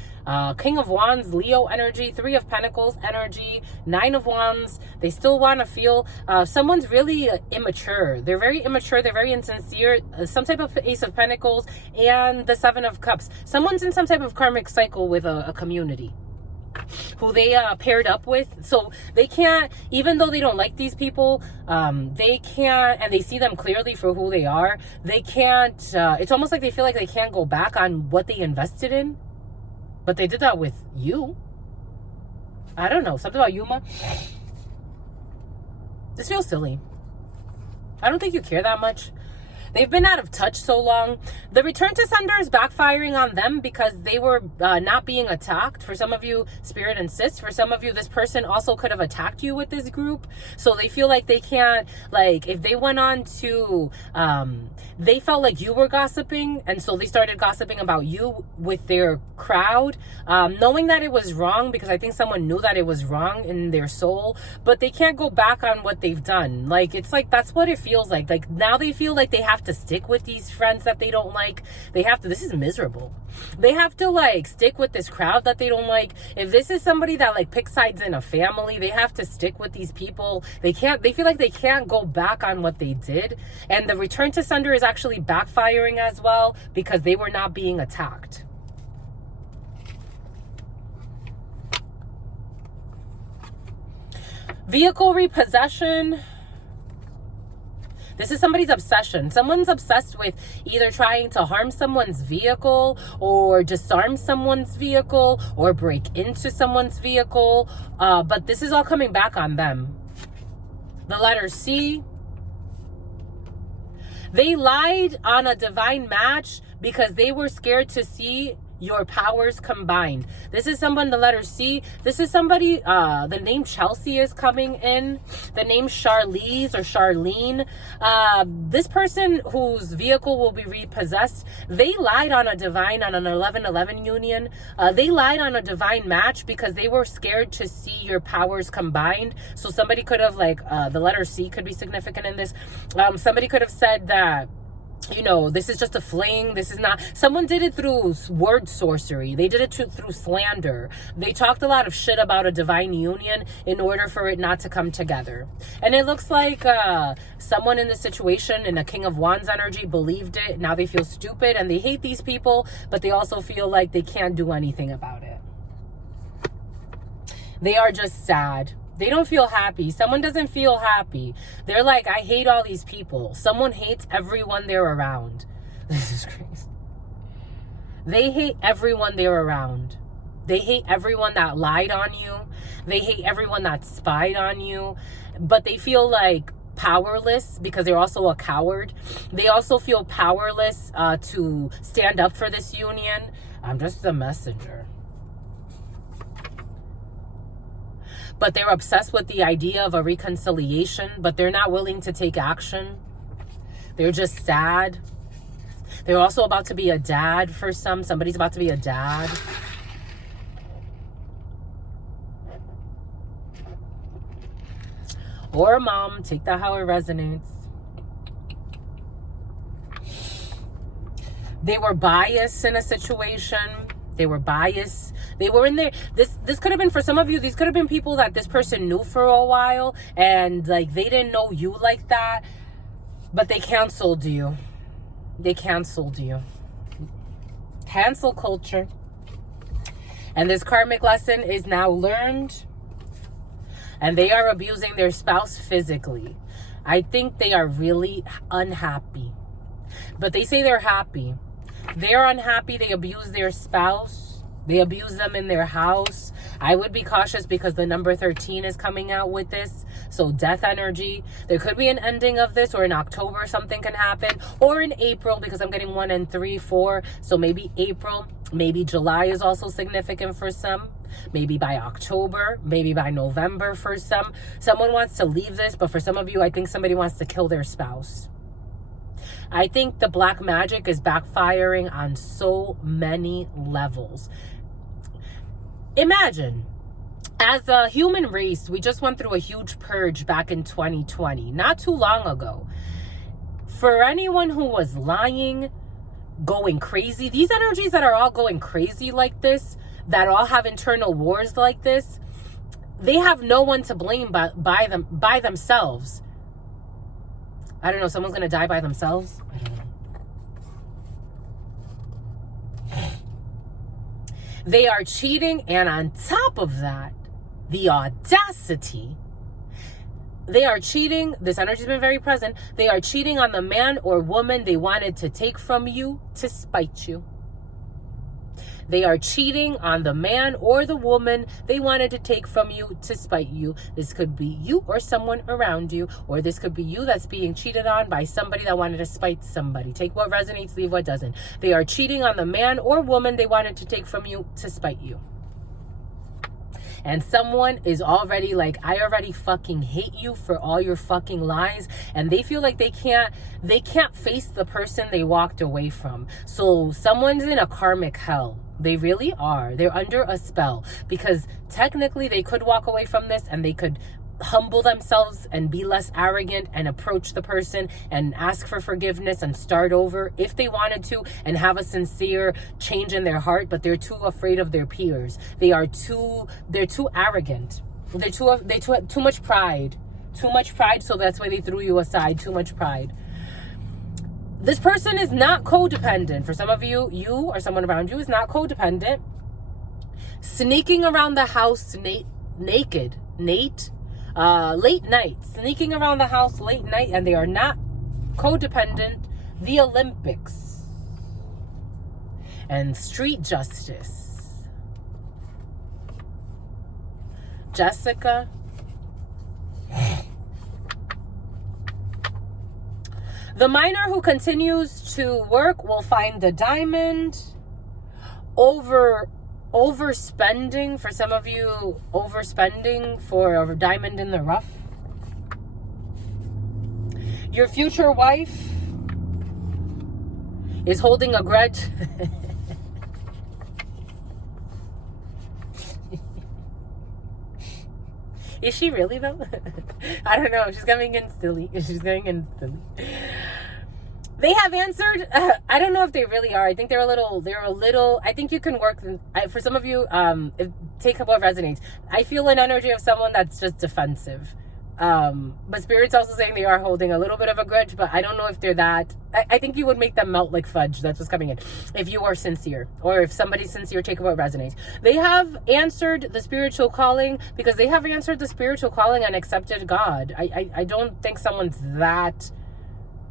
King of Wands, Leo energy, 3 of Pentacles energy, 9 of Wands. They still want to feel someone's really immature. They're very immature. They're very insincere. Some type of Ace of Pentacles and the 7 of Cups. Someone's in some type of karmic cycle with a community who they paired up with. So they can't, even though they don't like these people, they can't, and they see them clearly for who they are, they can't, it's almost like they feel like they can't go back on what they invested in. But they did that with you. I don't know, something about Yuma. This feels silly. I don't think you care that much. They've been out of touch so long. The return to sender is backfiring on them because they were not being attacked. For some of you, Spirit insists. For some of you, this person also could have attacked you with this group. So they feel like they can't, like, if they went on to, they felt like you were gossiping. And so they started gossiping about you with their crowd, knowing that it was wrong, because I think someone knew that it was wrong in their soul. But they can't go back on what they've done. Like, it's like, that's what it feels like. Like, now they feel like they have to stick with these friends that they don't like. They have to, this is miserable. They have to, like, stick with this crowd that they don't like. If this is somebody that, like, picks sides in a family, they have to stick with these people. They feel like they can't go back on what they did. And the return to sender is actually backfiring as well because they were not being attacked. Vehicle repossession. This is somebody's obsession. Someone's obsessed with either trying to harm someone's vehicle or disarm someone's vehicle or break into someone's vehicle. But this is all coming back on them. The letter C. They lied on a divine match because they were scared to see your powers combined. This is someone, the letter C. This is somebody, the name Chelsea is coming in. The name Charlize or Charlene. This person whose vehicle will be repossessed, they lied on a divine, on an 11-11 union. They lied on a divine match because they were scared to see your powers combined. So somebody could have, like, the letter C could be significant in this. Somebody could have said that, you know, this is just a fling. This is not. Someone did it through word sorcery. They did it through slander. They talked a lot of shit about a divine union in order for it not to come together. And it looks like someone in this situation, in a King of Wands energy, believed it. Now they feel stupid and they hate these people, but they also feel like they can't do anything about it. They are just sad. They don't feel happy. Someone doesn't feel happy. They're like, I hate all these people. Someone hates everyone they're around. This is crazy. They hate everyone they're around. They hate everyone that lied on you. They hate everyone that spied on you. But they feel like powerless because they're also a coward. They also feel powerless to stand up for this union. I'm just a messenger. But they're obsessed with the idea of a reconciliation, but they're not willing to take action. They're just sad. They're also about to be a dad for some. Somebody's about to be a dad. Or a mom. Take that how it resonates. They were biased in a situation. They were biased. They were in there. This could have been, for some of you, these could have been people that this person knew for a while and like they didn't know you like that, but they canceled you. They canceled you. Cancel culture. And this karmic lesson is now learned. And they are abusing their spouse physically. I think they are really unhappy. But they say they're happy. They're unhappy. They abuse their spouse. They abuse them in their house. I would be cautious because the number 13 is coming out with this. So death energy. There could be an ending of this, or in October something can happen, or in April because I'm getting 1 and 3, 4. So maybe April, maybe July is also significant for some. Maybe by October, maybe by November for some. Someone wants to leave this, but for some of you, I think somebody wants to kill their spouse. I think the black magic is backfiring on so many levels. Imagine, as a human race, we just went through a huge purge back in 2020, not too long ago. For anyone who was lying, going crazy, these energies that are all going crazy like this, that all have internal wars like this, they have no one to blame by themselves. I don't know, someone's going to die by themselves? I don't know. They are cheating, and on top of that, the audacity. They are cheating. This energy's been very present. They are cheating on the man or woman they wanted to take from you to spite you. They are cheating on the man or the woman they wanted to take from you to spite you. This could be you or someone around you, or this could be you that's being cheated on by somebody that wanted to spite somebody. Take what resonates, leave what doesn't. They are cheating on the man or woman they wanted to take from you to spite you. And someone is already like, I already fucking hate you for all your fucking lies. And they feel like they can't face the person they walked away from. So someone's in a karmic hell. They really are. They're under a spell because technically they could walk away from this and they could humble themselves and be less arrogant and approach the person and ask for forgiveness and start over if they wanted to and have a sincere change in their heart, but they're too afraid of their peers. They're too arrogant. They're too much pride. Too much pride, so that's why they threw you aside. Too much pride. This person is not codependent. For some of you, you or someone around you is not codependent. Sneaking around the house naked. Nate, late night, sneaking around the house late night, and they are not codependent. The Olympics and street justice. Jessica. The miner who continues to work will find the diamond. Overspending, for some of you, overspending for a diamond in the rough. Your future wife is holding a grudge. Is she really though? I don't know. She's coming in silly. They have answered. I don't know if they really are. I think they're a little. I think you can work. For some of you, take what resonates. I feel an energy of someone that's just defensive. But Spirit's also saying they are holding a little bit of a grudge, but I don't know if they're that. I think you would make them melt like fudge. That's what's coming in. If you are sincere, or if somebody's sincere, take what resonates. They have answered the spiritual calling, because they have answered the spiritual calling and accepted God. I don't think someone's that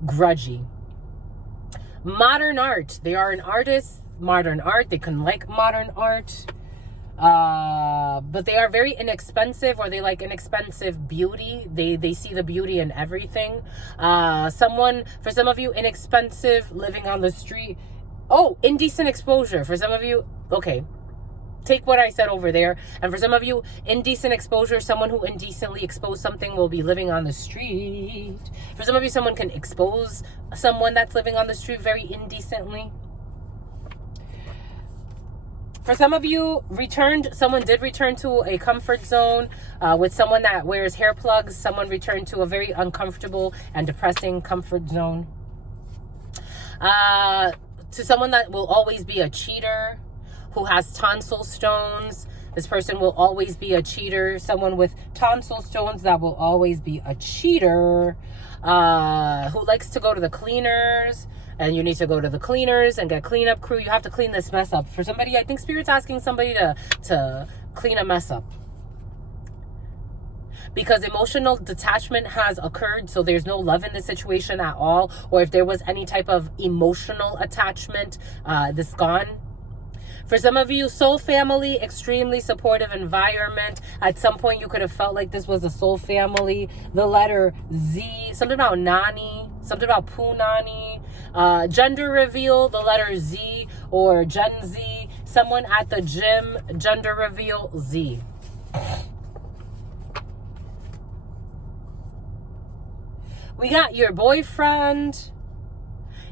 grudgy. Modern art. They are an artist. Modern art. They can like modern art. But they are very inexpensive, or they like inexpensive beauty. They see the beauty in everything. For some of you, inexpensive, living on the street. Oh, indecent exposure. For some of you, okay, take what I said over there. And for some of you, indecent exposure, someone who indecently exposed something will be living on the street. For some of you, someone can expose someone that's living on the street very indecently. For some of you, someone did return to a comfort zone with someone that wears hair plugs. Someone returned to a very uncomfortable and depressing comfort zone. To someone that will always be a cheater, who has tonsil stones. This person will always be a cheater. Someone with tonsil stones that will always be a cheater. Who likes to go to the cleaners. And you need to go to the cleaners and get cleanup crew. You have to clean this mess up. For somebody, I think Spirit's asking somebody to clean a mess up. Because emotional detachment has occurred, so there's no love in the situation at all. Or if there was any type of emotional attachment, this gone. For some of you, soul family, extremely supportive environment. At some point, you could have felt like this was a soul family. The letter Z, something about Nani, something about Punani. Gender reveal, the letter Z, or Gen Z. Someone at the gym, gender reveal, Z. We got your boyfriend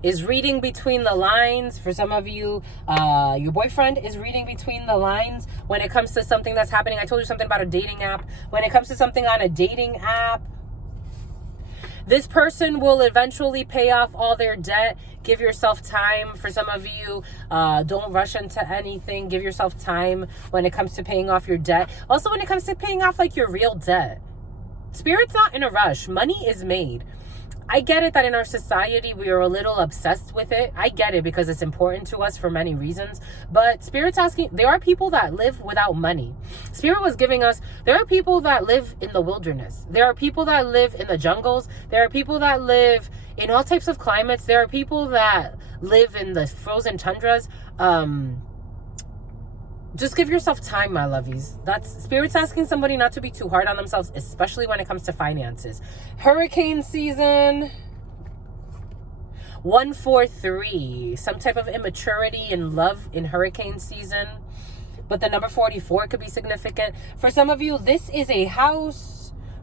is reading between the lines. For some of you, your boyfriend is reading between the lines when it comes to something that's happening. I told you something about a dating app. When it comes to something on a dating app, this person will eventually pay off all their debt. Give yourself time. For some of you, don't rush into anything. Give yourself time when it comes to paying off your debt. Also, when it comes to paying off like your real debt. Spirit's not in a rush. Money is made. I get it that in our society, we are a little obsessed with it. I get it because it's important to us for many reasons. But Spirit's asking, there are people that live without money. Spirit was giving us, there are people that live in the wilderness. There are people that live in the jungles. There are people that live in all types of climates. There are people that live in the frozen tundras. Just give yourself time, my lovies. That's Spirit's asking somebody not to be too hard on themselves, especially when it comes to finances. Hurricane season. 143. Some type of immaturity in love in hurricane season. But the number 44 could be significant. For some of you, this is a house.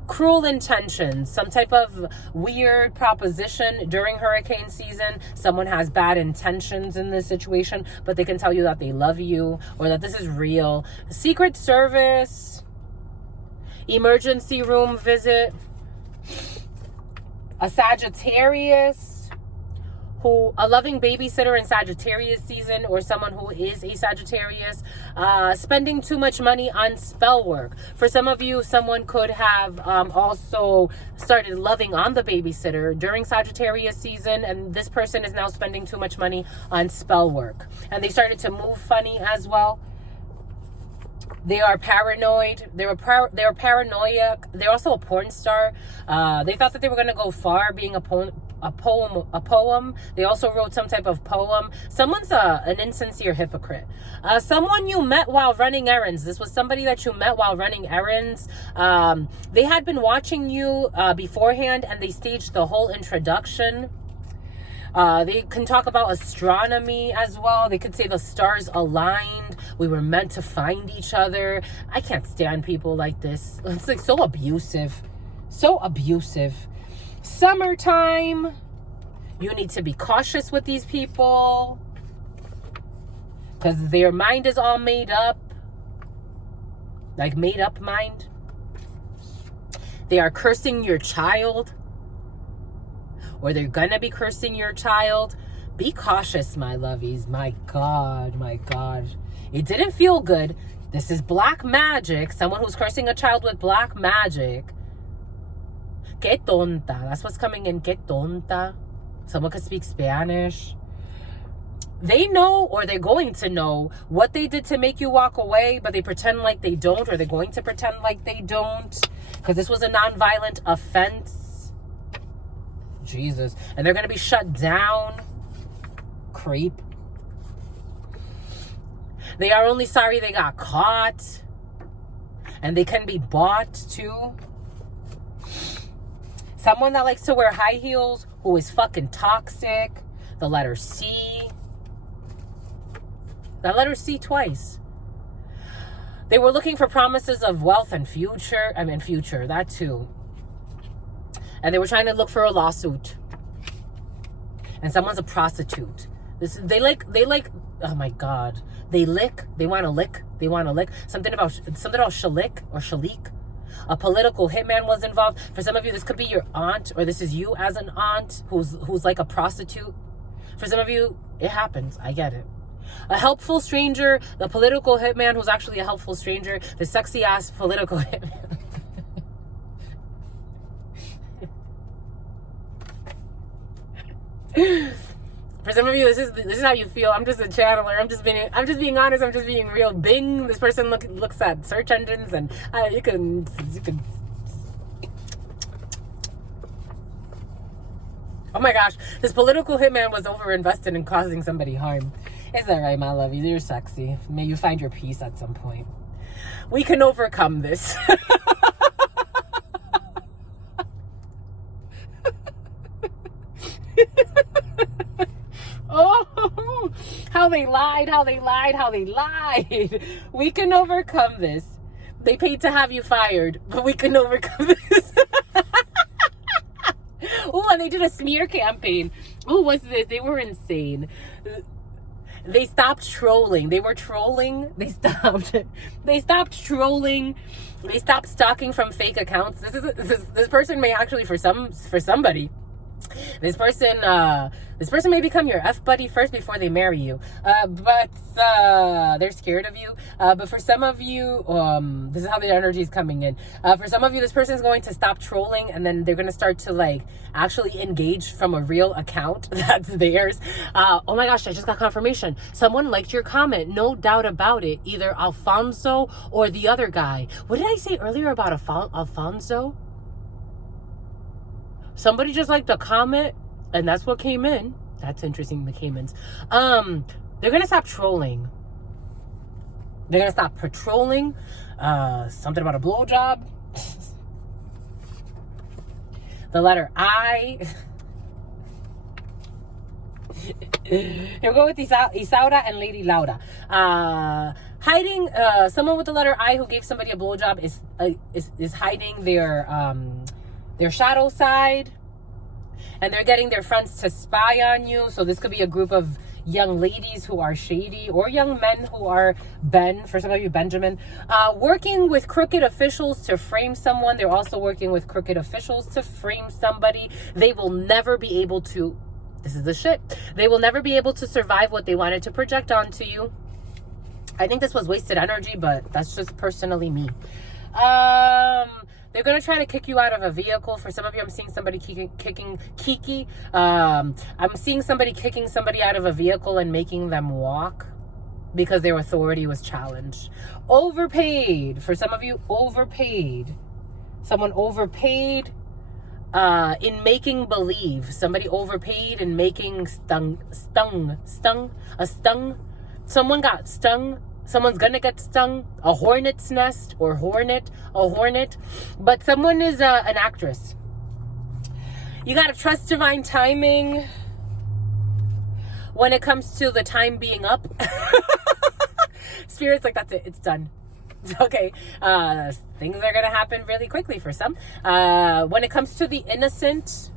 Cruel intentions, some type of weird proposition during hurricane season. Someone has bad intentions in this situation, but they can tell you that they love you or that this is real. Secret Service, emergency room visit, a Sagittarius, a loving babysitter in Sagittarius season, or someone who is a Sagittarius, spending too much money on spell work. For some of you, someone could have also started loving on the babysitter during Sagittarius season, and this person is now spending too much money on spell work. And they started to move funny as well. They are paranoid. They were paranoiac. They're also a porn star. They thought that they were going to go far being a poem. They also wrote some type of poem. Someone's an insincere hypocrite. Someone you met while running errands. This was somebody that you met while running errands. They had been watching you beforehand, and they staged the whole introduction. They can talk about astronomy as well. They could say the stars aligned. We were meant to find each other. I can't stand people like this. It's like so abusive. So abusive. Summertime. You need to be cautious with these people, because their mind is all made up. Like made up mind. They are cursing your child. Or they're gonna be cursing your child. Be cautious, my lovies. My God, my God. It didn't feel good. This is black magic. Someone who's cursing a child with black magic. Que tonta. That's what's coming in. Que tonta. Someone could speak Spanish. They know, or they're going to know, what they did to make you walk away, but they pretend like they don't, or they're going to pretend like they don't. Because this was a nonviolent offense. Jesus. And they're going to be shut down. Creep. They are only sorry they got caught. And they can be bought too. Someone that likes to wear high heels who is fucking toxic. The letter C. That letter C twice. They were looking for promises of wealth and future. Future. That too. And they were trying to look for a lawsuit. And someone's a prostitute. They like, oh my God. They want to lick. Something about shalik or shalik. A political hitman was involved. For some of you, this could be your aunt, or this is you as an aunt who's like a prostitute. For some of you, it happens. I get it. A helpful stranger, the political hitman who's actually a helpful stranger, the sexy ass political hitman. For some of you, this is how you feel. I'm just a channeler. I'm just being honest. I'm just being real. Bing. This person looks at search engines, and you can. Oh my gosh, this political hitman was overinvested in causing somebody harm. Is that right, my love? You're sexy. May you find your peace at some point. We can overcome this. Oh, how they lied. We can overcome this. They paid to have you fired, but we can overcome this. Oh, and they did a smear campaign. Oh, what's this? They were insane. They stopped trolling. They were trolling. They stopped trolling. They stopped stalking from fake accounts. This person may actually, for somebody, this person may become your F buddy first before they marry you. But they're scared of you. But for some of you, this is how the energy is coming in. For some of you, this person is going to stop trolling, and then they're going to start to like actually engage from a real account that's theirs. Oh my gosh, I just got confirmation. Someone liked your comment. No doubt about it. Either Alfonso or the other guy. What did I say earlier about Alfonso? Somebody just liked the comment, and that's what came in. That's interesting, the Caymans. They're going to stop trolling. They're going to stop patrolling. Something about a blowjob. The letter I. Here we go with Isaura and Lady Laura. Hiding, someone with the letter I who gave somebody a blowjob is hiding their shadow side, and they're getting their friends to spy on you. So this could be a group of young ladies who are shady, or young men who are for some of you, Benjamin, working with crooked officials to frame someone. They're also working with crooked officials to frame somebody. They will never be able to, this is the shit, they will never be able to survive what they wanted to project onto you. I think this was wasted energy, but that's just personally me. They're going to try to kick you out of a vehicle. For some of you, I'm seeing somebody I'm seeing somebody kicking somebody out of a vehicle and making them walk. because their authority was challenged. Overpaid. For some of you, overpaid. Someone overpaid in making believe. Somebody overpaid in making stung. Someone got stung. Someone's gonna get stung. A hornet's nest or a hornet. But someone is an actress. You gotta trust divine timing when it comes to the time being up. Spirit's like, that's it, it's done. It's okay. Things are gonna happen really quickly for some. When it comes to the innocent,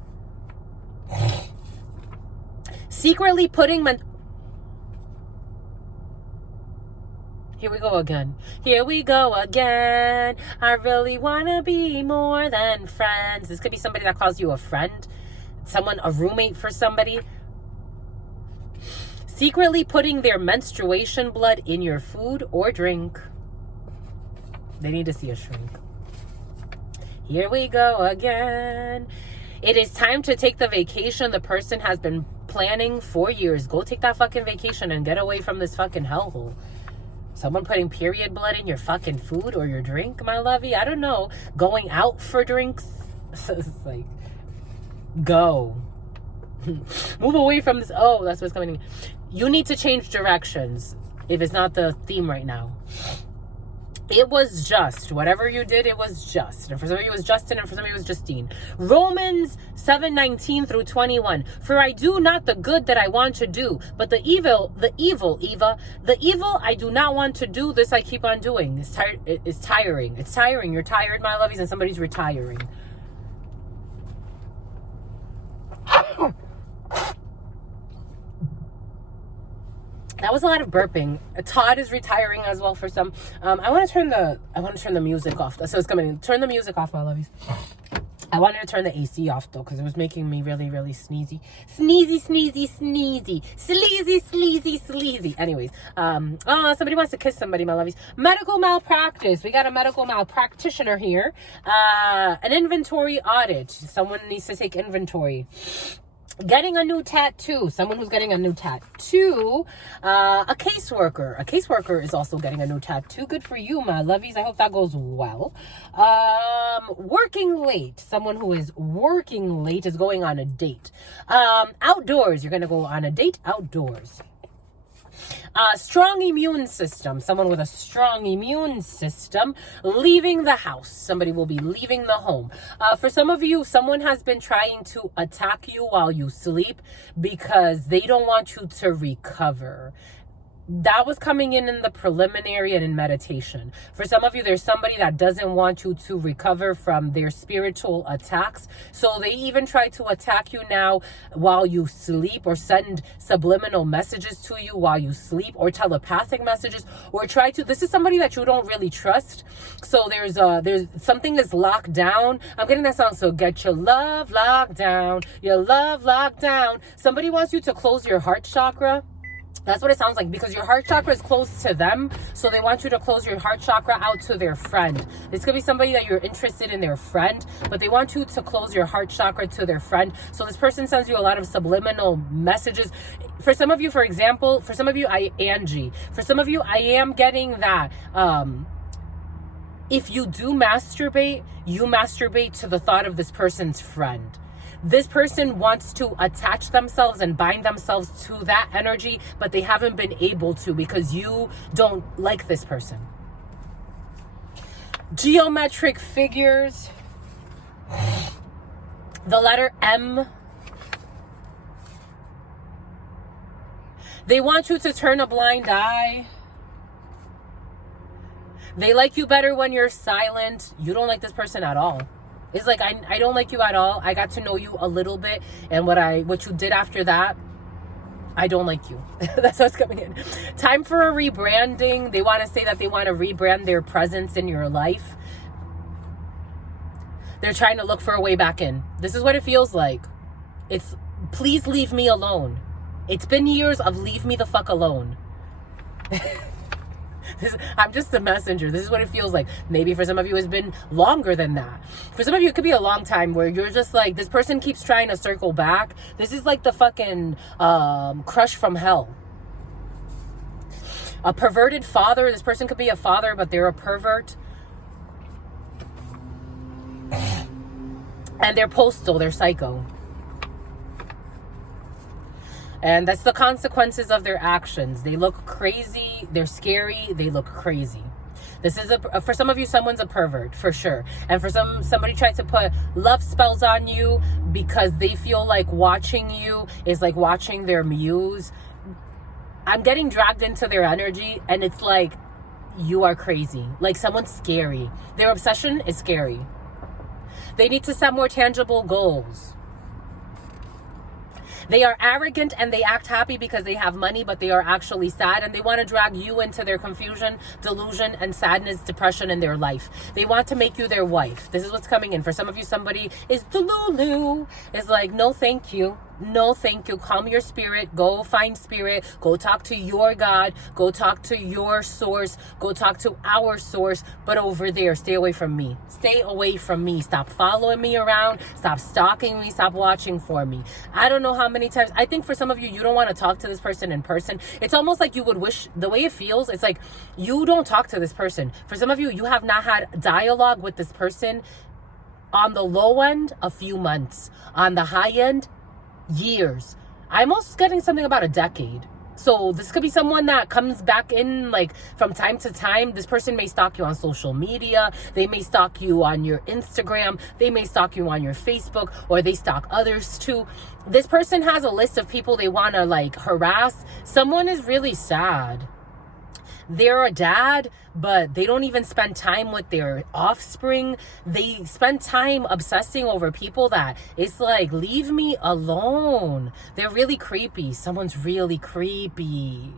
secretly putting Here we go again. Here we go again. I really want to be more than friends. This could be somebody that calls you a friend. Someone, a roommate for somebody. Secretly putting their menstruation blood in your food or drink. They need to see a shrink. Here we go again. It is time to take the vacation the person has been planning for years. Go take that fucking vacation and get away from this fucking hellhole. Someone putting period blood in your fucking food or your drink, my lovey. I don't know. Going out for drinks. It's like, go. Move away from this. Oh, that's what's coming in. You need to change directions if it's not the theme right now. It was just. Whatever you did, it was just. And for some of you, it was Justin, and for some of you, it was Justine. Romans 7:19 through 21. For I do not the good that I want to do, but the evil I do not want to do, this I keep on doing. It's tiring. It's tiring. You're tired, my lovies, and somebody's retiring. That was a lot of burping. Todd is retiring as well for some. I want to turn the music off. So it's coming in. Turn the music off, my lovies. I wanted to turn the AC off though, because it was making me really, really sneezy. Sleazy. Anyways, somebody wants to kiss somebody, my lovies. Medical malpractice. We got a medical malpractitioner here. An inventory audit. Someone needs to take inventory. Getting a new tattoo. Someone who's getting a new tattoo. A caseworker. A caseworker is also getting a new tattoo. Good for you, my lovies. I hope that goes well. Working late. Someone who is working late is going on a date. Outdoors. You're going to go on a date outdoors. Strong immune system. Someone with a strong immune system leaving the house. Somebody will be leaving the home. For some of you, someone has been trying to attack you while you sleep because they don't want you to recover. That was coming in the preliminary and in meditation. For some of you, there's somebody that doesn't want you to recover from their spiritual attacks. So they even try to attack you now while you sleep, or send subliminal messages to you while you sleep, or telepathic messages, or try to, this is somebody that you don't really trust. So there's something is locked down. I'm getting that sound. So get your love locked down, your love locked down. Somebody wants you to close your heart chakra. That's what it sounds like, because your heart chakra is close to them. So they want you to close your heart chakra out to their friend. This could be somebody that you're interested in, their friend, but they want you to close your heart chakra to their friend. So this person sends you a lot of subliminal messages. For some of you, for example, for some of you, Angie. For some of you, I am getting that. If you do masturbate, you masturbate to the thought of this person's friend. This person wants to attach themselves and bind themselves to that energy, but they haven't been able to because you don't like this person. Geometric figures. The letter M. They want you to turn a blind eye. They like you better when you're silent. You don't like this person at all. It's like, I don't like you at all. I got to know you a little bit, and what you did after that, I don't like you. That's what's coming in. Time for a rebranding. They want to say that they want to rebrand their presence in your life. They're trying to look for a way back in. This is what it feels like. It's, please leave me alone. It's been years of leave me the fuck alone. I'm just the messenger. This is what it feels like. Maybe for some of you it's been longer than that. For some of you it could be a long time where you're just like, this person keeps trying to circle back. This is like the fucking crush from hell. A perverted father. This person could be a father, but they're a pervert. And they're postal. They're psycho. And that's the consequences of their actions. They look crazy. They're scary. They look crazy. This is for some of you, someone's a pervert for sure. And for somebody tried to put love spells on you because they feel like watching you is like watching their muse. I'm getting dragged into their energy, and it's like, you are crazy. Like, someone's scary. Their obsession is scary. They need to set more tangible goals. They are arrogant and they act happy because they have money, but they are actually sad, and they want to drag you into their confusion, delusion, and sadness, depression in their life. They want to make you their wife. This is what's coming in. For some of you, somebody is delulu. Is like, no, thank you. No, thank you. Calm your spirit. Go find spirit. Go talk to your God. Go talk to your source. Go talk to our source. But over there, stay away from me. Stay away from me. Stop following me around. Stop stalking me. Stop watching for me. I don't know how many times. I think for some of you, you don't want to talk to this person in person. It's almost like you would wish, the way it feels, it's like you don't talk to this person. For some of you, you have not had dialogue with this person. On the low end, a few months. On the high end, years. I'm also getting something about a decade. So this could be someone that comes back in like from time to time. This person may stalk you on social media. They may stalk you on your Instagram. They may stalk you on your Facebook, or they stalk others too. This person has a list of people they want to like harass. Someone is really sad. They're a dad, but they don't even spend time with their offspring. They spend time obsessing over people that it's like, leave me alone. They're really creepy. Someone's really creepy.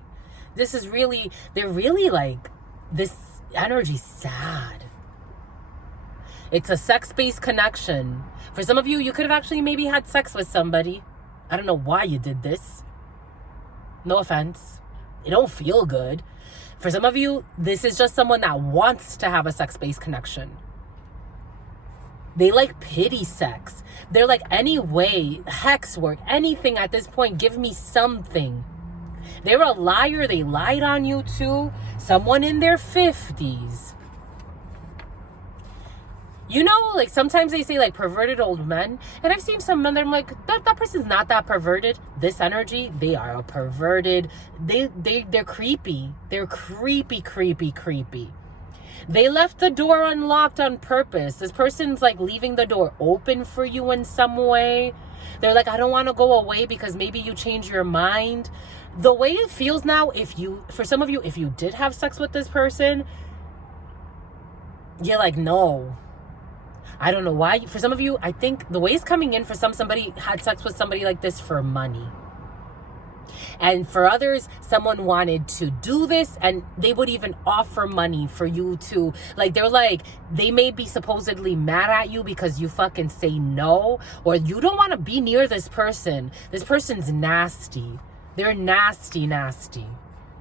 They're really like, this energy's sad. It's a sex-based connection. For some of you, you could have actually maybe had sex with somebody. I don't know why you did this. No offense. It don't feel good. For some of you, this is just someone that wants to have a sex-based connection. They like pity sex. They're like, any way, hex work, anything at this point, give me something. They're a liar. They lied on you too. Someone in their 50s. You know, like sometimes they say like perverted old men. And I've seen some men that I'm like, that person's not that perverted. This energy, they are a perverted. They're creepy. They're creepy. They left the door unlocked on purpose. This person's like leaving the door open for you in some way. They're like, I don't want to go away because maybe you change your mind. The way it feels now, for some of you, if you did have sex with this person, you're like, no. I don't know why. For some of you, I think the way it's coming in, for somebody had sex with somebody like this for money. And for others, someone wanted to do this and they would even offer money for you to, like, they're like, they may be supposedly mad at you because you fucking say no, or you don't want to be near this person. This person's nasty. They're nasty.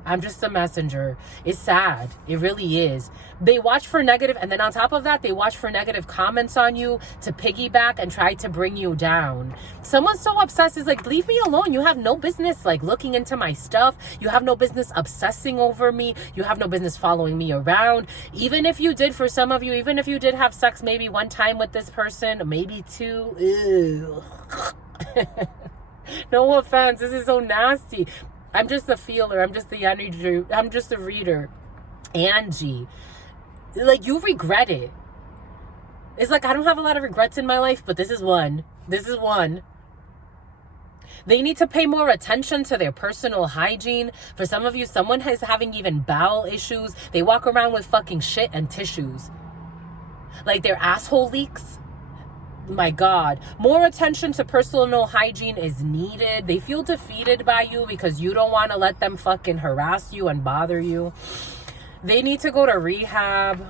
I'm just a messenger. It's sad. It really is. They watch for negative, and then on top of that, they watch for negative comments on you to piggyback and try to bring you down. Someone so obsessed is like, leave me alone. You have no business like looking into my stuff. You have no business obsessing over me. You have no business following me around. Even if you did, for some of you, even if you did have sex maybe one time with this person, maybe two. Ew. No offense. This is so nasty. I'm just a feeler. I'm just the energy. I'm just a reader. Angie. Like, you regret it. It's like, I don't have a lot of regrets in my life, but this is one. This is one. They need to pay more attention to their personal hygiene. For some of you, someone is having even bowel issues. They walk around with fucking shit and tissues. Like, their asshole leaks. My God. More attention to personal hygiene is needed. They feel defeated by you because you don't want to let them fucking harass you and bother you. They need to go to rehab.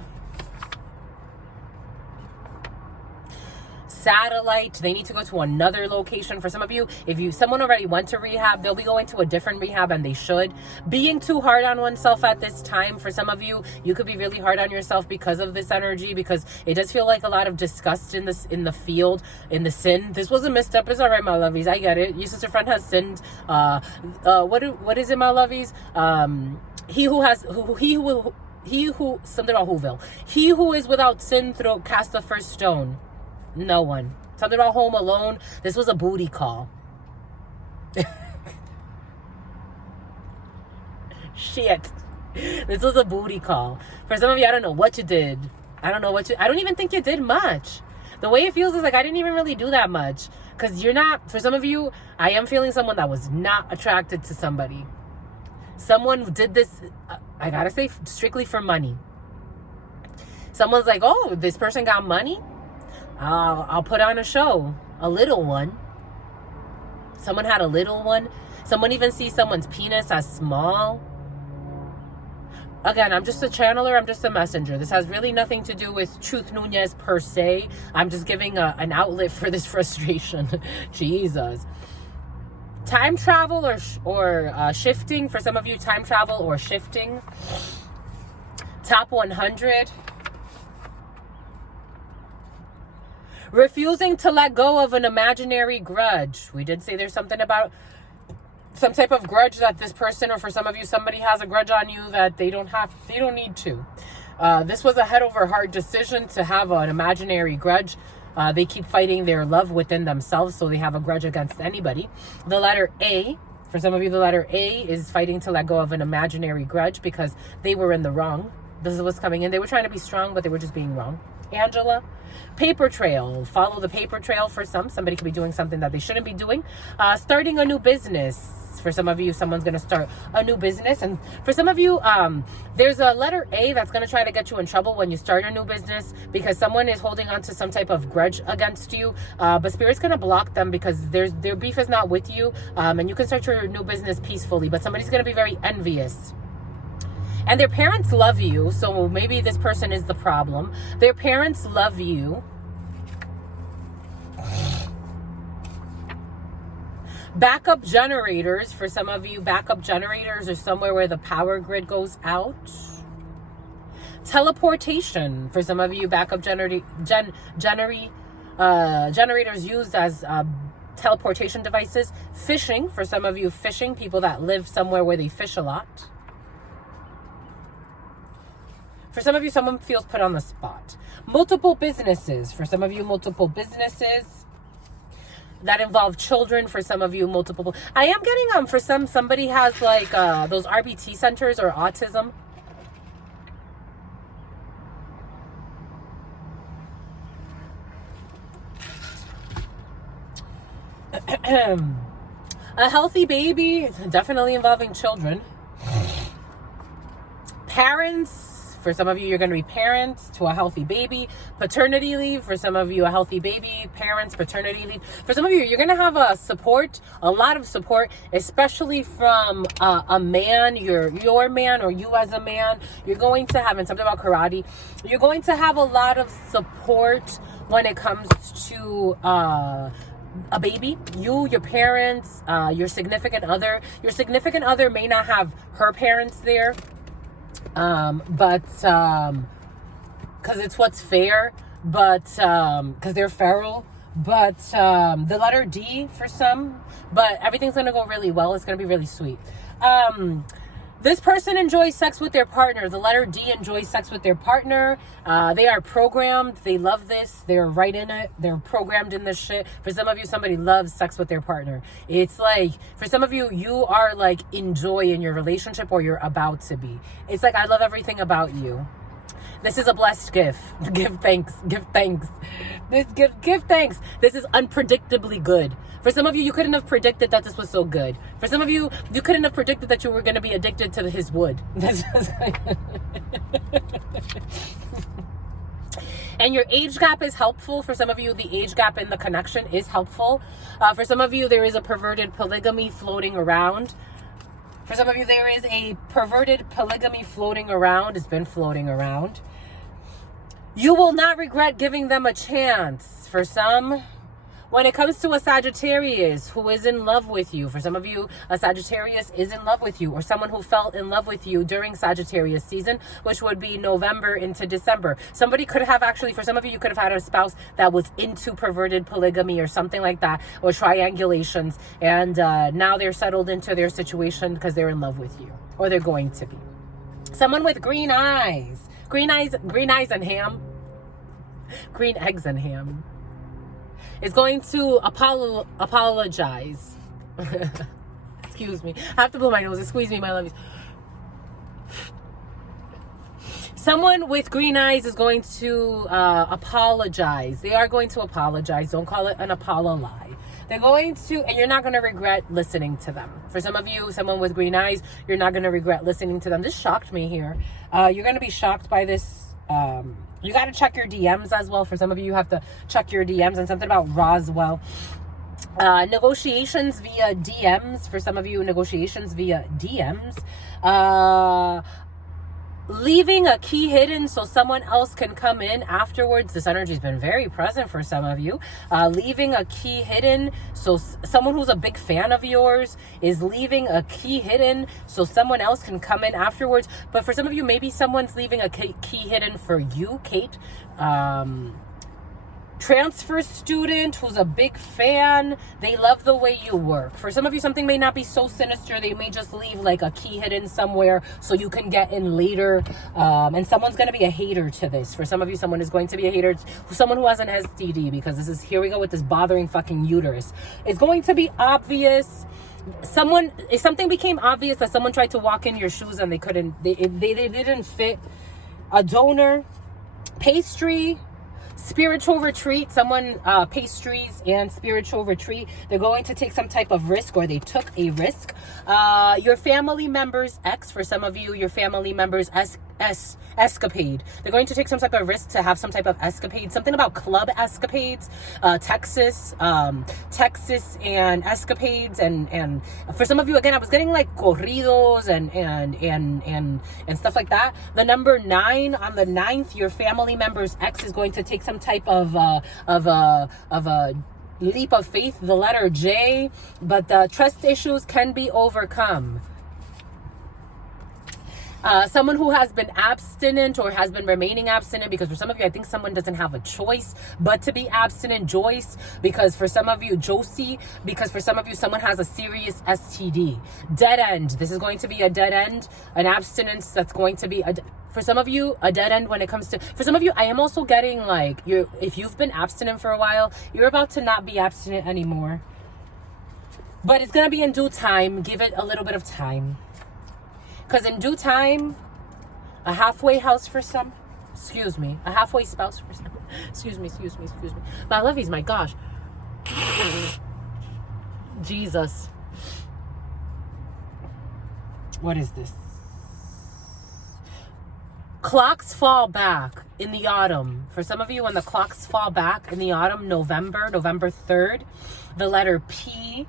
Satellite. They need to go to another location. For some of you, if someone already went to rehab, they'll be going to a different rehab, and they should. Being too hard on oneself at this time. For some of you, you could be really hard on yourself because of this energy, because it does feel like a lot of disgust in the field, in the sin. This was a misstep. It's all right, my lovies. I get it. Your sister friend has sinned. What is it, my lovies? He who something about Whoville. He who is without sin cast the first stone. No one. Something about Home Alone. This was a booty call. Shit. This was a booty call. For some of you, I don't know what you did. I don't even think you did much. The way it feels is like I didn't even really do that much. Because you're not, for some of you, I am feeling someone that was not attracted to somebody. Someone did this, I gotta say, strictly for money. Someone's like, oh, this person got money? I'll put on a show. A little one. Someone had a little one. Someone even sees someone's penis as small. Again, I'm just a channeler. I'm just a messenger. This has really nothing to do with Truth Nunez per se. I'm just giving an outlet for this frustration. Jesus. Time travel or shifting. For some of you, time travel or shifting. Top 100. Refusing to let go of an imaginary grudge. We did say there's something about some type of grudge that this person, or for some of you, somebody has a grudge on you that they don't need to. This was a head over heart decision to have an imaginary grudge. They keep fighting their love within themselves, so they have a grudge against anybody. The letter A, for some of you, the letter A is fighting to let go of an imaginary grudge because they were in the wrong. This is what's coming in. They were trying to be strong, but they were just being wrong. Angela, paper trail. Follow the paper trail for some. Somebody could be doing something that they shouldn't be doing. Starting a new business. For some of you, someone's going to start a new business. And for some of you, there's a letter A that's going to try to get you in trouble when you start a new business because someone is holding on to some type of grudge against you. But Spirit's going to block them because their beef is not with you. And you can start your new business peacefully. But somebody's going to be very envious. And their parents love you. So maybe this person is the problem. Their parents love you. Backup generators. For some of you, backup generators are somewhere where the power grid goes out. Teleportation. For some of you, backup generators used as teleportation devices. Fishing. For some of you, fishing. People that live somewhere where they fish a lot. For some of you, someone feels put on the spot. Multiple businesses. For some of you, multiple businesses that involve children. For some of you, multiple. I am getting for somebody has like those RBT centers or autism. A healthy baby, definitely involving children. Parents. For some of you, you're going to be parents to a healthy baby. Paternity leave. For some of you, a healthy baby, parents, paternity leave. For some of you, you're going to have a lot of support, especially from a man, your man, or you as a man. You're going to have, and something about karate, you're going to have a lot of support when it comes to a baby. You, your parents, your significant other. Your significant other may not have her parents there. But because it's what's fair, but because they're feral, but the letter D for some, but everything's gonna go really well. It's gonna be really sweet. This person enjoys sex with their partner. The letter D enjoys sex with their partner. They are programmed. They love this. They're right in it. They're programmed in this shit. For some of you, somebody loves sex with their partner. It's like, for some of you, you are like in joy in your relationship, or you're about to be. It's like, I love everything about you. This is a blessed gift. Give thanks. Give thanks. Give thanks. This is unpredictably good. For some of you, you couldn't have predicted that this was so good. For some of you, you couldn't have predicted that you were going to be addicted to his wood. And your age gap is helpful. For some of you, the age gap in the connection is helpful. For some of you, there is a perverted polygamy floating around. For some of you, there is a perverted polygamy floating around. It's been floating around. You will not regret giving them a chance. For some, when it comes to a Sagittarius who is in love with you, for some of you, a Sagittarius is in love with you, or someone who felt in love with you during Sagittarius season, which would be November into December. Somebody could have actually, for some of you, you could have had a spouse that was into perverted polygamy or something like that, or triangulations, and now they're settled into their situation because they're in love with you, or they're going to be. Someone with green eyes. Green eyes and ham. Green eggs and ham. Is going to apologize. Excuse me. I have to blow my nose. Squeeze me, my lovies. Someone with green eyes is going to apologize. They are going to apologize. Don't call it an apology. They're going to, and you're not going to regret listening to them. For some of you, someone with green eyes, you're not going to regret listening to them. This shocked me here. You're going to be shocked by this. You got to check your DMs as well. For some of you, you have to check your DMs. And something about Roswell. Negotiations via DMs. For some of you, negotiations via DMs. Leaving a key hidden so someone else can come in afterwards. This energy has been very present for some of you. Leaving a key hidden so someone who's a big fan of yours is leaving a key hidden so someone else can come in afterwards. But for some of you, maybe someone's leaving a key hidden for you, Kate. Transfer student who's a big fan. They love the way you work. For some of you, something may not be so sinister. They may just leave like a key hidden somewhere so you can get in later. And someone's going to be a hater to this. For some of you, someone is going to be a hater. Someone who has an STD, because this is, here we go with this bothering fucking uterus. It's going to be obvious. If something became obvious that someone tried to walk in your shoes and they couldn't, they didn't fit. A donor, pastry, spiritual retreat, someone pastries and spiritual retreat. They're going to take some type of risk, or they took a risk. Your family member's ex, for some of you, your family member's escapade. They're going to take some type of risk to have some type of escapade. Something about club escapades, Texas and escapades, and for some of you, again, I was getting like corridos and stuff like that. The number 9 on the 9th, your family member's ex is going to take some type of a leap of faith, the letter J, but the trust issues can be overcome. Someone who has been abstinent or has been remaining abstinent, because for some of you, I think someone doesn't have a choice but to be abstinent. Joyce, because for some of you, Josie, because for some of you, someone has a serious STD. Dead end. This is going to be a dead end, an abstinence that's going to be, for some of you, a dead end when it comes to, for some of you, I am also getting like, if you've been abstinent for a while, you're about to not be abstinent anymore. But it's going to be in due time. Give it a little bit of time. Because in due time, a halfway house for some, a halfway spouse for some, excuse me. My lovies, my gosh. Jesus. What is this? Clocks fall back in the autumn. For some of you, when the clocks fall back in the autumn, November 3rd, the letter P.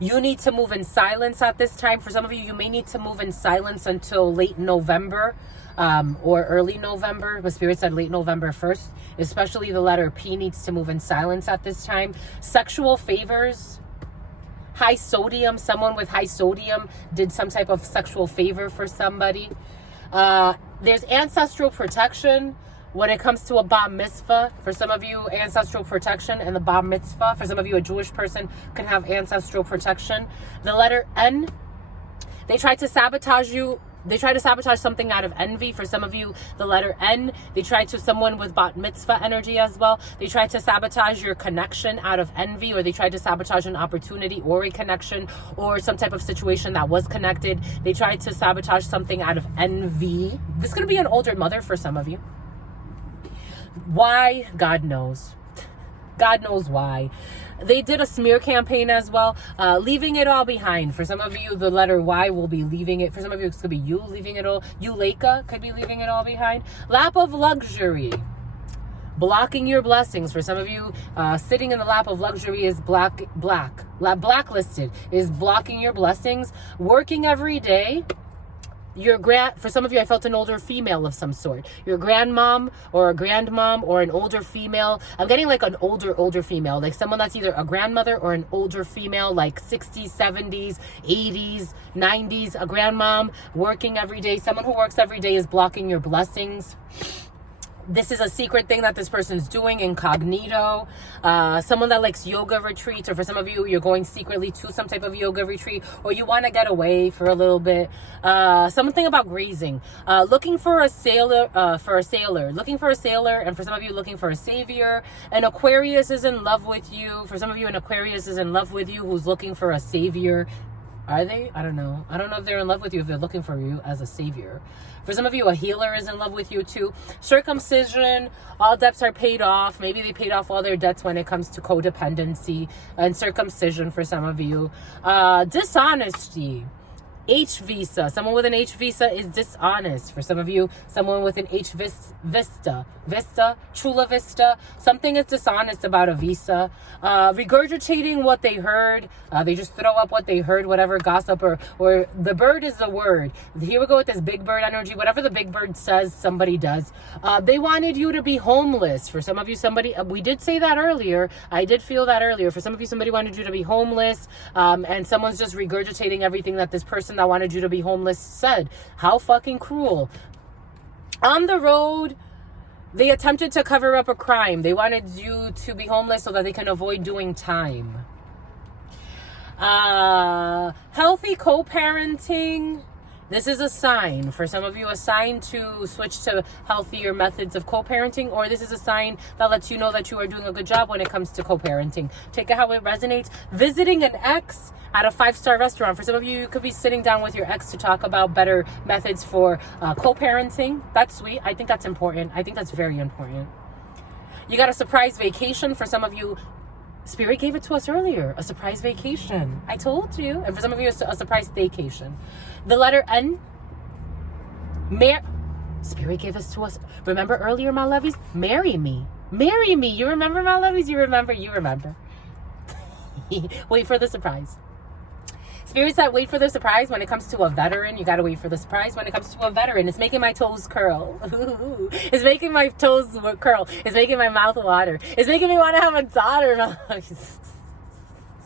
You need to move in silence at this time. For some of you, you may need to move in silence until late November or early November. But Spirit said late November 1st. Especially the letter P needs to move in silence at this time. Sexual favors. High sodium. Someone with high sodium did some type of sexual favor for somebody. There's ancestral protection. When it comes to a bar mitzvah, for some of you, ancestral protection and the bar mitzvah. For some of you, a Jewish person can have ancestral protection. The letter N, they try to sabotage you. They try to sabotage something out of envy. For some of you, the letter N, they try to, someone with bat mitzvah energy as well. They try to sabotage your connection out of envy, or they try to sabotage an opportunity or a connection or some type of situation that was connected. They try to sabotage something out of envy. This could be an older mother for some of you. Why? God knows. God knows why. They did a smear campaign as well, leaving it all behind. For some of you, the letter Y will be leaving it. For some of you, it could be you leaving it all. Euleika could be leaving it all behind. Lap of luxury. Blocking your blessings. For some of you, sitting in the lap of luxury is blacklisted, is blocking your blessings. Working every day. For some of you, I felt an older female of some sort. Your grandmom or a grandmom or an older female. I'm getting like an older female, like someone that's either a grandmother or an older female, like 60s, 70s, 80s, 90s, a grandmom working every day. Someone who works every day is blocking your blessings. This is a secret thing that this person's doing incognito. Someone that likes yoga retreats, or for some of you, you're going secretly to some type of yoga retreat, or you want to get away for a little bit. Something about grazing. Looking for a sailor, looking for a sailor, and for some of you, looking for a savior. An Aquarius is in love with you. For some of you, an Aquarius is in love with you who's looking for a savior. Are they? I don't know. I don't know if they're in love with you, if they're looking for you as a savior. For some of you, a healer is in love with you too. Circumcision, all debts are paid off. Maybe they paid off all their debts when it comes to codependency and circumcision for some of you. Dishonesty. H visa. Someone with an H visa is dishonest. For some of you, someone with an H vista, Chula Vista. Something is dishonest about a visa. Regurgitating what they heard. They just throw up what they heard, whatever gossip or the bird is the word. Here we go with this big bird energy. Whatever the big bird says, somebody does. They wanted you to be homeless. For some of you, we did say that earlier. I did feel that earlier. For some of you, somebody wanted you to be homeless. And someone's just regurgitating everything that this person that wanted you to be homeless said. How fucking cruel. On the road, they attempted to cover up a crime. They wanted you to be homeless so that they can avoid doing time. Healthy co-parenting. This is a sign. For some of you, a sign to switch to healthier methods of co-parenting, or this is a sign that lets you know that you are doing a good job when it comes to co-parenting. Take it how it resonates. Visiting an ex at a 5-star restaurant. For some of you, you could be sitting down with your ex to talk about better methods for co-parenting. That's sweet. I think that's important. I think that's very important. You got a surprise vacation. For some of you, Spirit gave it to us earlier. A surprise vacation. I told you. And for some of you, a surprise staycation. The letter N. Spirit gave us to us. Remember earlier, my lovies? Marry me. Marry me. You remember, my lovies? You remember. Wait for the surprise. Spirit said, wait for the surprise. When it comes to a veteran, you got to wait for the surprise. When it comes to a veteran, it's making my toes curl. It's making my toes curl. It's making my mouth water. It's making me want to have a daughter.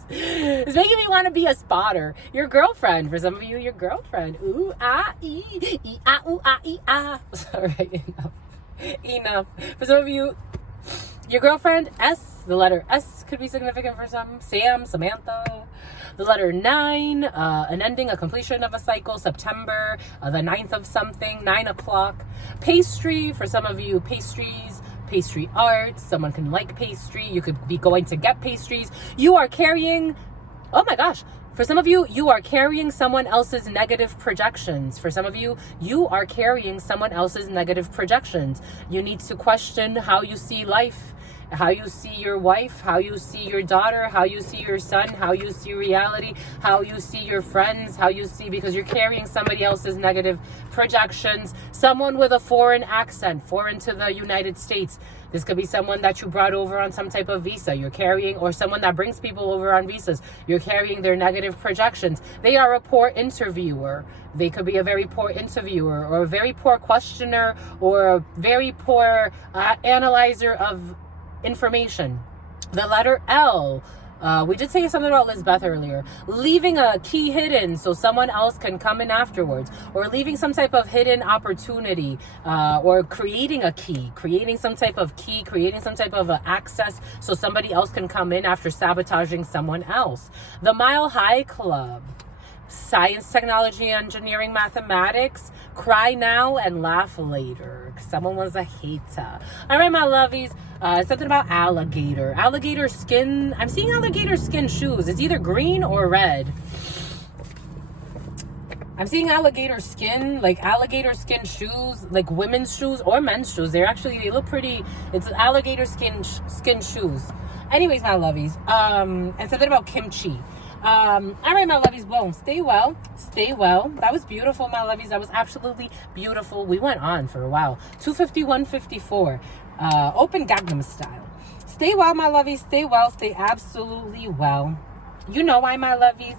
It's making me want to be a spotter. Your girlfriend. For some of you, your girlfriend. Ooh, ah, ee, ah, ooh, ah, ee, ah. All right, enough. For some of you, your girlfriend, S, the letter S could be significant for some. Sam, Samantha. The letter 9, an ending, a completion of a cycle. September, the 9th of something, 9 o'clock. Pastry, for some of you, pastries, pastry arts. Someone can like pastry. You could be going to get pastries. You are carrying, oh my gosh. For some of you, you are carrying someone else's negative projections. For some of you, you are carrying someone else's negative projections. You need to question how you see life, how you see your wife, how you see your daughter, how you see your son, how you see reality, how you see your friends, how you see, because you're carrying somebody else's negative projections. Someone with a foreign accent, foreign to the United States. This could be someone that you brought over on some type of visa. You're carrying, or someone that brings people over on visas. You're carrying their negative projections. They are a poor interviewer. They could be a very poor interviewer, or a very poor questioner, or a very poor analyzer of information. The letter L. We did say something about Lisbeth earlier. Leaving a key hidden so someone else can come in afterwards, or leaving some type of hidden opportunity, or creating a key, creating some type of key, creating some type of access so somebody else can come in after sabotaging someone else. The Mile High Club. Science, technology, engineering, mathematics. Cry now and laugh later. Someone was a hater. All right, my lovies. Something about alligator. Alligator skin. I'm seeing alligator skin shoes. It's either green or red. I'm seeing alligator skin, like alligator skin shoes, like women's shoes or men's shoes. They look pretty. It's alligator skin shoes. Anyways, my lovies. And something about kimchi. All right, my lovies. Boom. Stay well. That was beautiful, my lovies. That was absolutely beautiful. We went on for a while. 251.54. Open Gangnam style. Stay well, my lovies. Stay well. Stay absolutely well. You know why, my lovies?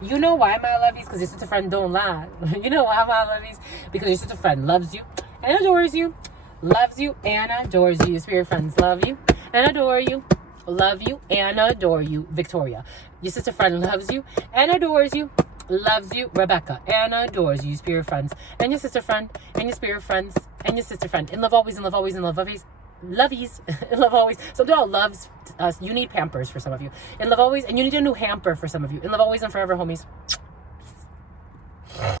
Because your sister friend don't lie. You know why, my lovies? Because your sister friend loves you and adores you. Loves you and adores you. Your spirit friends love you and adore you. Love you and adore you. Victoria. Your sister friend loves you and adores you. loves you, Rebecca, and adores you, spirit friends, and your sister friend, and your spirit friends, and your sister friend. In love always, in love always, in love always. Lovies, in love always. Some y'all loves us. You need Pampers for some of you. In love always, and you need a new hamper for some of you. In love always and forever, homies.